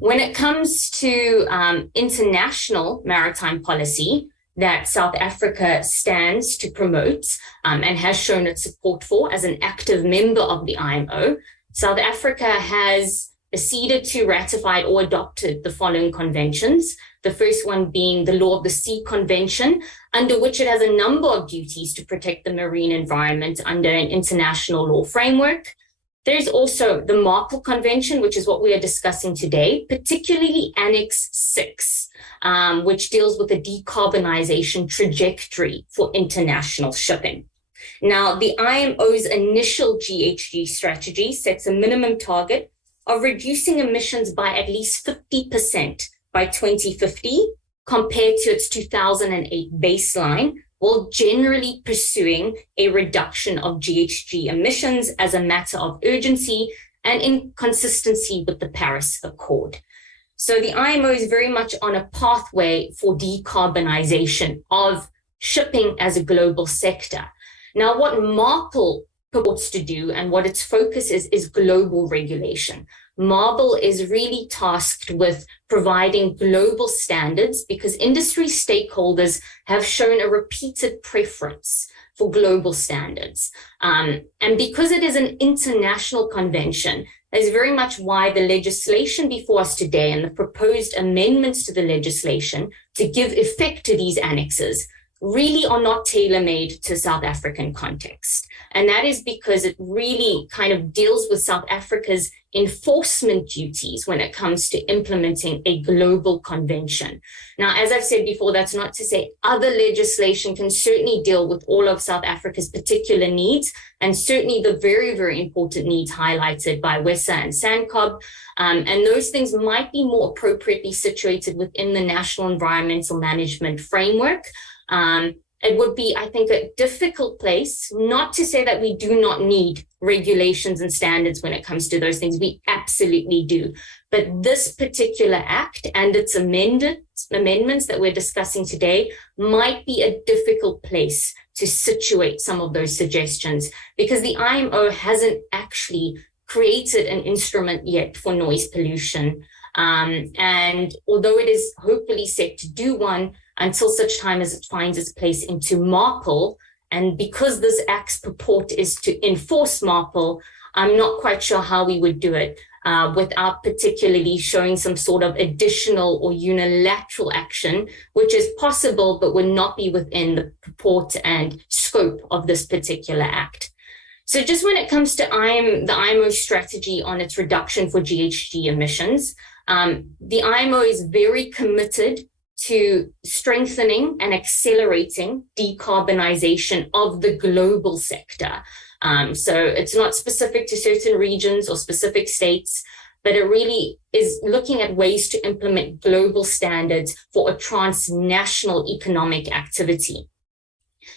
When it comes to international maritime policy that South Africa stands to promote and has shown its support for as an active member of the IMO, South Africa has acceded to, ratified, or adopted the following conventions. The first one being the Law of the Sea Convention, under which it has a number of duties to protect the marine environment under an international law framework. There's also the Marpol Convention, which is what we are discussing today, particularly Annex 6, which deals with the decarbonization trajectory for international shipping. Now, the IMO's initial GHG strategy sets a minimum target of reducing emissions by at least 50% by 2050 compared to its 2008 baseline, while generally pursuing a reduction of GHG emissions as a matter of urgency and in consistency with the Paris Accord. So the IMO is very much on a pathway for decarbonization of shipping as a global sector. Now, what Marpol purports to do and what its focus is global regulation. Marpol is really tasked with providing global standards because industry stakeholders have shown a repeated preference for global standards. And because it is an international convention, that is very much why the legislation before us today and the proposed amendments to the legislation to give effect to these annexes really are not tailor-made to South African context. And that is because it really kind of deals with South Africa's enforcement duties when it comes to implementing a global convention. Now, as I've said before, that's not to say other legislation can certainly deal with all of South Africa's particular needs, and certainly the very, very important needs highlighted by WESA and SANCOB. And those things might be more appropriately situated within the National Environmental Management Framework. it would be, I think, a difficult place, not to say that we do not need regulations and standards when it comes to those things. We absolutely do. But this particular act and its amendments that we're discussing today might be a difficult place to situate some of those suggestions, because the IMO hasn't actually created an instrument yet for noise pollution. And although it is hopefully set to do one, until such time as it finds its place into MARPL, and because this act's purport is to enforce MARPL, I'm not quite sure how we would do it without particularly showing some sort of additional or unilateral action, which is possible but would not be within the purport and scope of this particular act. So just when it comes to the IMO strategy on its reduction for GHG emissions, the IMO is very committed to strengthening and accelerating decarbonization of the global sector. So it's not specific to certain regions or specific states, but it really is looking at ways to implement global standards for a transnational economic activity.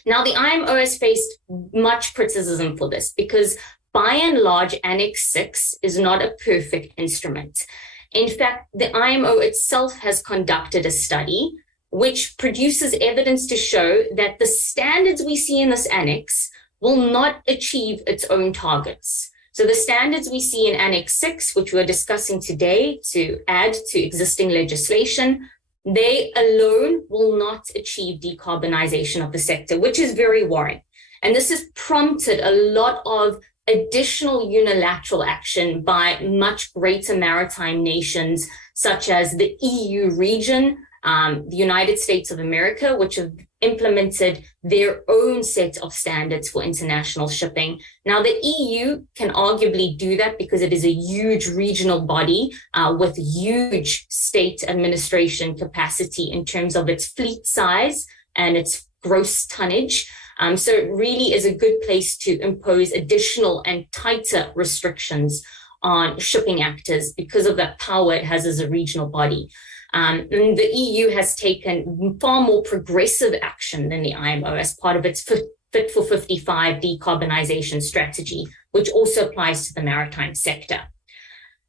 Now, the IMO has faced much criticism for this because, by and large, Annex 6 is not a perfect instrument. In fact, the IMO itself has conducted a study which produces evidence to show that the standards we see in this annex will not achieve its own targets. So the standards we see in Annex 6, which we're discussing today to add to existing legislation, they alone will not achieve decarbonization of the sector, which is very worrying. And this has prompted a lot of additional unilateral action by much greater maritime nations, such as the EU region, the United States of America, which have implemented their own set of standards for international shipping. Now, the EU can arguably do that because it is a huge regional body with huge state administration capacity in terms of its fleet size and its gross tonnage. So it really is a good place to impose additional and tighter restrictions on shipping actors because of that power it has as a regional body. And the EU has taken far more progressive action than the IMO as part of its Fit for 55 decarbonization strategy, which also applies to the maritime sector.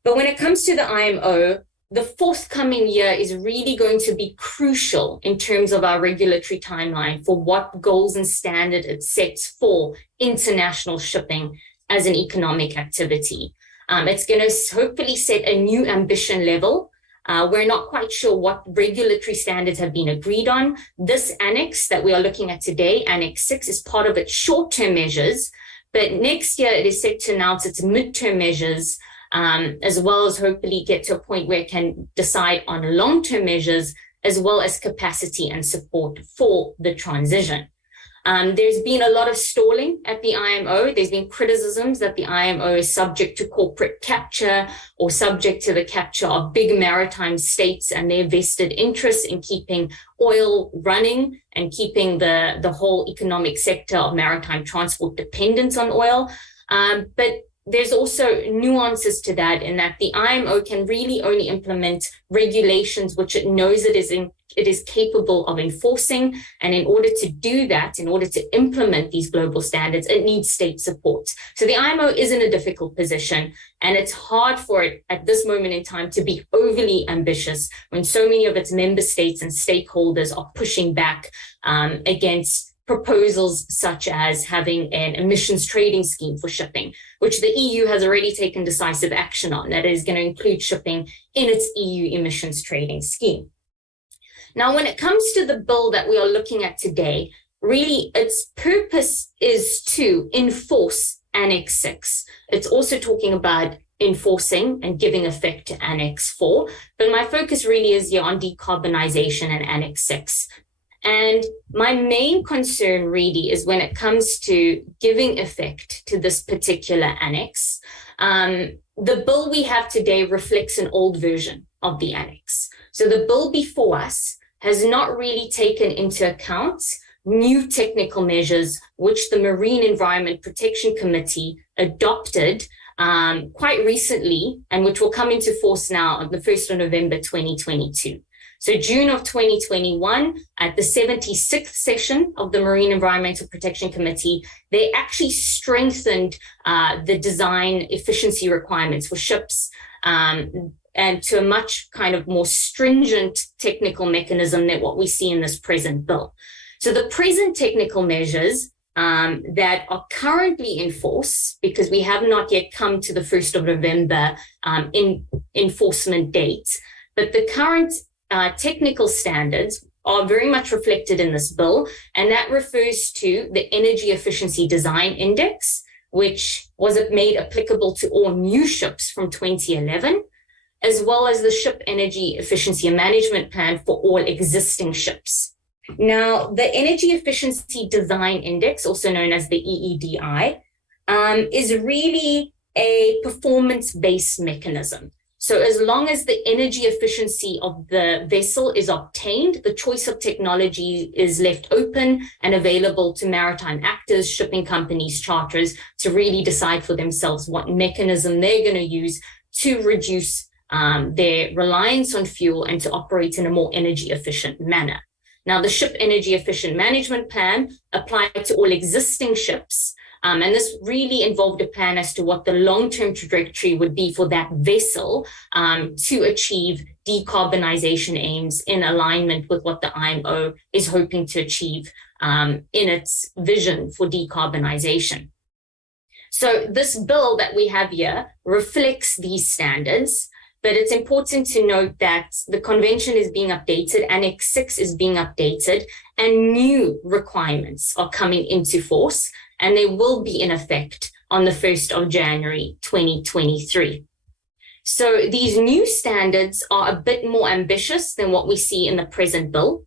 But when it comes to the IMO, the forthcoming year is really going to be crucial in terms of our regulatory timeline for what goals and standard it sets for international shipping as an economic activity. It's going to hopefully set a new ambition level. We're not quite sure what regulatory standards have been agreed on. This annex that we are looking at today, Annex 6, is part of its short-term measures, but next year it is set to announce its midterm measures, as well as hopefully get to a point where it can decide on long-term measures, as well as capacity and support for the transition. There's been a lot of stalling at the IMO. There's been criticisms that the IMO is subject to corporate capture or subject to the capture of big maritime states and their vested interests in keeping oil running and keeping the whole economic sector of maritime transport dependent on oil. But there's also nuances to that in that the IMO can really only implement regulations which it knows it is capable of enforcing. And in order to do that, in order to implement these global standards, it needs state support. So the IMO is in a difficult position, and it's hard for it at this moment in time to be overly ambitious when so many of its member states and stakeholders are pushing back against proposals such as having an emissions trading scheme for shipping, which the EU has already taken decisive action on, that is going to include shipping in its EU emissions trading scheme. Now, when it comes to the bill that we are looking at today, really its purpose is to enforce Annex 6. It's also talking about enforcing and giving effect to Annex 4, but my focus really is here on decarbonization and Annex 6. And my main concern really is when it comes to giving effect to this particular annex. The bill we have today reflects an old version of the annex. So the bill before us has not really taken into account new technical measures which the Marine Environment Protection Committee adopted quite recently and which will come into force now on the 1st of November 2022. So June of 2021, at the 76th session of the Marine Environmental Protection Committee, they actually strengthened the design efficiency requirements for ships and to a much kind of more stringent technical mechanism than what we see in this present bill. So the present technical measures that are currently in force, because we have not yet come to the 1st of November in enforcement dates, but the current technical standards are very much reflected in this bill, and that refers to the Energy Efficiency Design Index, which was made applicable to all new ships from 2011, as well as the Ship Energy Efficiency Management Plan for all existing ships. Now, the Energy Efficiency Design Index, also known as the EEDI, is really a performance-based mechanism. So as long as the energy efficiency of the vessel is obtained, the choice of technology is left open and available to maritime actors, shipping companies, charterers to really decide for themselves what mechanism they're going to use to reduce their reliance on fuel and to operate in a more energy efficient manner. Now, the Ship Energy Efficient Management Plan applied to all existing ships. And this really involved a plan as to what the long-term trajectory would be for that vessel to achieve decarbonization aims in alignment with what the IMO is hoping to achieve in its vision for decarbonization. So this bill that we have here reflects these standards, but it's important to note that the convention is being updated, Annex 6 is being updated, and new requirements are coming into force, and they will be in effect on the 1st of January 2023. So these new standards are a bit more ambitious than what we see in the present bill.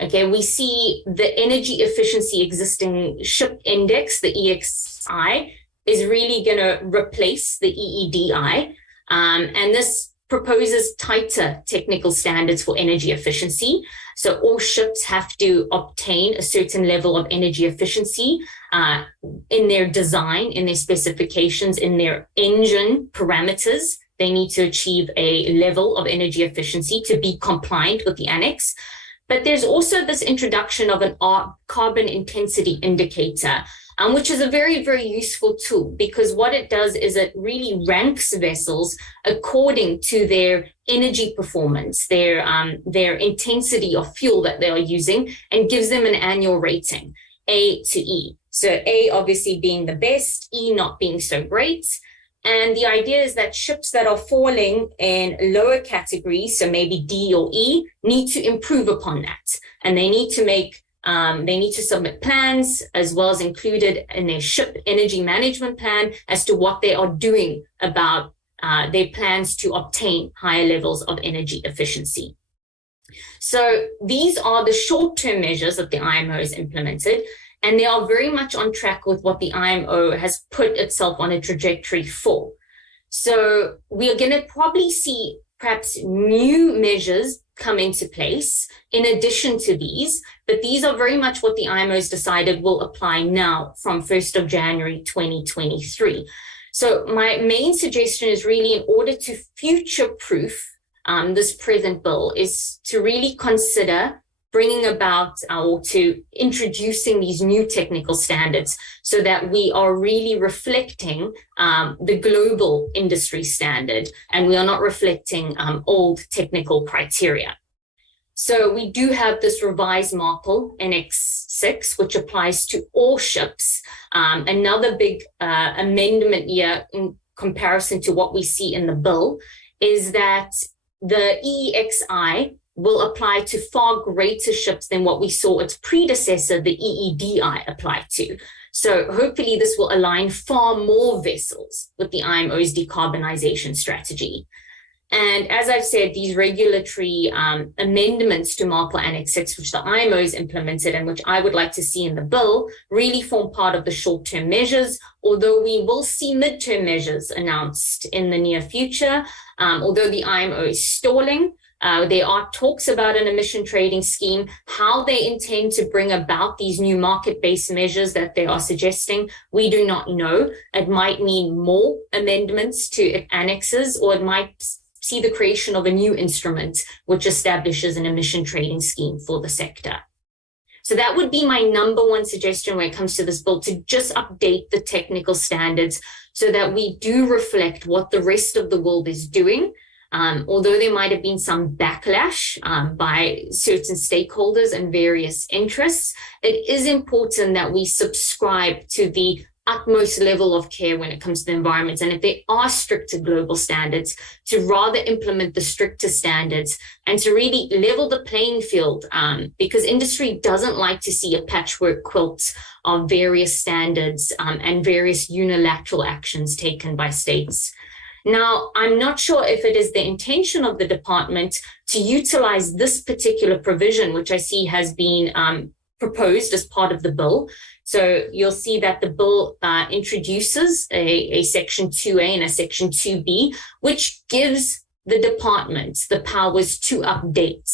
Okay, we see the energy efficiency existing ship index, the EXI, is really going to replace the EEDI. And this proposes tighter technical standards for energy efficiency. So all ships have to obtain a certain level of energy efficiency in their design, in their specifications, in their engine parameters. They need to achieve a level of energy efficiency to be compliant with the annex. But there's also this introduction of an carbon intensity indicator, which is a very, very useful tool, because what it does is it really ranks vessels according to their energy performance, their intensity of fuel that they are using, and gives them an annual rating, A to E. So A obviously being the best, E not being so great. And the idea is that ships that are falling in lower categories, so maybe D or E, need to improve upon that. And they need to submit plans as well as included in their ship energy management plan as to what they are doing about their plans to obtain higher levels of energy efficiency. So these are the short-term measures that the IMO has implemented, and they are very much on track with what the IMO has put itself on a trajectory for. So we are going to probably see perhaps new measures come into place in addition to these, but these are very much what the IMO has decided will apply now from 1st of January 2023. So my main suggestion is really, in order to future-proof this present bill, is to really consider bringing about or to introducing these new technical standards so that we are really reflecting the global industry standard, and we are not reflecting old technical criteria. So we do have this revised MARPL Annex 6, which applies to all ships. Another big amendment here in comparison to what we see in the bill is that the EEXI will apply to far greater ships than what we saw its predecessor, the EEDI, apply to. So hopefully this will align far more vessels with the IMO's decarbonization strategy. And as I've said, these regulatory amendments to MARPL Annex 6, which the IMO has implemented and which I would like to see in the bill, really form part of the short-term measures, although we will see mid-term measures announced in the near future. Although the IMO is stalling, there are talks about an emission trading scheme. How they intend to bring about these new market-based measures that they are suggesting, we do not know. It might mean more amendments to annexes, or it might see the creation of a new instrument which establishes an emission trading scheme for the sector. So that would be my number one suggestion when it comes to this bill, to just update the technical standards so that we do reflect what the rest of the world is doing. Although there might have been some backlash by certain stakeholders and various interests, it is important that we subscribe to the utmost level of care when it comes to the environment. And if there are stricter global standards, to rather implement the stricter standards and to really level the playing field, because industry doesn't like to see a patchwork quilt of various standards and various unilateral actions taken by states. Now, I'm not sure if it is the intention of the department to utilize this particular provision, which I see has been proposed as part of the bill. So you'll see that the bill introduces a section 2A and a section 2B, which gives the department the powers to update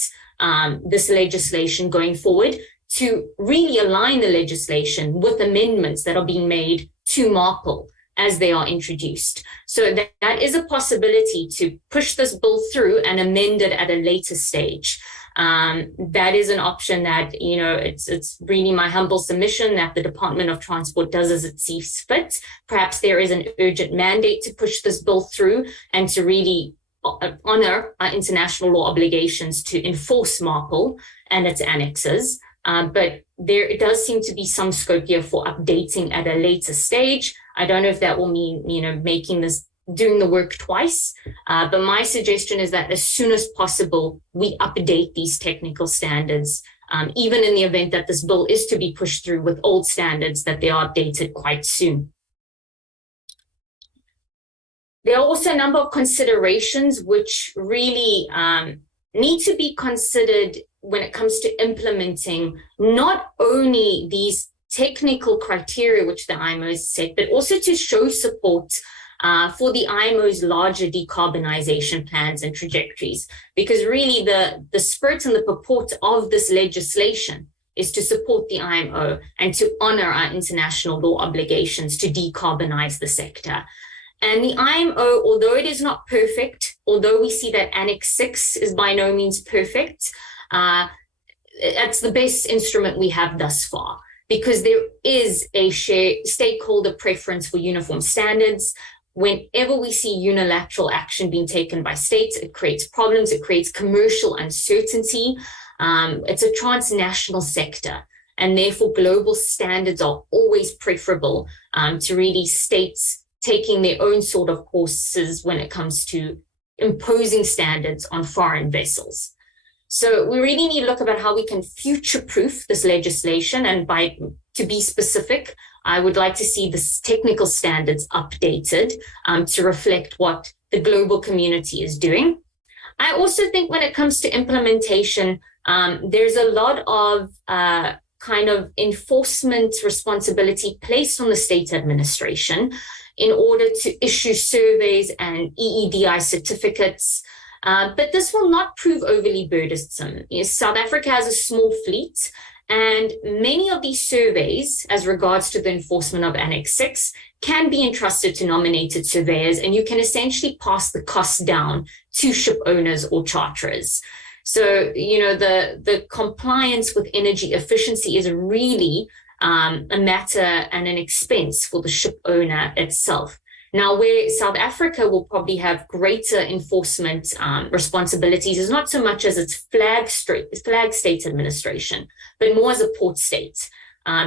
this legislation going forward, to really align the legislation with amendments that are being made to MARPL as they are introduced. So that is a possibility to push this bill through and amend it at a later stage. That is an option that, you know, it's really my humble submission that the Department of Transport does as it sees fit. Perhaps there is an urgent mandate to push this bill through and to really honor our international law obligations to enforce MARPL and its annexes. But there does seem to be some scope here for updating at a later stage. I don't know if that will mean, you know, doing the work twice. But my suggestion is that as soon as possible, we update these technical standards, even in the event that this bill is to be pushed through with old standards, that they are updated quite soon. There are also a number of considerations which really need to be considered when it comes to implementing not only these technical criteria which the IMO has set, but also to show support for the IMO's larger decarbonization plans and trajectories. Because really the spirit and the purport of this legislation is to support the IMO and to honor our international law obligations to decarbonize the sector. And the IMO, although it is not perfect, although we see that Annex 6 is by no means perfect, it's the best instrument we have thus far, because there is a shared stakeholder preference for uniform standards. Whenever we see unilateral action being taken by states, it creates problems, it creates commercial uncertainty. It's a transnational sector, and therefore global standards are always preferable to really states taking their own sort of courses when it comes to imposing standards on foreign vessels. So we really need to look about how we can future-proof this legislation. And to be specific, I would like to see the technical standards updated to reflect what the global community is doing. I also think when it comes to implementation, there's a lot of kind of enforcement responsibility placed on the state administration in order to issue surveys and EEDI certificates. But this will not prove overly burdensome. South Africa has a small fleet, and many of these surveys, as regards to the enforcement of Annex 6, can be entrusted to nominated surveyors, and you can essentially pass the costs down to ship owners or charterers. So, you know, the compliance with energy efficiency is really a matter and an expense for the ship owner itself. Now, where South Africa will probably have greater enforcement responsibilities is not so much as its flag state administration, but more as a port state,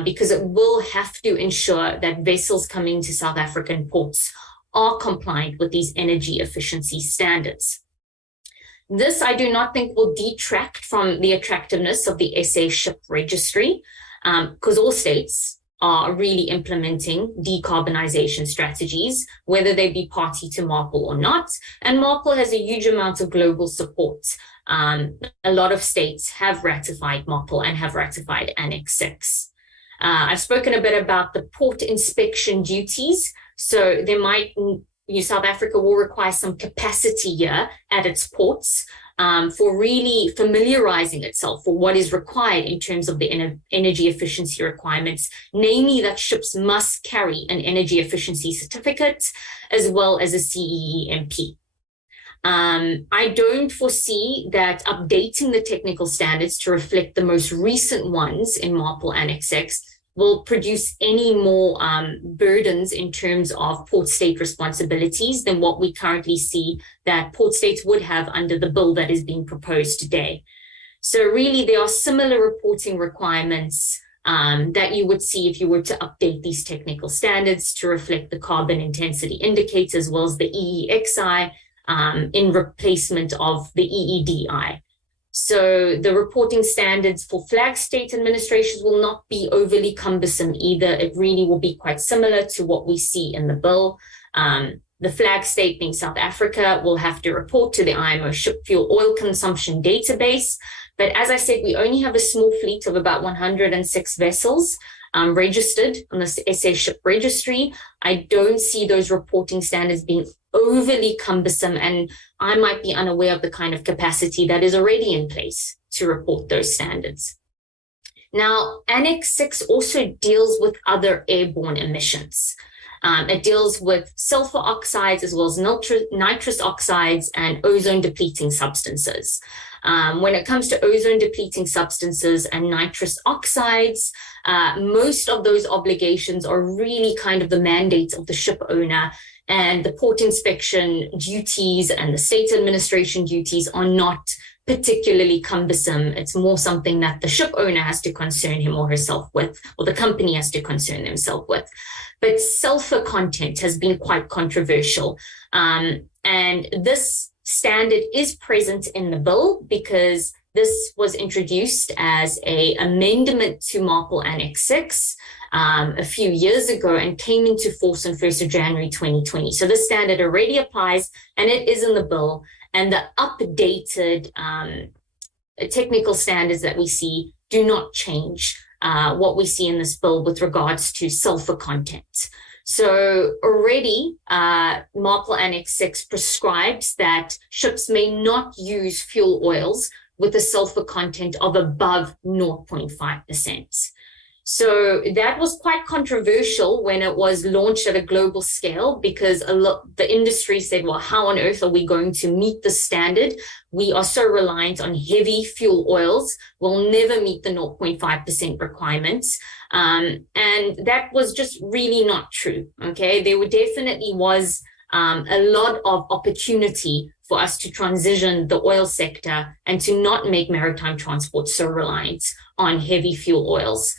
because it will have to ensure that vessels coming to South African ports are compliant with these energy efficiency standards. This, I do not think, will detract from the attractiveness of the SA Ship Registry, because all states are really implementing decarbonization strategies, whether they be party to MARPL or not. And MARPL has a huge amount of global support. A lot of states have ratified MARPL and have ratified Annex 6. I've spoken a bit about the port inspection duties. So there South Africa will require some capacity here at its ports for really familiarizing itself for what is required in terms of the energy efficiency requirements, namely that ships must carry an energy efficiency certificate as well as a CEEMP. I don't foresee that updating the technical standards to reflect the most recent ones in MARPL Annex 6 will produce any more burdens in terms of port state responsibilities than what we currently see that port states would have under the bill that is being proposed today. So really, there are similar reporting requirements that you would see if you were to update these technical standards to reflect the carbon intensity indicator as well as the EEXI in replacement of the EEDI. So the reporting standards for flag state administrations will not be overly cumbersome either. It really will be quite similar to what we see in the bill. The flag state, being South Africa, will have to report to the IMO ship fuel oil consumption database. But as I said, we only have a small fleet of about 106 vessels registered on the SA Ship Registry. I don't see those reporting standards being overly cumbersome, and I might be unaware of the kind of capacity that is already in place to report those standards. Now, Annex 6 also deals with other airborne emissions. It deals with sulfur oxides as well as nitrous oxides and ozone depleting substances. When it comes to ozone depleting substances and nitrous oxides, most of those obligations are really kind of the mandates of the ship owner, and the port inspection duties and the state administration duties are not particularly cumbersome. It's more something that the ship owner has to concern him or herself with, or the company has to concern themselves with. But sulfur content has been quite controversial. And this standard is present in the bill because this was introduced as an amendment to MARPL Annex 6 a few years ago and came into force on 1st of January 2020. So the standard already applies and it is in the bill. And the updated technical standards that we see do not change what we see in this bill with regards to sulfur content. So already, MARPL Annex 6 prescribes that ships may not use fuel oils with a sulfur content of above 0.5%. So that was quite controversial when it was launched at a global scale, because the industry said, well, how on earth are we going to meet the standard? We are so reliant on heavy fuel oils. We'll never meet the 0.5% requirements. And that was just really not true. Okay, there definitely was a lot of opportunity for us to transition the oil sector and to not make maritime transport so reliant on heavy fuel oils.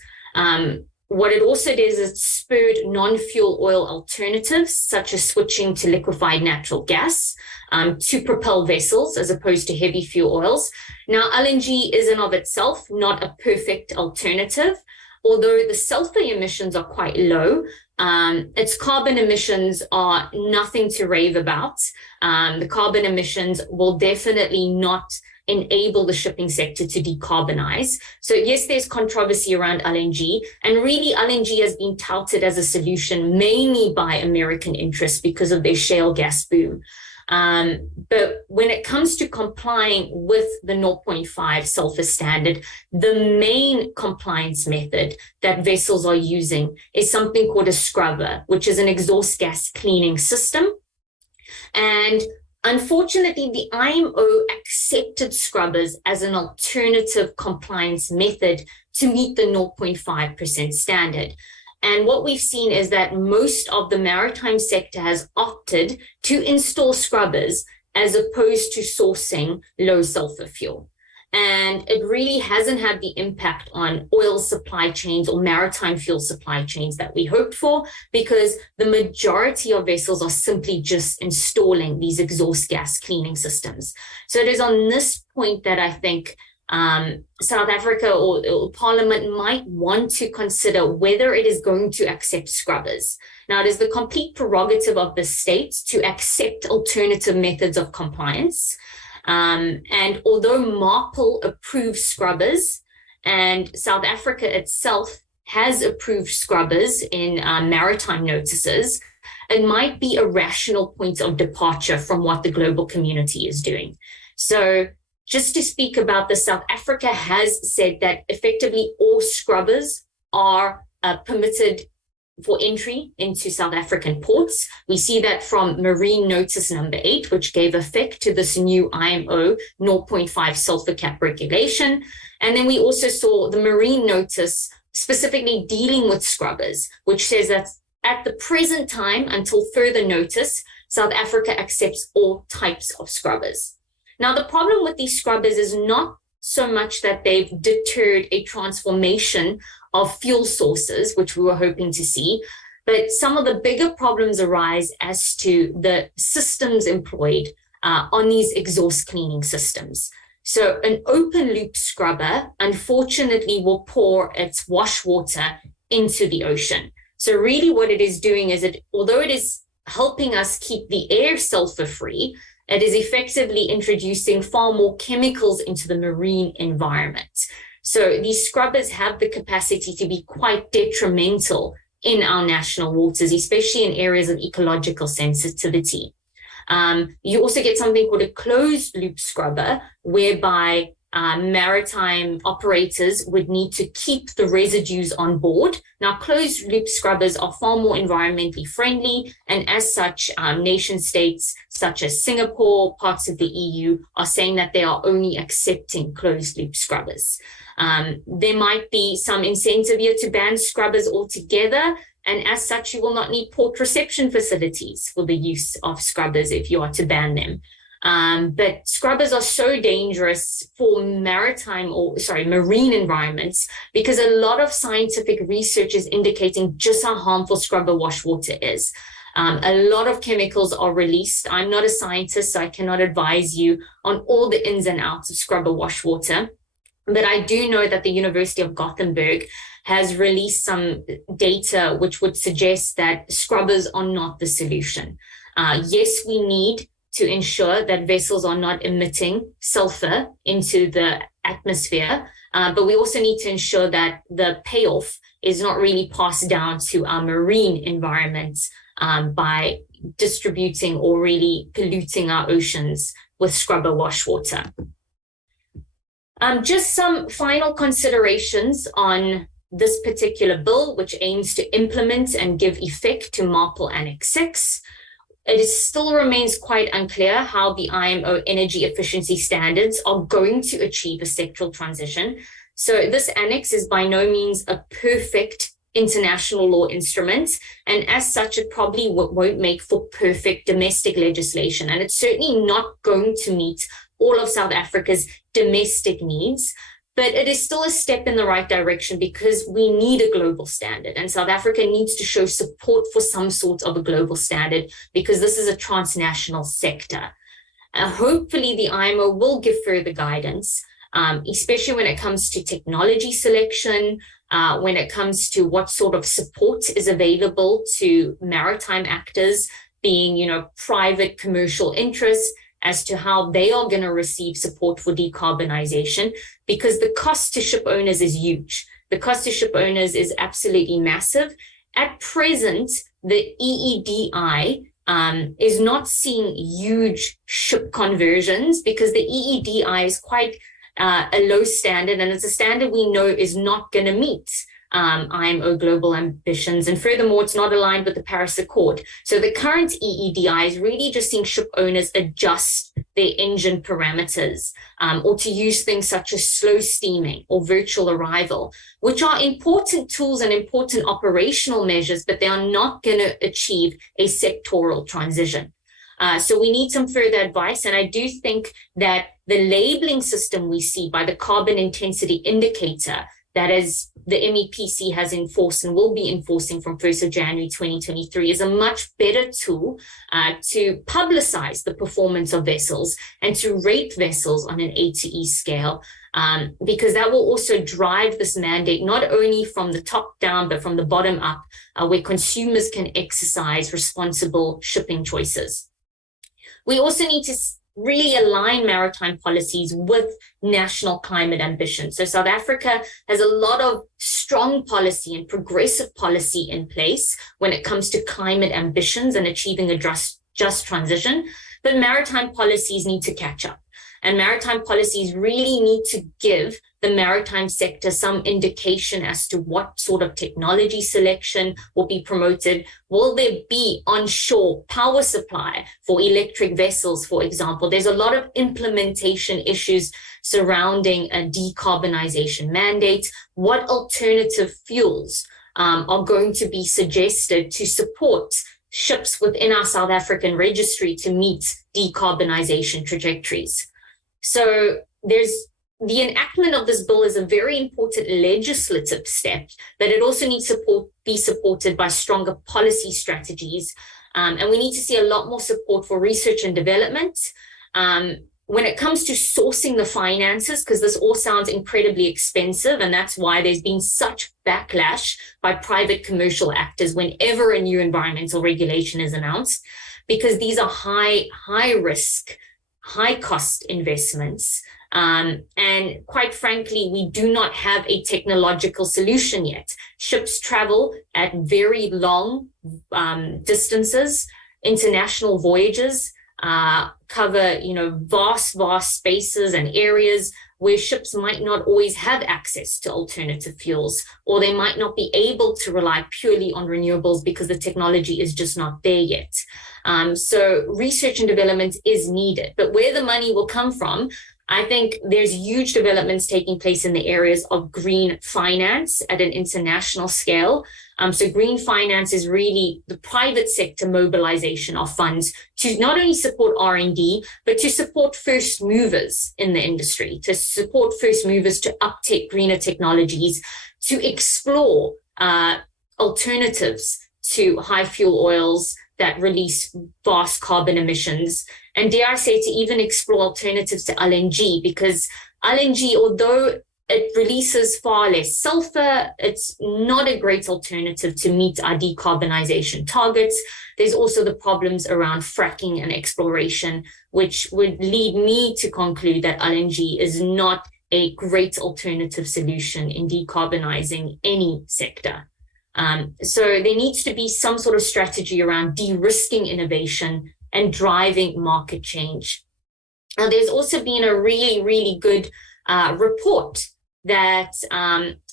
What it also does is it spurred non-fuel oil alternatives, such as switching to liquefied natural gas to propel vessels as opposed to heavy fuel oils. Now, LNG is in of itself not a perfect alternative. Although the sulfur emissions are quite low, its carbon emissions are nothing to rave about. The carbon emissions will definitely not enable the shipping sector to decarbonize. So yes, there's controversy around LNG, and really LNG has been touted as a solution mainly by American interests because of their shale gas boom. But when it comes to complying with the 0.5 sulfur standard, the main compliance method that vessels are using is something called a scrubber, which is an exhaust gas cleaning system. And unfortunately, the IMO accepted scrubbers as an alternative compliance method to meet the 0.5% standard. And what we've seen is that most of the maritime sector has opted to install scrubbers as opposed to sourcing low sulfur fuel. And it really hasn't had the impact on oil supply chains or maritime fuel supply chains that we hoped for, because the majority of vessels are simply just installing these exhaust gas cleaning systems. So it is on this point that I think South Africa or Parliament might want to consider whether it is going to accept scrubbers. Now, it is the complete prerogative of the states to accept alternative methods of compliance. And although MARPL approves scrubbers and South Africa itself has approved scrubbers in maritime notices, it might be a rational point of departure from what the global community is doing. So just to speak about this, South Africa has said that effectively all scrubbers are permitted for entry into South African ports. We see that from Marine Notice number 8, which gave effect to this new IMO 0.5 sulfur cap regulation. And then we also saw the Marine Notice specifically dealing with scrubbers, which says that at the present time, until further notice, South Africa accepts all types of scrubbers. Now, the problem with these scrubbers is not so much that they've deterred a transformation of fuel sources, which we were hoping to see, but some of the bigger problems arise as to the systems employed on these exhaust cleaning systems. So an open loop scrubber, unfortunately, will pour its wash water into the ocean. So really what it is doing is, although it is helping us keep the air sulfur free, it is effectively introducing far more chemicals into the marine environment. So these scrubbers have the capacity to be quite detrimental in our national waters, especially in areas of ecological sensitivity. You also get something called a closed loop scrubber, whereby maritime operators would need to keep the residues on board. Now, closed loop scrubbers are far more environmentally friendly, and as such, nation states such as Singapore, parts of the EU, are saying that they are only accepting closed loop scrubbers. There might be some incentive here to ban scrubbers altogether, and as such, you will not need port reception facilities for the use of scrubbers if you are to ban them. But scrubbers are so dangerous for marine environments, because a lot of scientific research is indicating just how harmful scrubber wash water is. A lot of chemicals are released. I'm not a scientist, so I cannot advise you on all the ins and outs of scrubber wash water. But I do know that the University of Gothenburg has released some data which would suggest that scrubbers are not the solution. Yes, we need to ensure that vessels are not emitting sulfur into the atmosphere, but we also need to ensure that the payoff is not really passed down to our marine environments by distributing or really polluting our oceans with scrubber wash water. Just some final considerations on this particular bill, which aims to implement and give effect to MARPOL Annex 6. It still remains quite unclear how the IMO energy efficiency standards are going to achieve a sectoral transition. So this annex is by no means a perfect international law instrument, and as such, it probably won't make for perfect domestic legislation, and it's certainly not going to meet all of South Africa's domestic needs. But it is still a step in the right direction, because we need a global standard, and South Africa needs to show support for some sort of a global standard, because this is a transnational sector. Hopefully the IMO will give further guidance, especially when it comes to technology selection, when it comes to what sort of support is available to maritime actors, being, private commercial interests, as to how they are going to receive support for decarbonization, because the cost to ship owners is huge. The cost to ship owners is absolutely massive. At present, the EEDI is not seeing huge ship conversions, because the EEDI is quite a low standard, and it's a standard we know is not going to meet IMO global ambitions. And furthermore, it's not aligned with the Paris Accord. So the current EEDI is really just seeing ship owners adjust their engine parameters, or to use things such as slow steaming or virtual arrival, which are important tools and important operational measures, but they are not going to achieve a sectoral transition. So we need some further advice. And I do think that the labeling system we see by the carbon intensity indicator that as the MEPC has enforced and will be enforcing from 1st of January 2023 is a much better tool to publicize the performance of vessels and to rate vessels on an A to E scale, because that will also drive this mandate not only from the top down, but from the bottom up, where consumers can exercise responsible shipping choices. We also need to really align maritime policies with national climate ambitions. So South Africa has a lot of strong policy and progressive policy in place when it comes to climate ambitions and achieving a just transition, but maritime policies need to catch up. And maritime policies really need to give the maritime sector some indication as to what sort of technology selection will be promoted? Will there be onshore power supply for electric vessels, for example? There's a lot of implementation issues surrounding a decarbonization mandate. What alternative fuels are going to be suggested to support ships within our South African registry to meet decarbonization trajectories? So there's the enactment of this bill is a very important legislative step, but it also needs to be supported by stronger policy strategies. And we need to see a lot more support for research and development. When it comes to sourcing the finances, because this all sounds incredibly expensive, and that's why there's been such backlash by private commercial actors whenever a new environmental regulation is announced, because these are high risk, high cost investments. And quite frankly, we do not have a technological solution yet. Ships travel at very long distances, international voyages, cover, vast spaces and areas where ships might not always have access to alternative fuels, or they might not be able to rely purely on renewables because the technology is just not there yet. So research and development is needed, but where the money will come from, I think there's huge developments taking place in the areas of green finance at an international scale. So green finance is really the private sector mobilization of funds to not only support R&D, but to support first movers in the industry, to support first movers to uptake greener technologies, to explore alternatives to high fuel oils that release vast carbon emissions. And dare I say, to even explore alternatives to LNG, because LNG, although it releases far less sulfur, it's not a great alternative to meet our decarbonization targets. There's also the problems around fracking and exploration, which would lead me to conclude that LNG is not a great alternative solution in decarbonizing any sector. So there needs to be some sort of strategy around de-risking innovation and driving market change. Now, there's also been a really, really good report that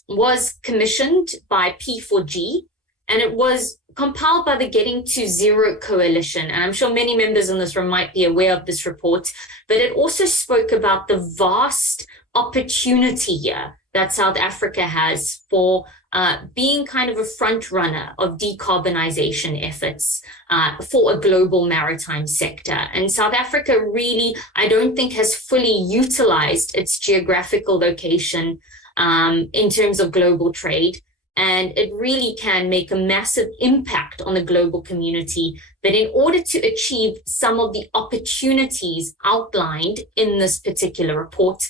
was commissioned by P4G, and it was compiled by the Getting to Zero Coalition. And I'm sure many members in this room might be aware of this report, but it also spoke about the vast opportunity here that South Africa has for being kind of a front runner of decarbonization efforts for a global maritime sector. And South Africa really, I don't think, has fully utilized its geographical location in terms of global trade. And it really can make a massive impact on the global community. But in order to achieve some of the opportunities outlined in this particular report,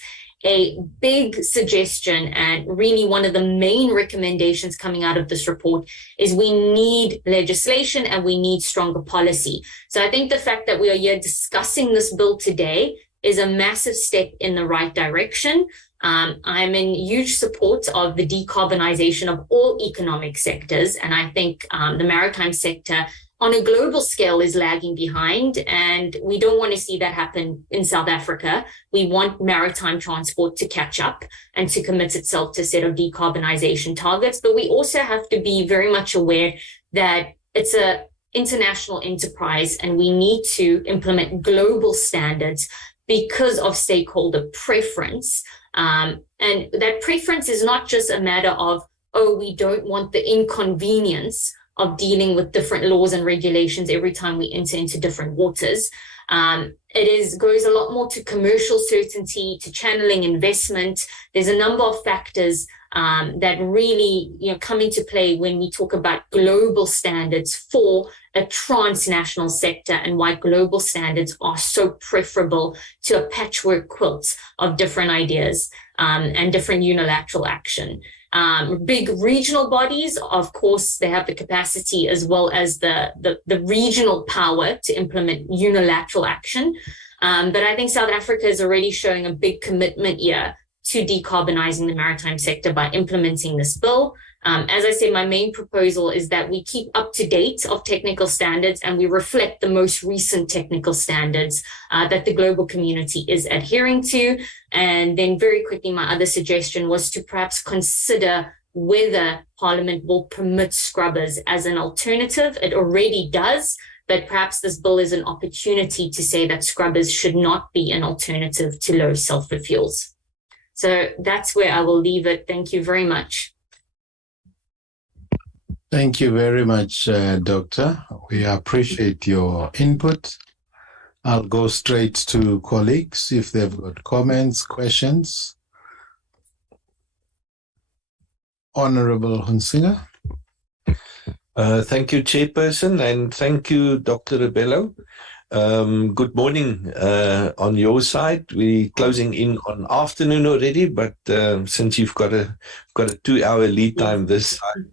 a big suggestion and really one of the main recommendations coming out of this report is we need legislation and we need stronger policy. So I think the fact that we are here discussing this bill today is a massive step in the right direction. I'm in huge support of the decarbonization of all economic sectors. And I think the maritime sector on a global scale is lagging behind, and we don't want to see that happen in South Africa. We want maritime transport to catch up and to commit itself to a set of decarbonization targets. But we also have to be very much aware that it's an international enterprise and we need to implement global standards because of stakeholder preference. And that preference is not just a matter of, oh, we don't want the inconvenience of dealing with different laws and regulations every time we enter into different waters. It goes a lot more to commercial certainty, to channeling investment. There's a number of factors that really come into play when we talk about global standards for a transnational sector, and why global standards are so preferable to a patchwork quilt of different ideas and different unilateral action. Big regional bodies, of course, they have the capacity as well as the regional power to implement unilateral action. But I think South Africa is already showing a big commitment here to decarbonizing the maritime sector by implementing this bill. As I said, my main proposal is that we keep up to date of technical standards and we reflect the most recent technical standards that the global community is adhering to. And then very quickly, my other suggestion was to perhaps consider whether Parliament will permit scrubbers as an alternative. It already does, but perhaps this bill is an opportunity to say that scrubbers should not be an alternative to low sulfur fuels. So that's where I will leave it. Thank you very much. Thank you very much, Doctor. We appreciate your input. I'll go straight to colleagues if they've got comments, questions. Honorable Hunsinger. Thank you, Chairperson, and thank you, Dr. Rebello. Good morning on your side. We're closing in on afternoon already, but since you've got a 2-hour lead time this side,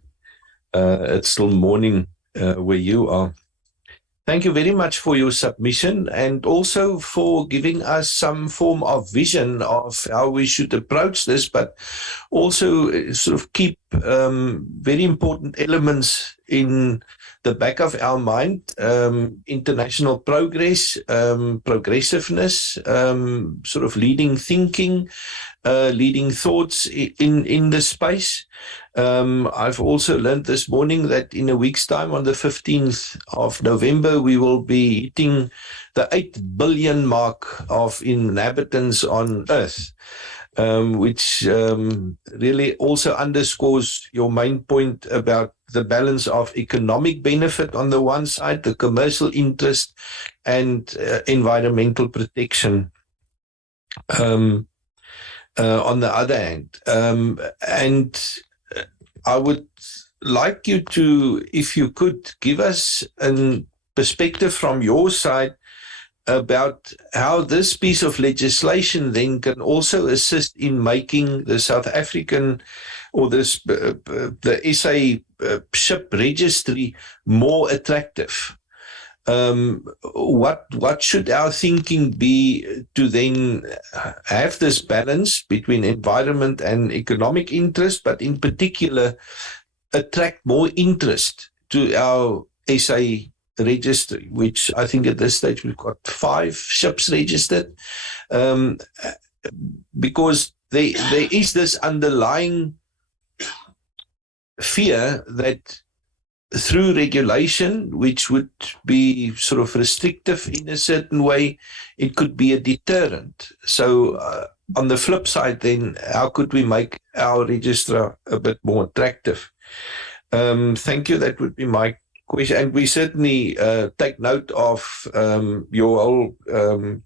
it's still morning where you are. Thank you very much for your submission and also for giving us some form of vision of how we should approach this, but also sort of keep very important elements in the back of our mind, international progress, progressiveness, sort of leading thinking, leading thoughts in the space. I've also learned this morning that in a week's time, on the 15th of November, we will be hitting the 8 billion mark of inhabitants on Earth, which really also underscores your main point about the balance of economic benefit on the one side, the commercial interest, and environmental protection on the other hand. And I would like you to, if you could, give us a perspective from your side about how this piece of legislation then can also assist in making the South African or this the SA ship registry more attractive. What should our thinking be to then have this balance between environment and economic interest, but in particular attract more interest to our SA registry, which I think at this stage we've got 5 ships registered, because there is this underlying fear that through regulation, which would be sort of restrictive in a certain way, it could be a deterrent. So on the flip side, then, how could we make our registrar a bit more attractive? Thank you. That would be my question. And we certainly take note of your whole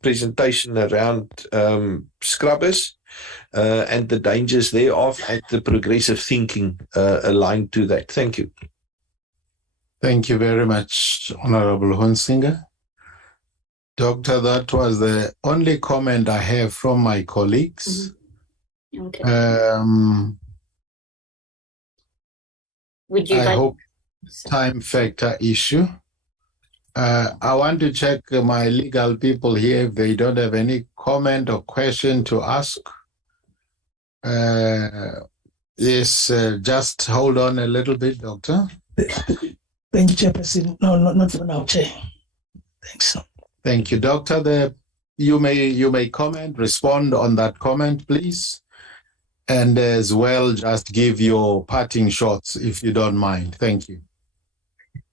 presentation around scrubbers and the dangers thereof and the progressive thinking aligned to that. Thank you. Thank you very much, Honorable Hunsinger. Doctor, that was the only comment I have from my colleagues. Mm-hmm. Okay. I hope time factor issue. I want to check my legal people here if they don't have any comment or question to ask. Yes, just hold on a little bit, Doctor. Thank you, Chairperson. No, not for now, Chair. Thanks. Thank you, Doctor. You may comment, respond on that comment, please. And as well, just give your parting shots, if you don't mind. Thank you.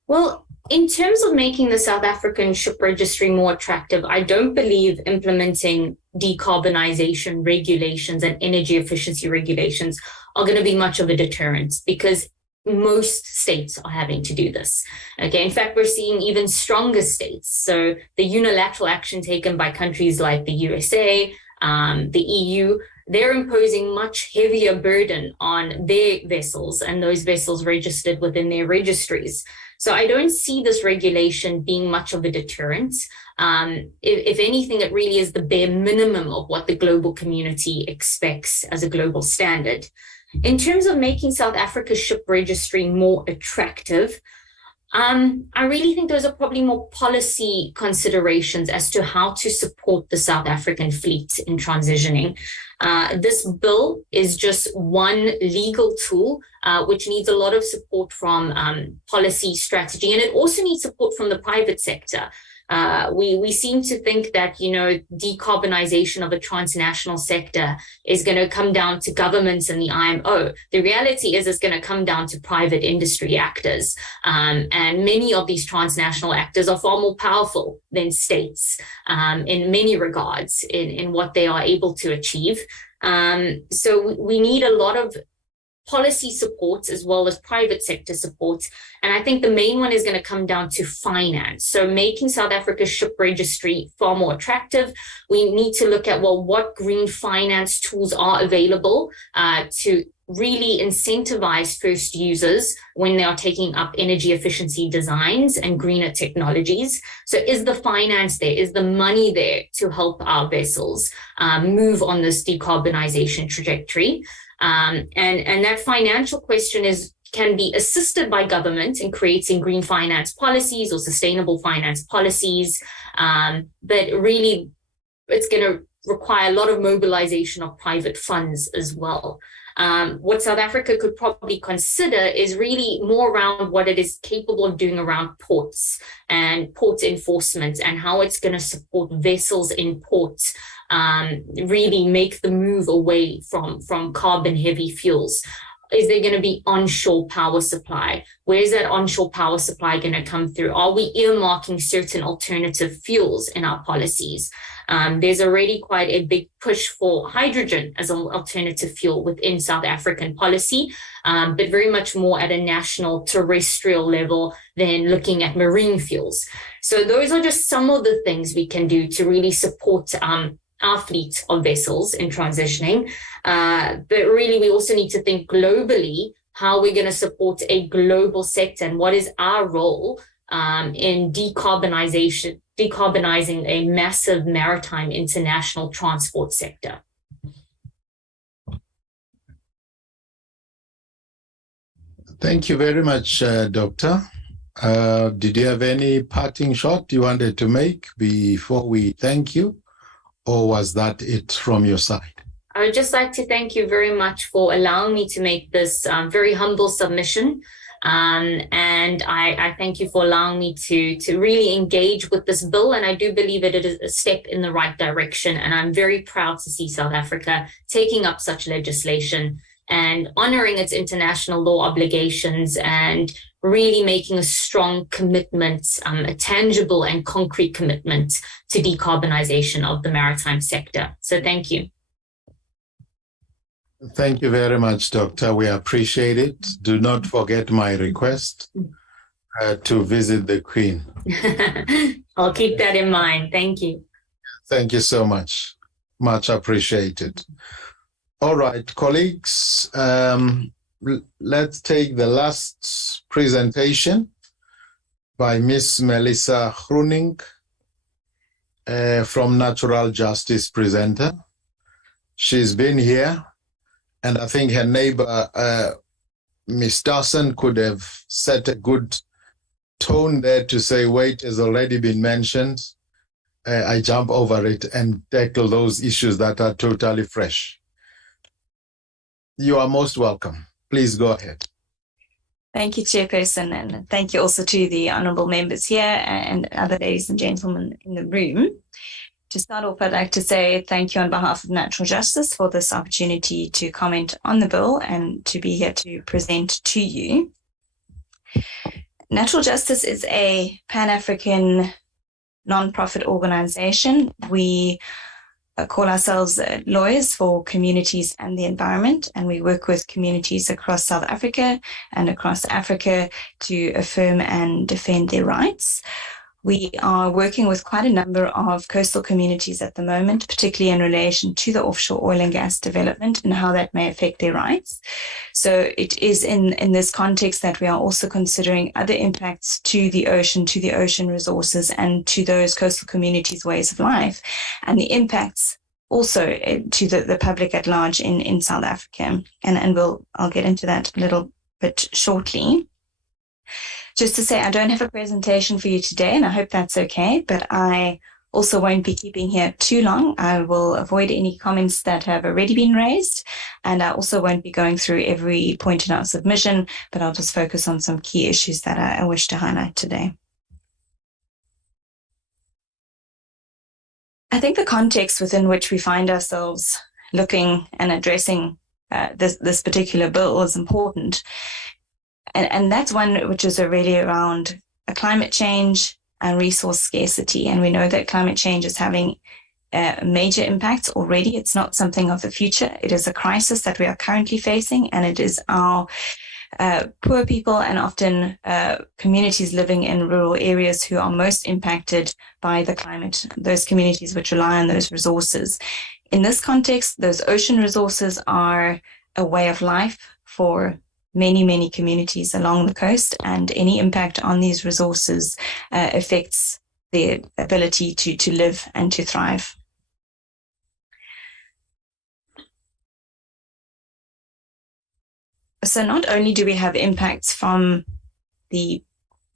Well, in terms of making the South African ship registry more attractive, I don't believe implementing decarbonization regulations and energy efficiency regulations are going to be much of a deterrent, because most states are having to do this. Okay, in fact, we're seeing even stronger states. So the unilateral action taken by countries like the USA, the EU, they're imposing much heavier burden on their vessels and those vessels registered within their registries. So I don't see this regulation being much of a deterrent. If anything, it really is the bare minimum of what the global community expects as a global standard. In terms of making South Africa's ship registry more attractive, I really think those are probably more policy considerations as to how to support the South African fleet in transitioning. This bill is just one legal tool, which needs a lot of support from policy strategy, and it also needs support from the private sector. We seem to think that, decarbonization of a transnational sector is going to come down to governments and the IMO. The reality is it's going to come down to private industry actors. And many of these transnational actors are far more powerful than states in many regards in what they are able to achieve. So we need a lot of policy supports as well as private sector supports. And I think the main one is going to come down to finance. So making South Africa's ship registry far more attractive. We need to look at, what green finance tools are available to really incentivize first users when they are taking up energy efficiency designs and greener technologies. So is the finance there? Is the money there to help our vessels move on this decarbonization trajectory? And that financial question can be assisted by government in creating green finance policies or sustainable finance policies. But really, it's going to require a lot of mobilization of private funds as well. What South Africa could probably consider is really more around what it is capable of doing around ports and port enforcement and how it's going to support vessels in ports, really make the move away from carbon heavy fuels. Is there going to be onshore power supply? Where is that onshore power supply going to come through? Are we earmarking certain alternative fuels in our policies? There's already quite a big push for hydrogen as an alternative fuel within South African policy, but very much more at a national terrestrial level than looking at marine fuels. So those are just some of the things we can do to really support our fleet of vessels in transitioning. But really, we also need to think globally how we're going to support a global sector and what is our role in decarbonizing a massive maritime international transport sector. Thank you very much, Doctor. Did you have any parting shot you wanted to make before we thank you? Or was that it from your side? I would just like to thank you very much for allowing me to make this very humble submission. And I thank you for allowing me to really engage with this bill. And I do believe that it is a step in the right direction. And I'm very proud to see South Africa taking up such legislation and honoring its international law obligations and really making a strong commitment, a tangible and concrete commitment to decarbonization of the maritime sector. So thank you. Thank you very much, Doctor. We appreciate it. Do not forget my request to visit the Queen. I'll keep that in mind. Thank you. Thank you so much. Much appreciated. All right, colleagues, let's take the last presentation by Miss Melissa Groening from Natural Justice Presenter. She's been here, and I think her neighbor, Ms. Dawson, could have set a good tone there to say weight has already been mentioned. I jump over it and tackle those issues that are totally fresh. You are most welcome. Please go ahead. Thank you, Chairperson, and thank you also to the honourable members here and other ladies and gentlemen in the room. To start off, I'd like to say thank you on behalf of Natural Justice for this opportunity to comment on the bill and to be here to present to you. Natural Justice is a Pan-African non-profit organisation. We call ourselves lawyers for communities and the environment, and we work with communities across South Africa and across Africa to affirm and defend their rights. We are working with quite a number of coastal communities at the moment, particularly in relation to the offshore oil and gas development and how that may affect their rights. So it is in this context that we are also considering other impacts to the ocean resources, and to those coastal communities' ways of life, and the impacts also to the public at large in South Africa. And I'll get into that a little bit shortly. just to say, I don't have a presentation for you today, and I hope that's okay, but I also won't be keeping here too long. I will avoid any comments that have already been raised, and I also won't be going through every point in our submission, but I'll just focus on some key issues that I wish to highlight today. I think the context within which we find ourselves looking and addressing this particular bill is important. And that's one which is really around climate change and resource scarcity. And we know that climate change is having major impacts already. It's not something of the future. It is a crisis that we are currently facing, and it is our poor people and often communities living in rural areas who are most impacted by the climate, those communities which rely on those resources. In this context, those ocean resources are a way of life for many, many communities along the coast, and any impact on these resources affects their ability to live and to thrive. So not only do we have impacts from the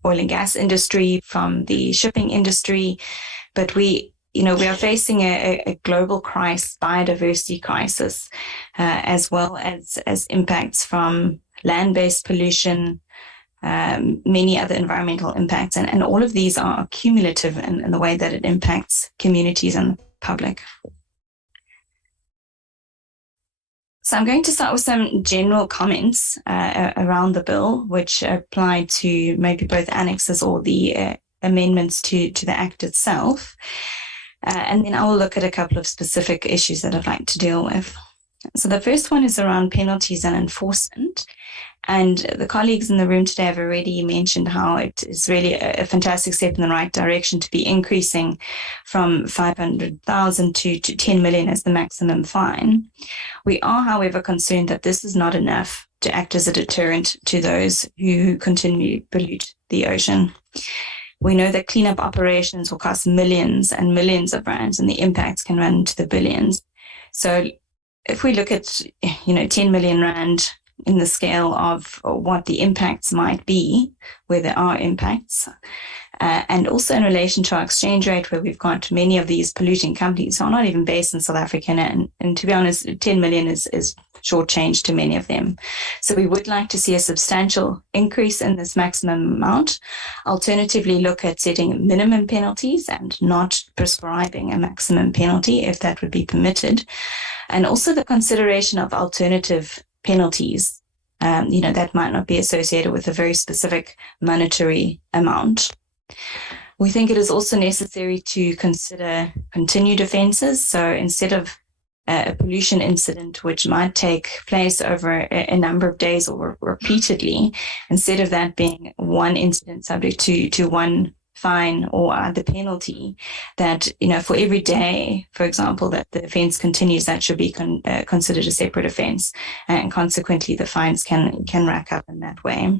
oil and gas industry, from the shipping industry, but we are facing a global biodiversity crisis, as well as impacts from land-based pollution, many other environmental impacts, and all of these are cumulative in the way that it impacts communities and the public. So I'm going to start with some general comments around the bill, which apply to maybe both annexes or the amendments to the Act itself. And then I will look at a couple of specific issues that I'd like to deal with. So the first one is around penalties and enforcement. And the colleagues in the room today have already mentioned how it is really a fantastic step in the right direction to be increasing from 500,000 to 10 million as the maximum fine. We are, however, concerned that this is not enough to act as a deterrent to those who continue to pollute the ocean. We know that cleanup operations will cost millions and millions of rands, and the impacts can run to the billions. So if we look at, 10 million rand in the scale of what the impacts might be, where there are impacts, and also in relation to our exchange rate, where we've got many of these polluting companies who are not even based in South Africa, and to be honest, 10 million is short change to many of them. So we would like to see a substantial increase in this maximum amount. Alternatively, look at setting minimum penalties and not prescribing a maximum penalty if that would be permitted. And also the consideration of alternative penalties, that might not be associated with a very specific monetary amount. We think it is also necessary to consider continued offences. So instead of a pollution incident which might take place over a number of days or repeatedly, instead of that being one incident subject to one fine or other penalty, that for every day, for example, that the offence continues, that should be considered a separate offence, and consequently the fines can rack up in that way.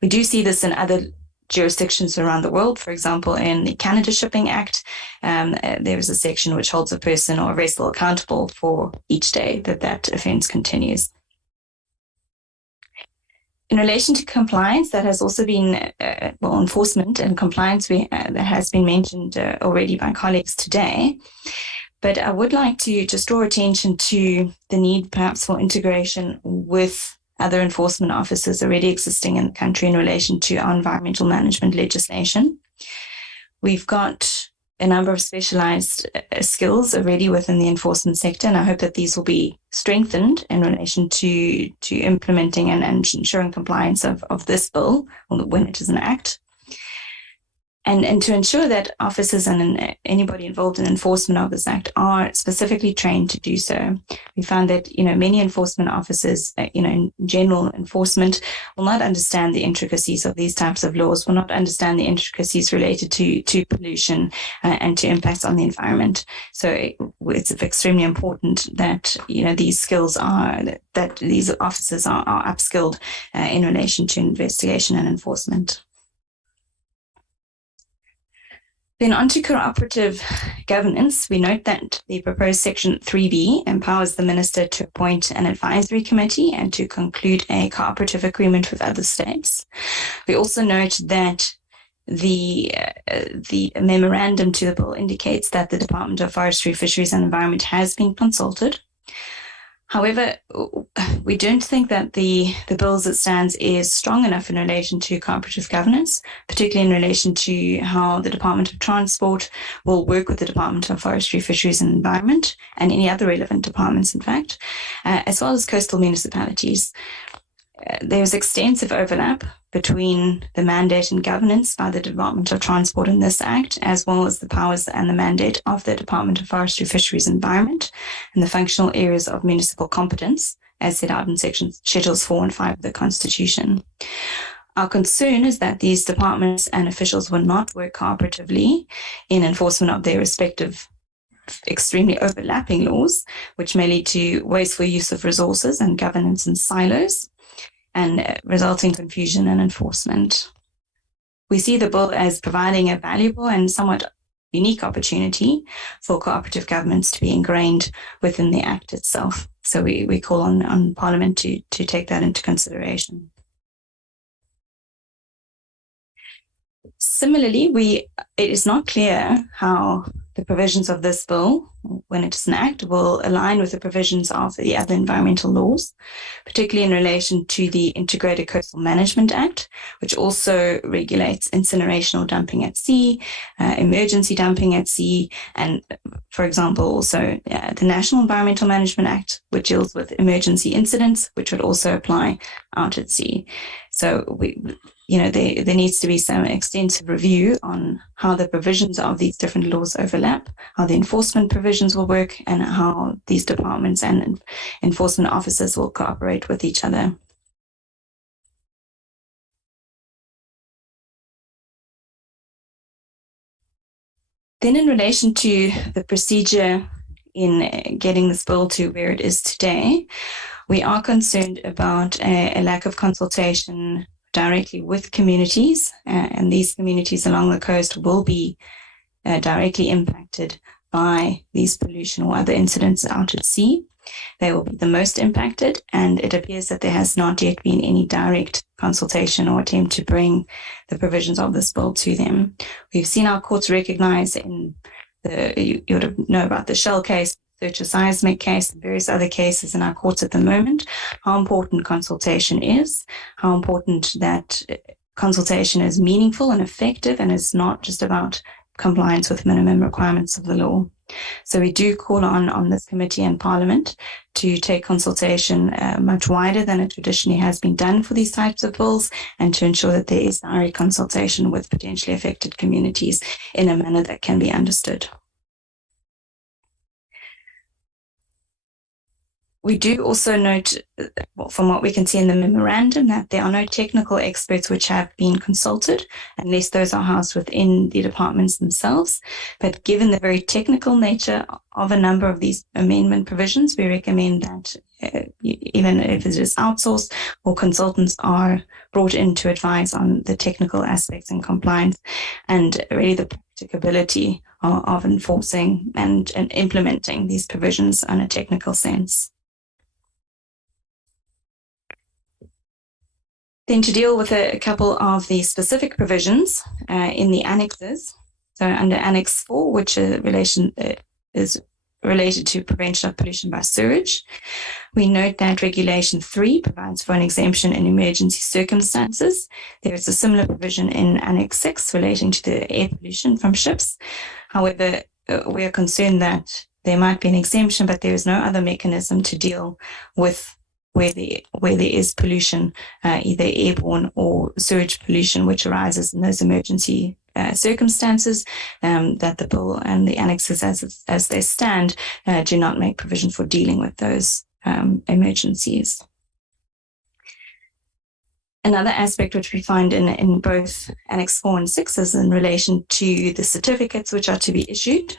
We do see this in other jurisdictions around the world. For example, in the Canada Shipping Act, there is a section which holds a person or a vessel accountable for each day that offence continues. In relation to compliance, that has also been, enforcement and compliance that has been mentioned already by colleagues today. But I would like to just draw attention to the need perhaps for integration with other enforcement officers already existing in the country in relation to our environmental management legislation. We've got a number of specialized skills already within the enforcement sector, and I hope that these will be strengthened in relation to implementing and ensuring compliance of this bill when it is an act. And to ensure that officers and anybody involved in enforcement of this act are specifically trained to do so. We found that, many enforcement officers, in general enforcement, will not understand the intricacies of these types of laws, will not understand the intricacies related to pollution and to impacts on the environment. So it's extremely important that, these skills that these officers are upskilled in relation to investigation and enforcement. Then on to cooperative governance, we note that the proposed Section 3B empowers the Minister to appoint an advisory committee and to conclude a cooperative agreement with other states. We also note that the memorandum to the bill indicates that the Department of Forestry, Fisheries and Environment has been consulted. However, we don't think that the bill as it stands is strong enough in relation to cooperative governance, particularly in relation to how the Department of Transport will work with the Department of Forestry, Fisheries and Environment, and any other relevant departments, in fact, as well as coastal municipalities. There's extensive overlap between the mandate and governance by the Department of Transport in this Act, as well as the powers and the mandate of the Department of Forestry, Fisheries and Environment, and the functional areas of municipal competence, as set out in Schedules 4 and 5 of the Constitution. Our concern is that these departments and officials will not work cooperatively in enforcement of their respective extremely overlapping laws, which may lead to wasteful use of resources and governance in silos, and resulting confusion and enforcement. We see the bill as providing a valuable and somewhat unique opportunity for cooperative governments to be ingrained within the Act itself. So we call on Parliament to take that into consideration. Similarly, it is not clear how the provisions of this bill, when it is an act, will align with the provisions of the other environmental laws, particularly in relation to the Integrated Coastal Management Act, which also regulates incineration or dumping at sea, emergency dumping at sea, and, for example, also the National Environmental Management Act, which deals with emergency incidents, which would also apply out at sea. So there needs to be some extensive review on how the provisions of these different laws overlap, how the enforcement provisions will work, and how these departments and enforcement officers will cooperate with each other. Then in relation to the procedure in getting this bill to where it is today, we are concerned about a lack of consultation directly with communities, and these communities along the coast will be directly impacted by these pollution or other incidents out at sea. They will be the most impacted, and it appears that there has not yet been any direct consultation or attempt to bring the provisions of this bill to them. We've seen our courts recognize you would know about the Shell case, search seismic case, and various other cases in our courts at the moment, how important consultation is, how important that consultation is meaningful and effective and is not just about compliance with minimum requirements of the law. So we do call on this committee and Parliament to take consultation much wider than it traditionally has been done for these types of bills, and to ensure that there is direct consultation with potentially affected communities in a manner that can be understood. We do also note, from what we can see in the memorandum, that there are no technical experts which have been consulted, unless those are housed within the departments themselves. But given the very technical nature of a number of these amendment provisions, we recommend that even if it is outsourced, or consultants are brought in to advise on the technical aspects and compliance, and really the practicability of enforcing and implementing these provisions in a technical sense. Then to deal with a couple of the specific provisions in the annexes. So under Annex 4, which is related to prevention of pollution by sewage, we note that Regulation 3 provides for an exemption in emergency circumstances. There is a similar provision in Annex 6 relating to the air pollution from ships. However, we are concerned that there might be an exemption, but there is no other mechanism to deal with where there is pollution, either airborne or sewage pollution, which arises in those emergency circumstances, that the bill and the annexes as they stand do not make provision for dealing with those emergencies. Another aspect which we find in both Annex 4 and 6 is in relation to the certificates which are to be issued.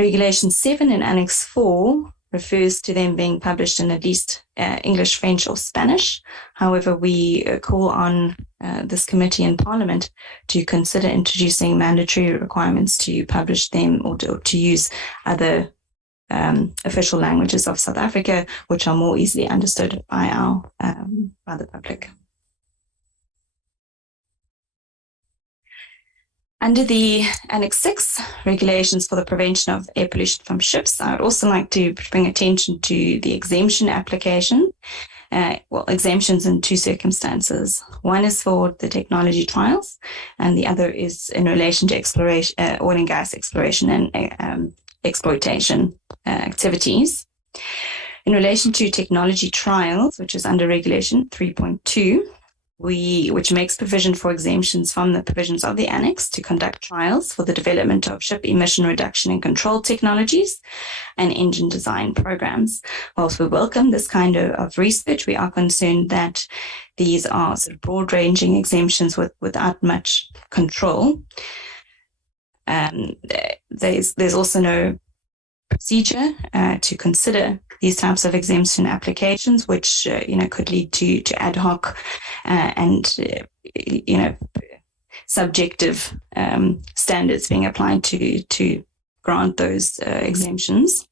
Regulation 7 in Annex 4 refers to them being published in at least English, French, or Spanish. However, we call on this committee in Parliament to consider introducing mandatory requirements to publish them or to use other official languages of South Africa, which are more easily understood by the public. Under the Annex 6 regulations for the prevention of air pollution from ships, I would also like to bring attention to the exemption application. Exemptions in two circumstances. One is for the technology trials, and the other is in relation to exploration, oil and gas exploration and exploitation activities. In relation to technology trials, which is under Regulation 3.2, which makes provision for exemptions from the provisions of the annex to conduct trials for the development of ship emission reduction and control technologies and engine design programs. Whilst we welcome this kind of research, we are concerned that these are sort of broad-ranging exemptions without much control. There's also no procedure to consider these types of exemption applications, which could lead to ad hoc and subjective standards being applied to grant those exemptions.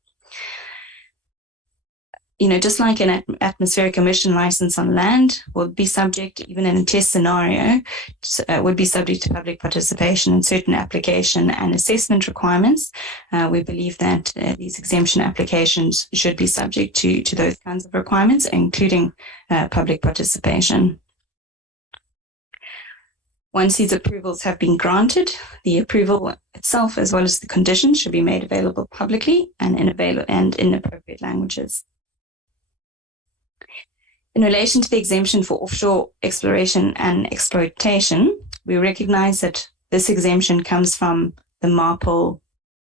Just like an atmospheric emission license on land would be subject, even in a test scenario, would be subject to public participation in certain application and assessment requirements. We believe that these exemption applications should be subject to those kinds of requirements, including public participation. Once these approvals have been granted, the approval itself, as well as the conditions, should be made available publicly and in appropriate languages. In relation to the exemption for offshore exploration and exploitation, we recognize that this exemption comes from the MARPOL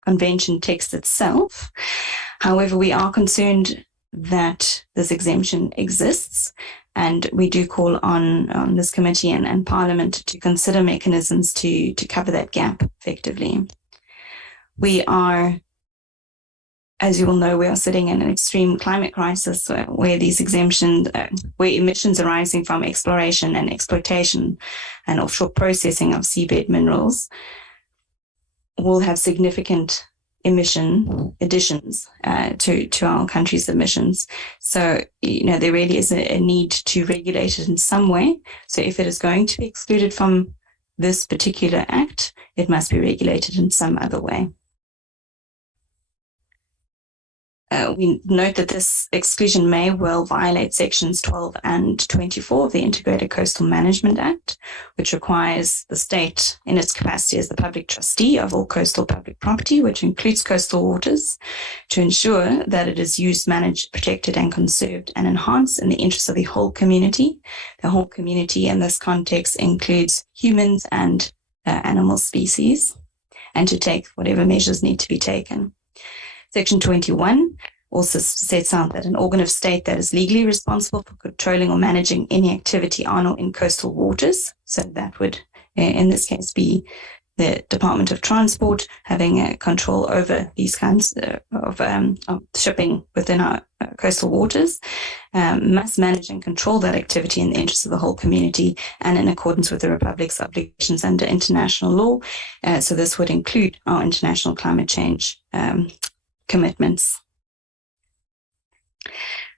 Convention text itself. However, we are concerned that this exemption exists, and we do call on this committee and Parliament to consider mechanisms to cover that gap effectively. We are, as you all know, we are sitting in an extreme climate crisis where these exemptions, where emissions arising from exploration and exploitation and offshore processing of seabed minerals will have significant emission additions to our country's emissions. So, there really is a need to regulate it in some way. So if it is going to be excluded from this particular act, it must be regulated in some other way. We note that this exclusion may well violate sections 12 and 24 of the Integrated Coastal Management Act, which requires the state, in its capacity as the public trustee of all coastal public property, which includes coastal waters, to ensure that it is used, managed, protected, and conserved and enhanced in the interest of the whole community. The whole community in this context includes humans and animal species, and to take whatever measures need to be taken. Section 21 also sets out that an organ of state that is legally responsible for controlling or managing any activity on or in coastal waters, so that would, in this case, be the Department of Transport, having control over these kinds of shipping within our coastal waters, must manage and control that activity in the interest of the whole community and in accordance with the Republic's obligations under international law. So this would include our international climate change commitments.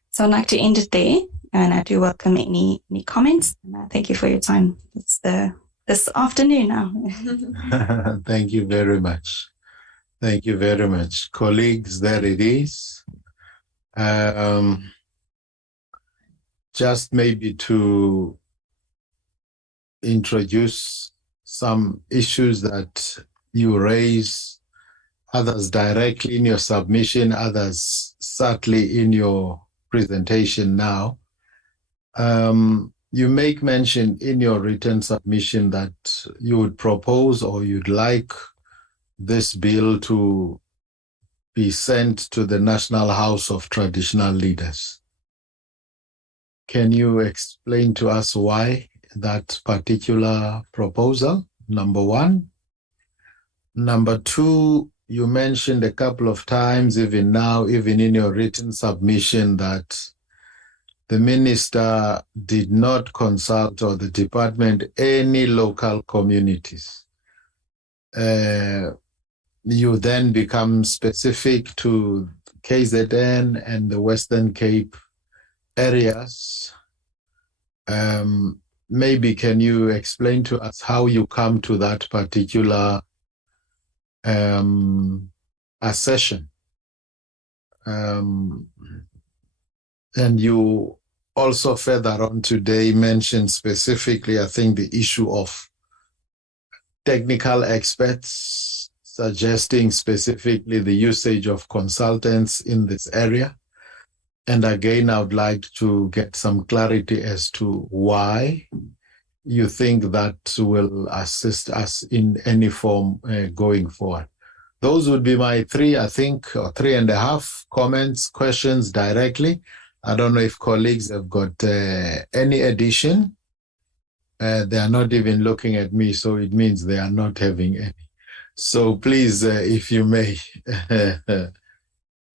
So I'd like to end it there, and I do welcome any comments. And thank you for your time. It's this afternoon now. Thank you very much. Thank you very much. Colleagues, there it is. Just maybe to introduce some issues that you raise, others directly in your submission, others subtly in your presentation now. You make mention in your written submission that you would propose or you'd like this bill to be sent to the National House of Traditional Leaders. Can you explain to us why that particular proposal, number one? Number two, you mentioned a couple of times, even now, even in your written submission, that the minister did not consult, or the department, any local communities. You then become specific to KZN and the Western Cape areas. Maybe can you explain to us how you come to that particular assertion? And you also further on today mentioned specifically, I think, the issue of technical experts, suggesting specifically the usage of consultants in this area. And again, I would like to get some clarity as to why you think that will assist us in any form going forward. Those would be my three, I think, or 3.5 comments, questions directly. I don't know if colleagues have got any addition. They are not even looking at me, so it means they are not having any. So please, if you may.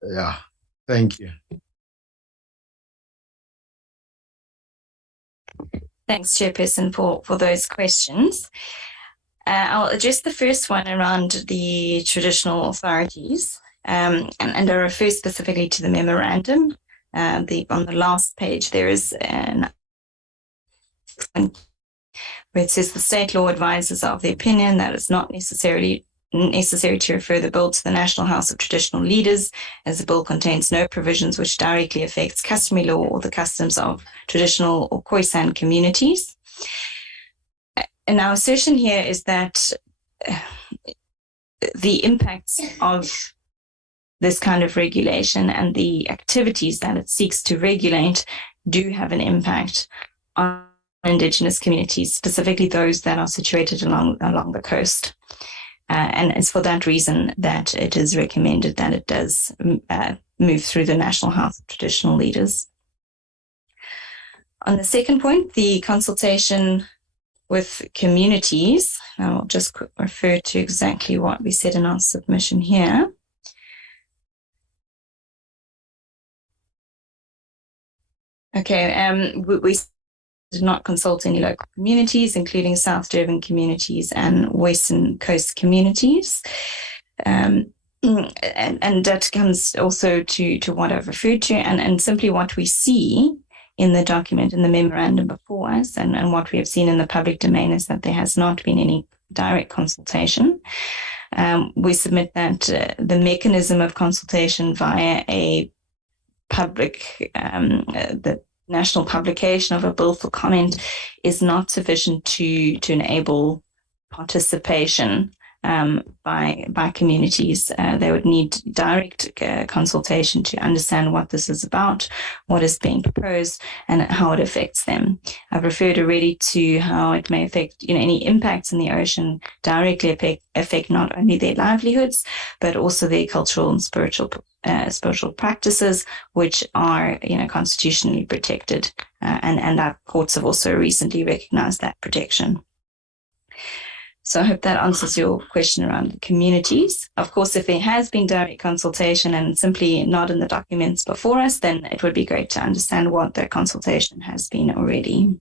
Yeah, thank you. Thanks, Chairperson, for those questions. I'll address the first one around the traditional authorities, and I refer specifically to the memorandum. On the last page, there is an where it says the state law advises of the opinion that it's not necessary to refer the bill to the National House of Traditional Leaders, as the bill contains no provisions which directly affects customary law or the customs of traditional or Khoisan communities. And our assertion here is that the impacts of this kind of regulation and the activities that it seeks to regulate do have an impact on Indigenous communities, specifically those that are situated along the coast. And it's for that reason that it is recommended that it does move through the National House of Traditional Leaders. On the second point, the consultation with communities, I'll just refer to exactly what we said in our submission here. Okay, we did not consult any local communities, including South Durban communities and Western Coast communities. And that comes also to what I've referred to, and simply what we see in the document, in the memorandum before us, and what we have seen in the public domain is that there has not been any direct consultation. We submit that the mechanism of consultation via a public, the national publication of a bill for comment is not sufficient to enable participation by communities. They would need direct consultation to understand what this is about, what is being proposed, and how it affects them. I've referred already to how it may affect, any impacts in the ocean directly affect not only their livelihoods, but also their cultural and spiritual practices, which are, constitutionally protected. And our courts have also recently recognized that protection. So I hope that answers your question around communities. Of course, if there has been direct consultation and simply not in the documents before us, then it would be great to understand what that consultation has been already.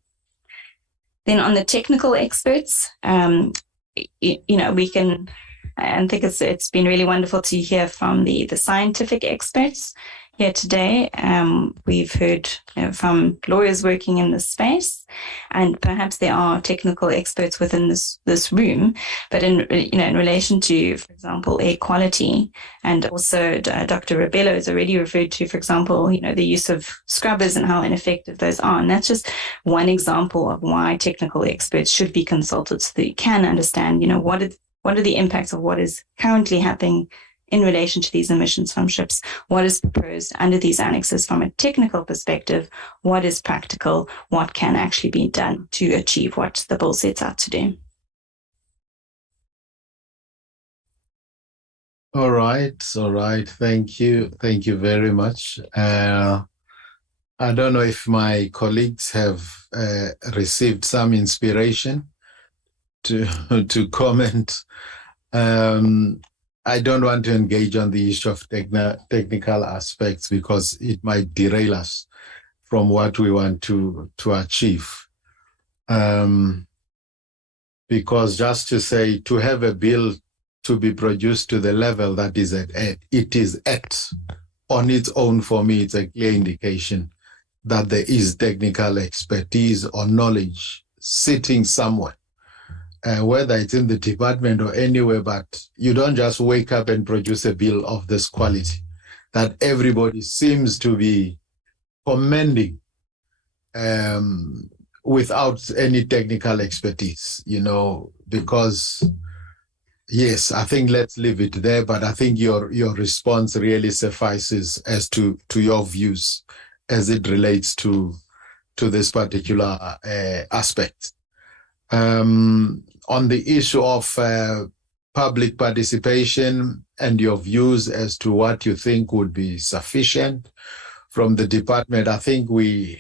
Then on the technical experts, we can, I think it's been really wonderful to hear from the scientific experts here today. We've heard from lawyers working in this space, and perhaps there are technical experts within this room, but in relation to, for example, air quality, and also Dr. Rabello has already referred to, for example, the use of scrubbers and how ineffective those are. And that's just one example of why technical experts should be consulted, so that you can understand, what are the impacts of what is currently happening in relation to these emissions from ships, what is proposed under these annexes from a technical perspective, what is practical, what can actually be done to achieve what the bill sets out to do. All right. Thank you very much. I don't know if my colleagues have received some inspiration to comment. I don't want to engage on the issue of technical aspects because it might derail us from what we want to achieve. Because just to say, to have a bill to be produced to the level that it is at on its own, for me, it's a clear indication that there is technical expertise or knowledge sitting somewhere, whether it's in the department or anywhere, but you don't just wake up and produce a bill of this quality that everybody seems to be commending without any technical expertise, because yes, I think let's leave it there, but I think your response really suffices as to your views as it relates to this particular aspect. On the issue of public participation and your views as to what you think would be sufficient from the department, I think we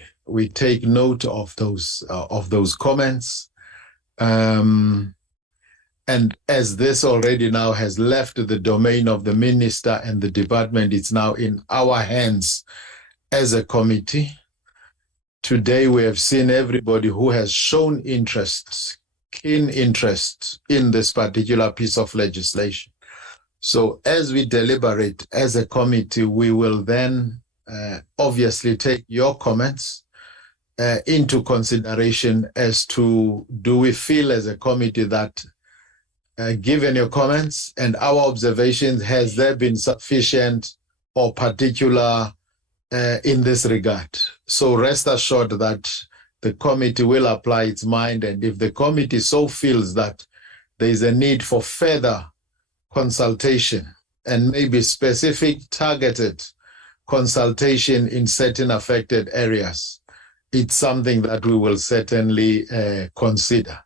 take note of those comments. And as this already now has left the domain of the minister and the department, it's now in our hands as a committee. Today, we have seen everybody who has shown interest, keen interest in this particular piece of legislation. So as we deliberate as a committee, we will then obviously take your comments into consideration as to, do we feel as a committee that given your comments and our observations, has there been sufficient or particular in this regard? So rest assured that the committee will apply its mind, and if the committee so feels that there is a need for further consultation and maybe specific targeted consultation in certain affected areas, it's something that we will certainly consider.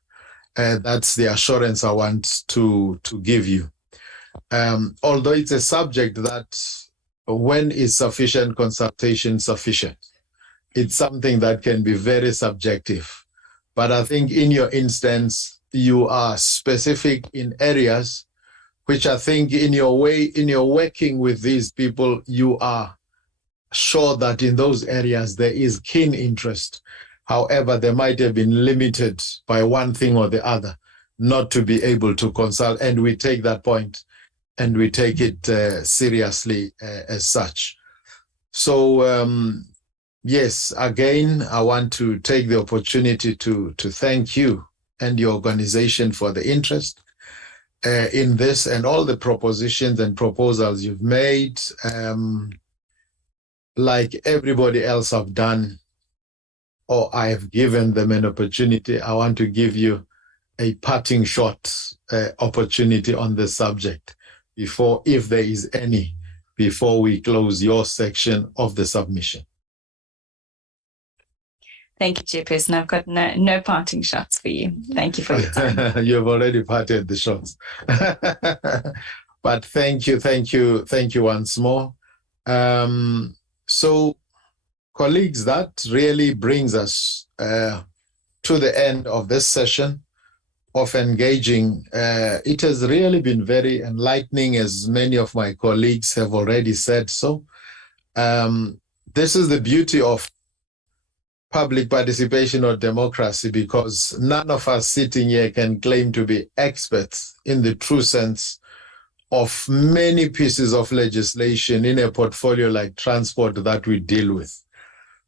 That's the assurance I want to give you. Although it's a subject that, when is sufficient consultation sufficient? It's something that can be very subjective. But I think in your instance, you are specific in areas which I think in your working with these people, you are sure that in those areas there is keen interest. However, they might have been limited by one thing or the other not to be able to consult. And we take that point and we take it seriously as such. So, yes, again, I want to take the opportunity to thank you and your organization for the interest in this and all the propositions and proposals you've made. Like everybody else have done, or I have given them an opportunity, I want to give you a parting shot opportunity on this subject before, if there is any, before we close your section of the submission. Thank you, Chairperson. I've got no parting shots for you. Thank you for your time. You've already parted the shots. But thank you once more. So, colleagues, that really brings us to the end of this session of engaging. It has really been very enlightening, as many of my colleagues have already said so. This is the beauty of public participation or democracy, because none of us sitting here can claim to be experts in the true sense of many pieces of legislation in a portfolio like transport that we deal with.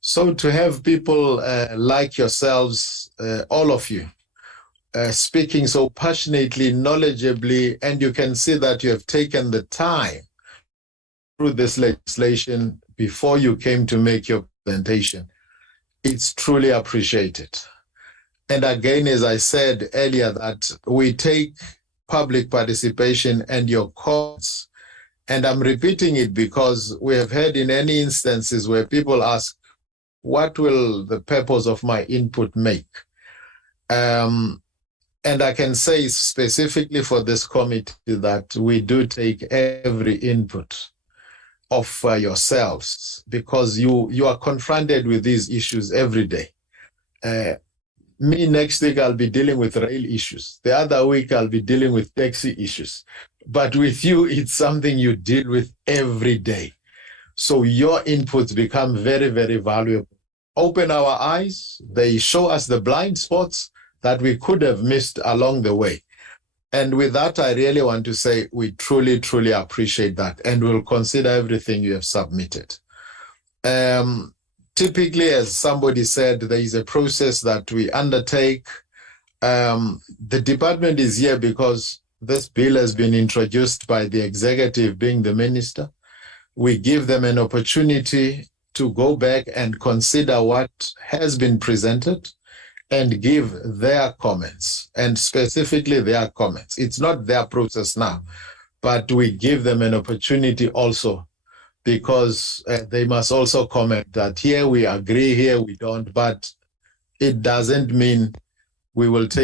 So to have people like yourselves, all of you, speaking so passionately, knowledgeably, and you can see that you have taken the time through this legislation before you came to make your presentation, it's truly appreciated. And again, as I said earlier, that we take public participation and your comments, and I'm repeating it because we have heard in any instances where people ask, what will the purpose of my input make? And I can say specifically for this committee that we do take every input of yourselves, because you are confronted with these issues every day. Me, next week, I'll be dealing with rail issues. The other week, I'll be dealing with taxi issues. But with you, it's something you deal with every day. So your inputs become very, very valuable. Open our eyes. They show us the blind spots that we could have missed along the way. And with that, I really want to say we truly, truly appreciate that, and we'll consider everything you have submitted. Typically, as somebody said, there is a process that we undertake. The department is here because this bill has been introduced by the executive, being the minister. We give them an opportunity to go back and consider what has been presented and give their comments, and specifically their comments. It's not their process now, but we give them an opportunity also, because they must also comment that here we agree, here we don't, but it doesn't mean we will take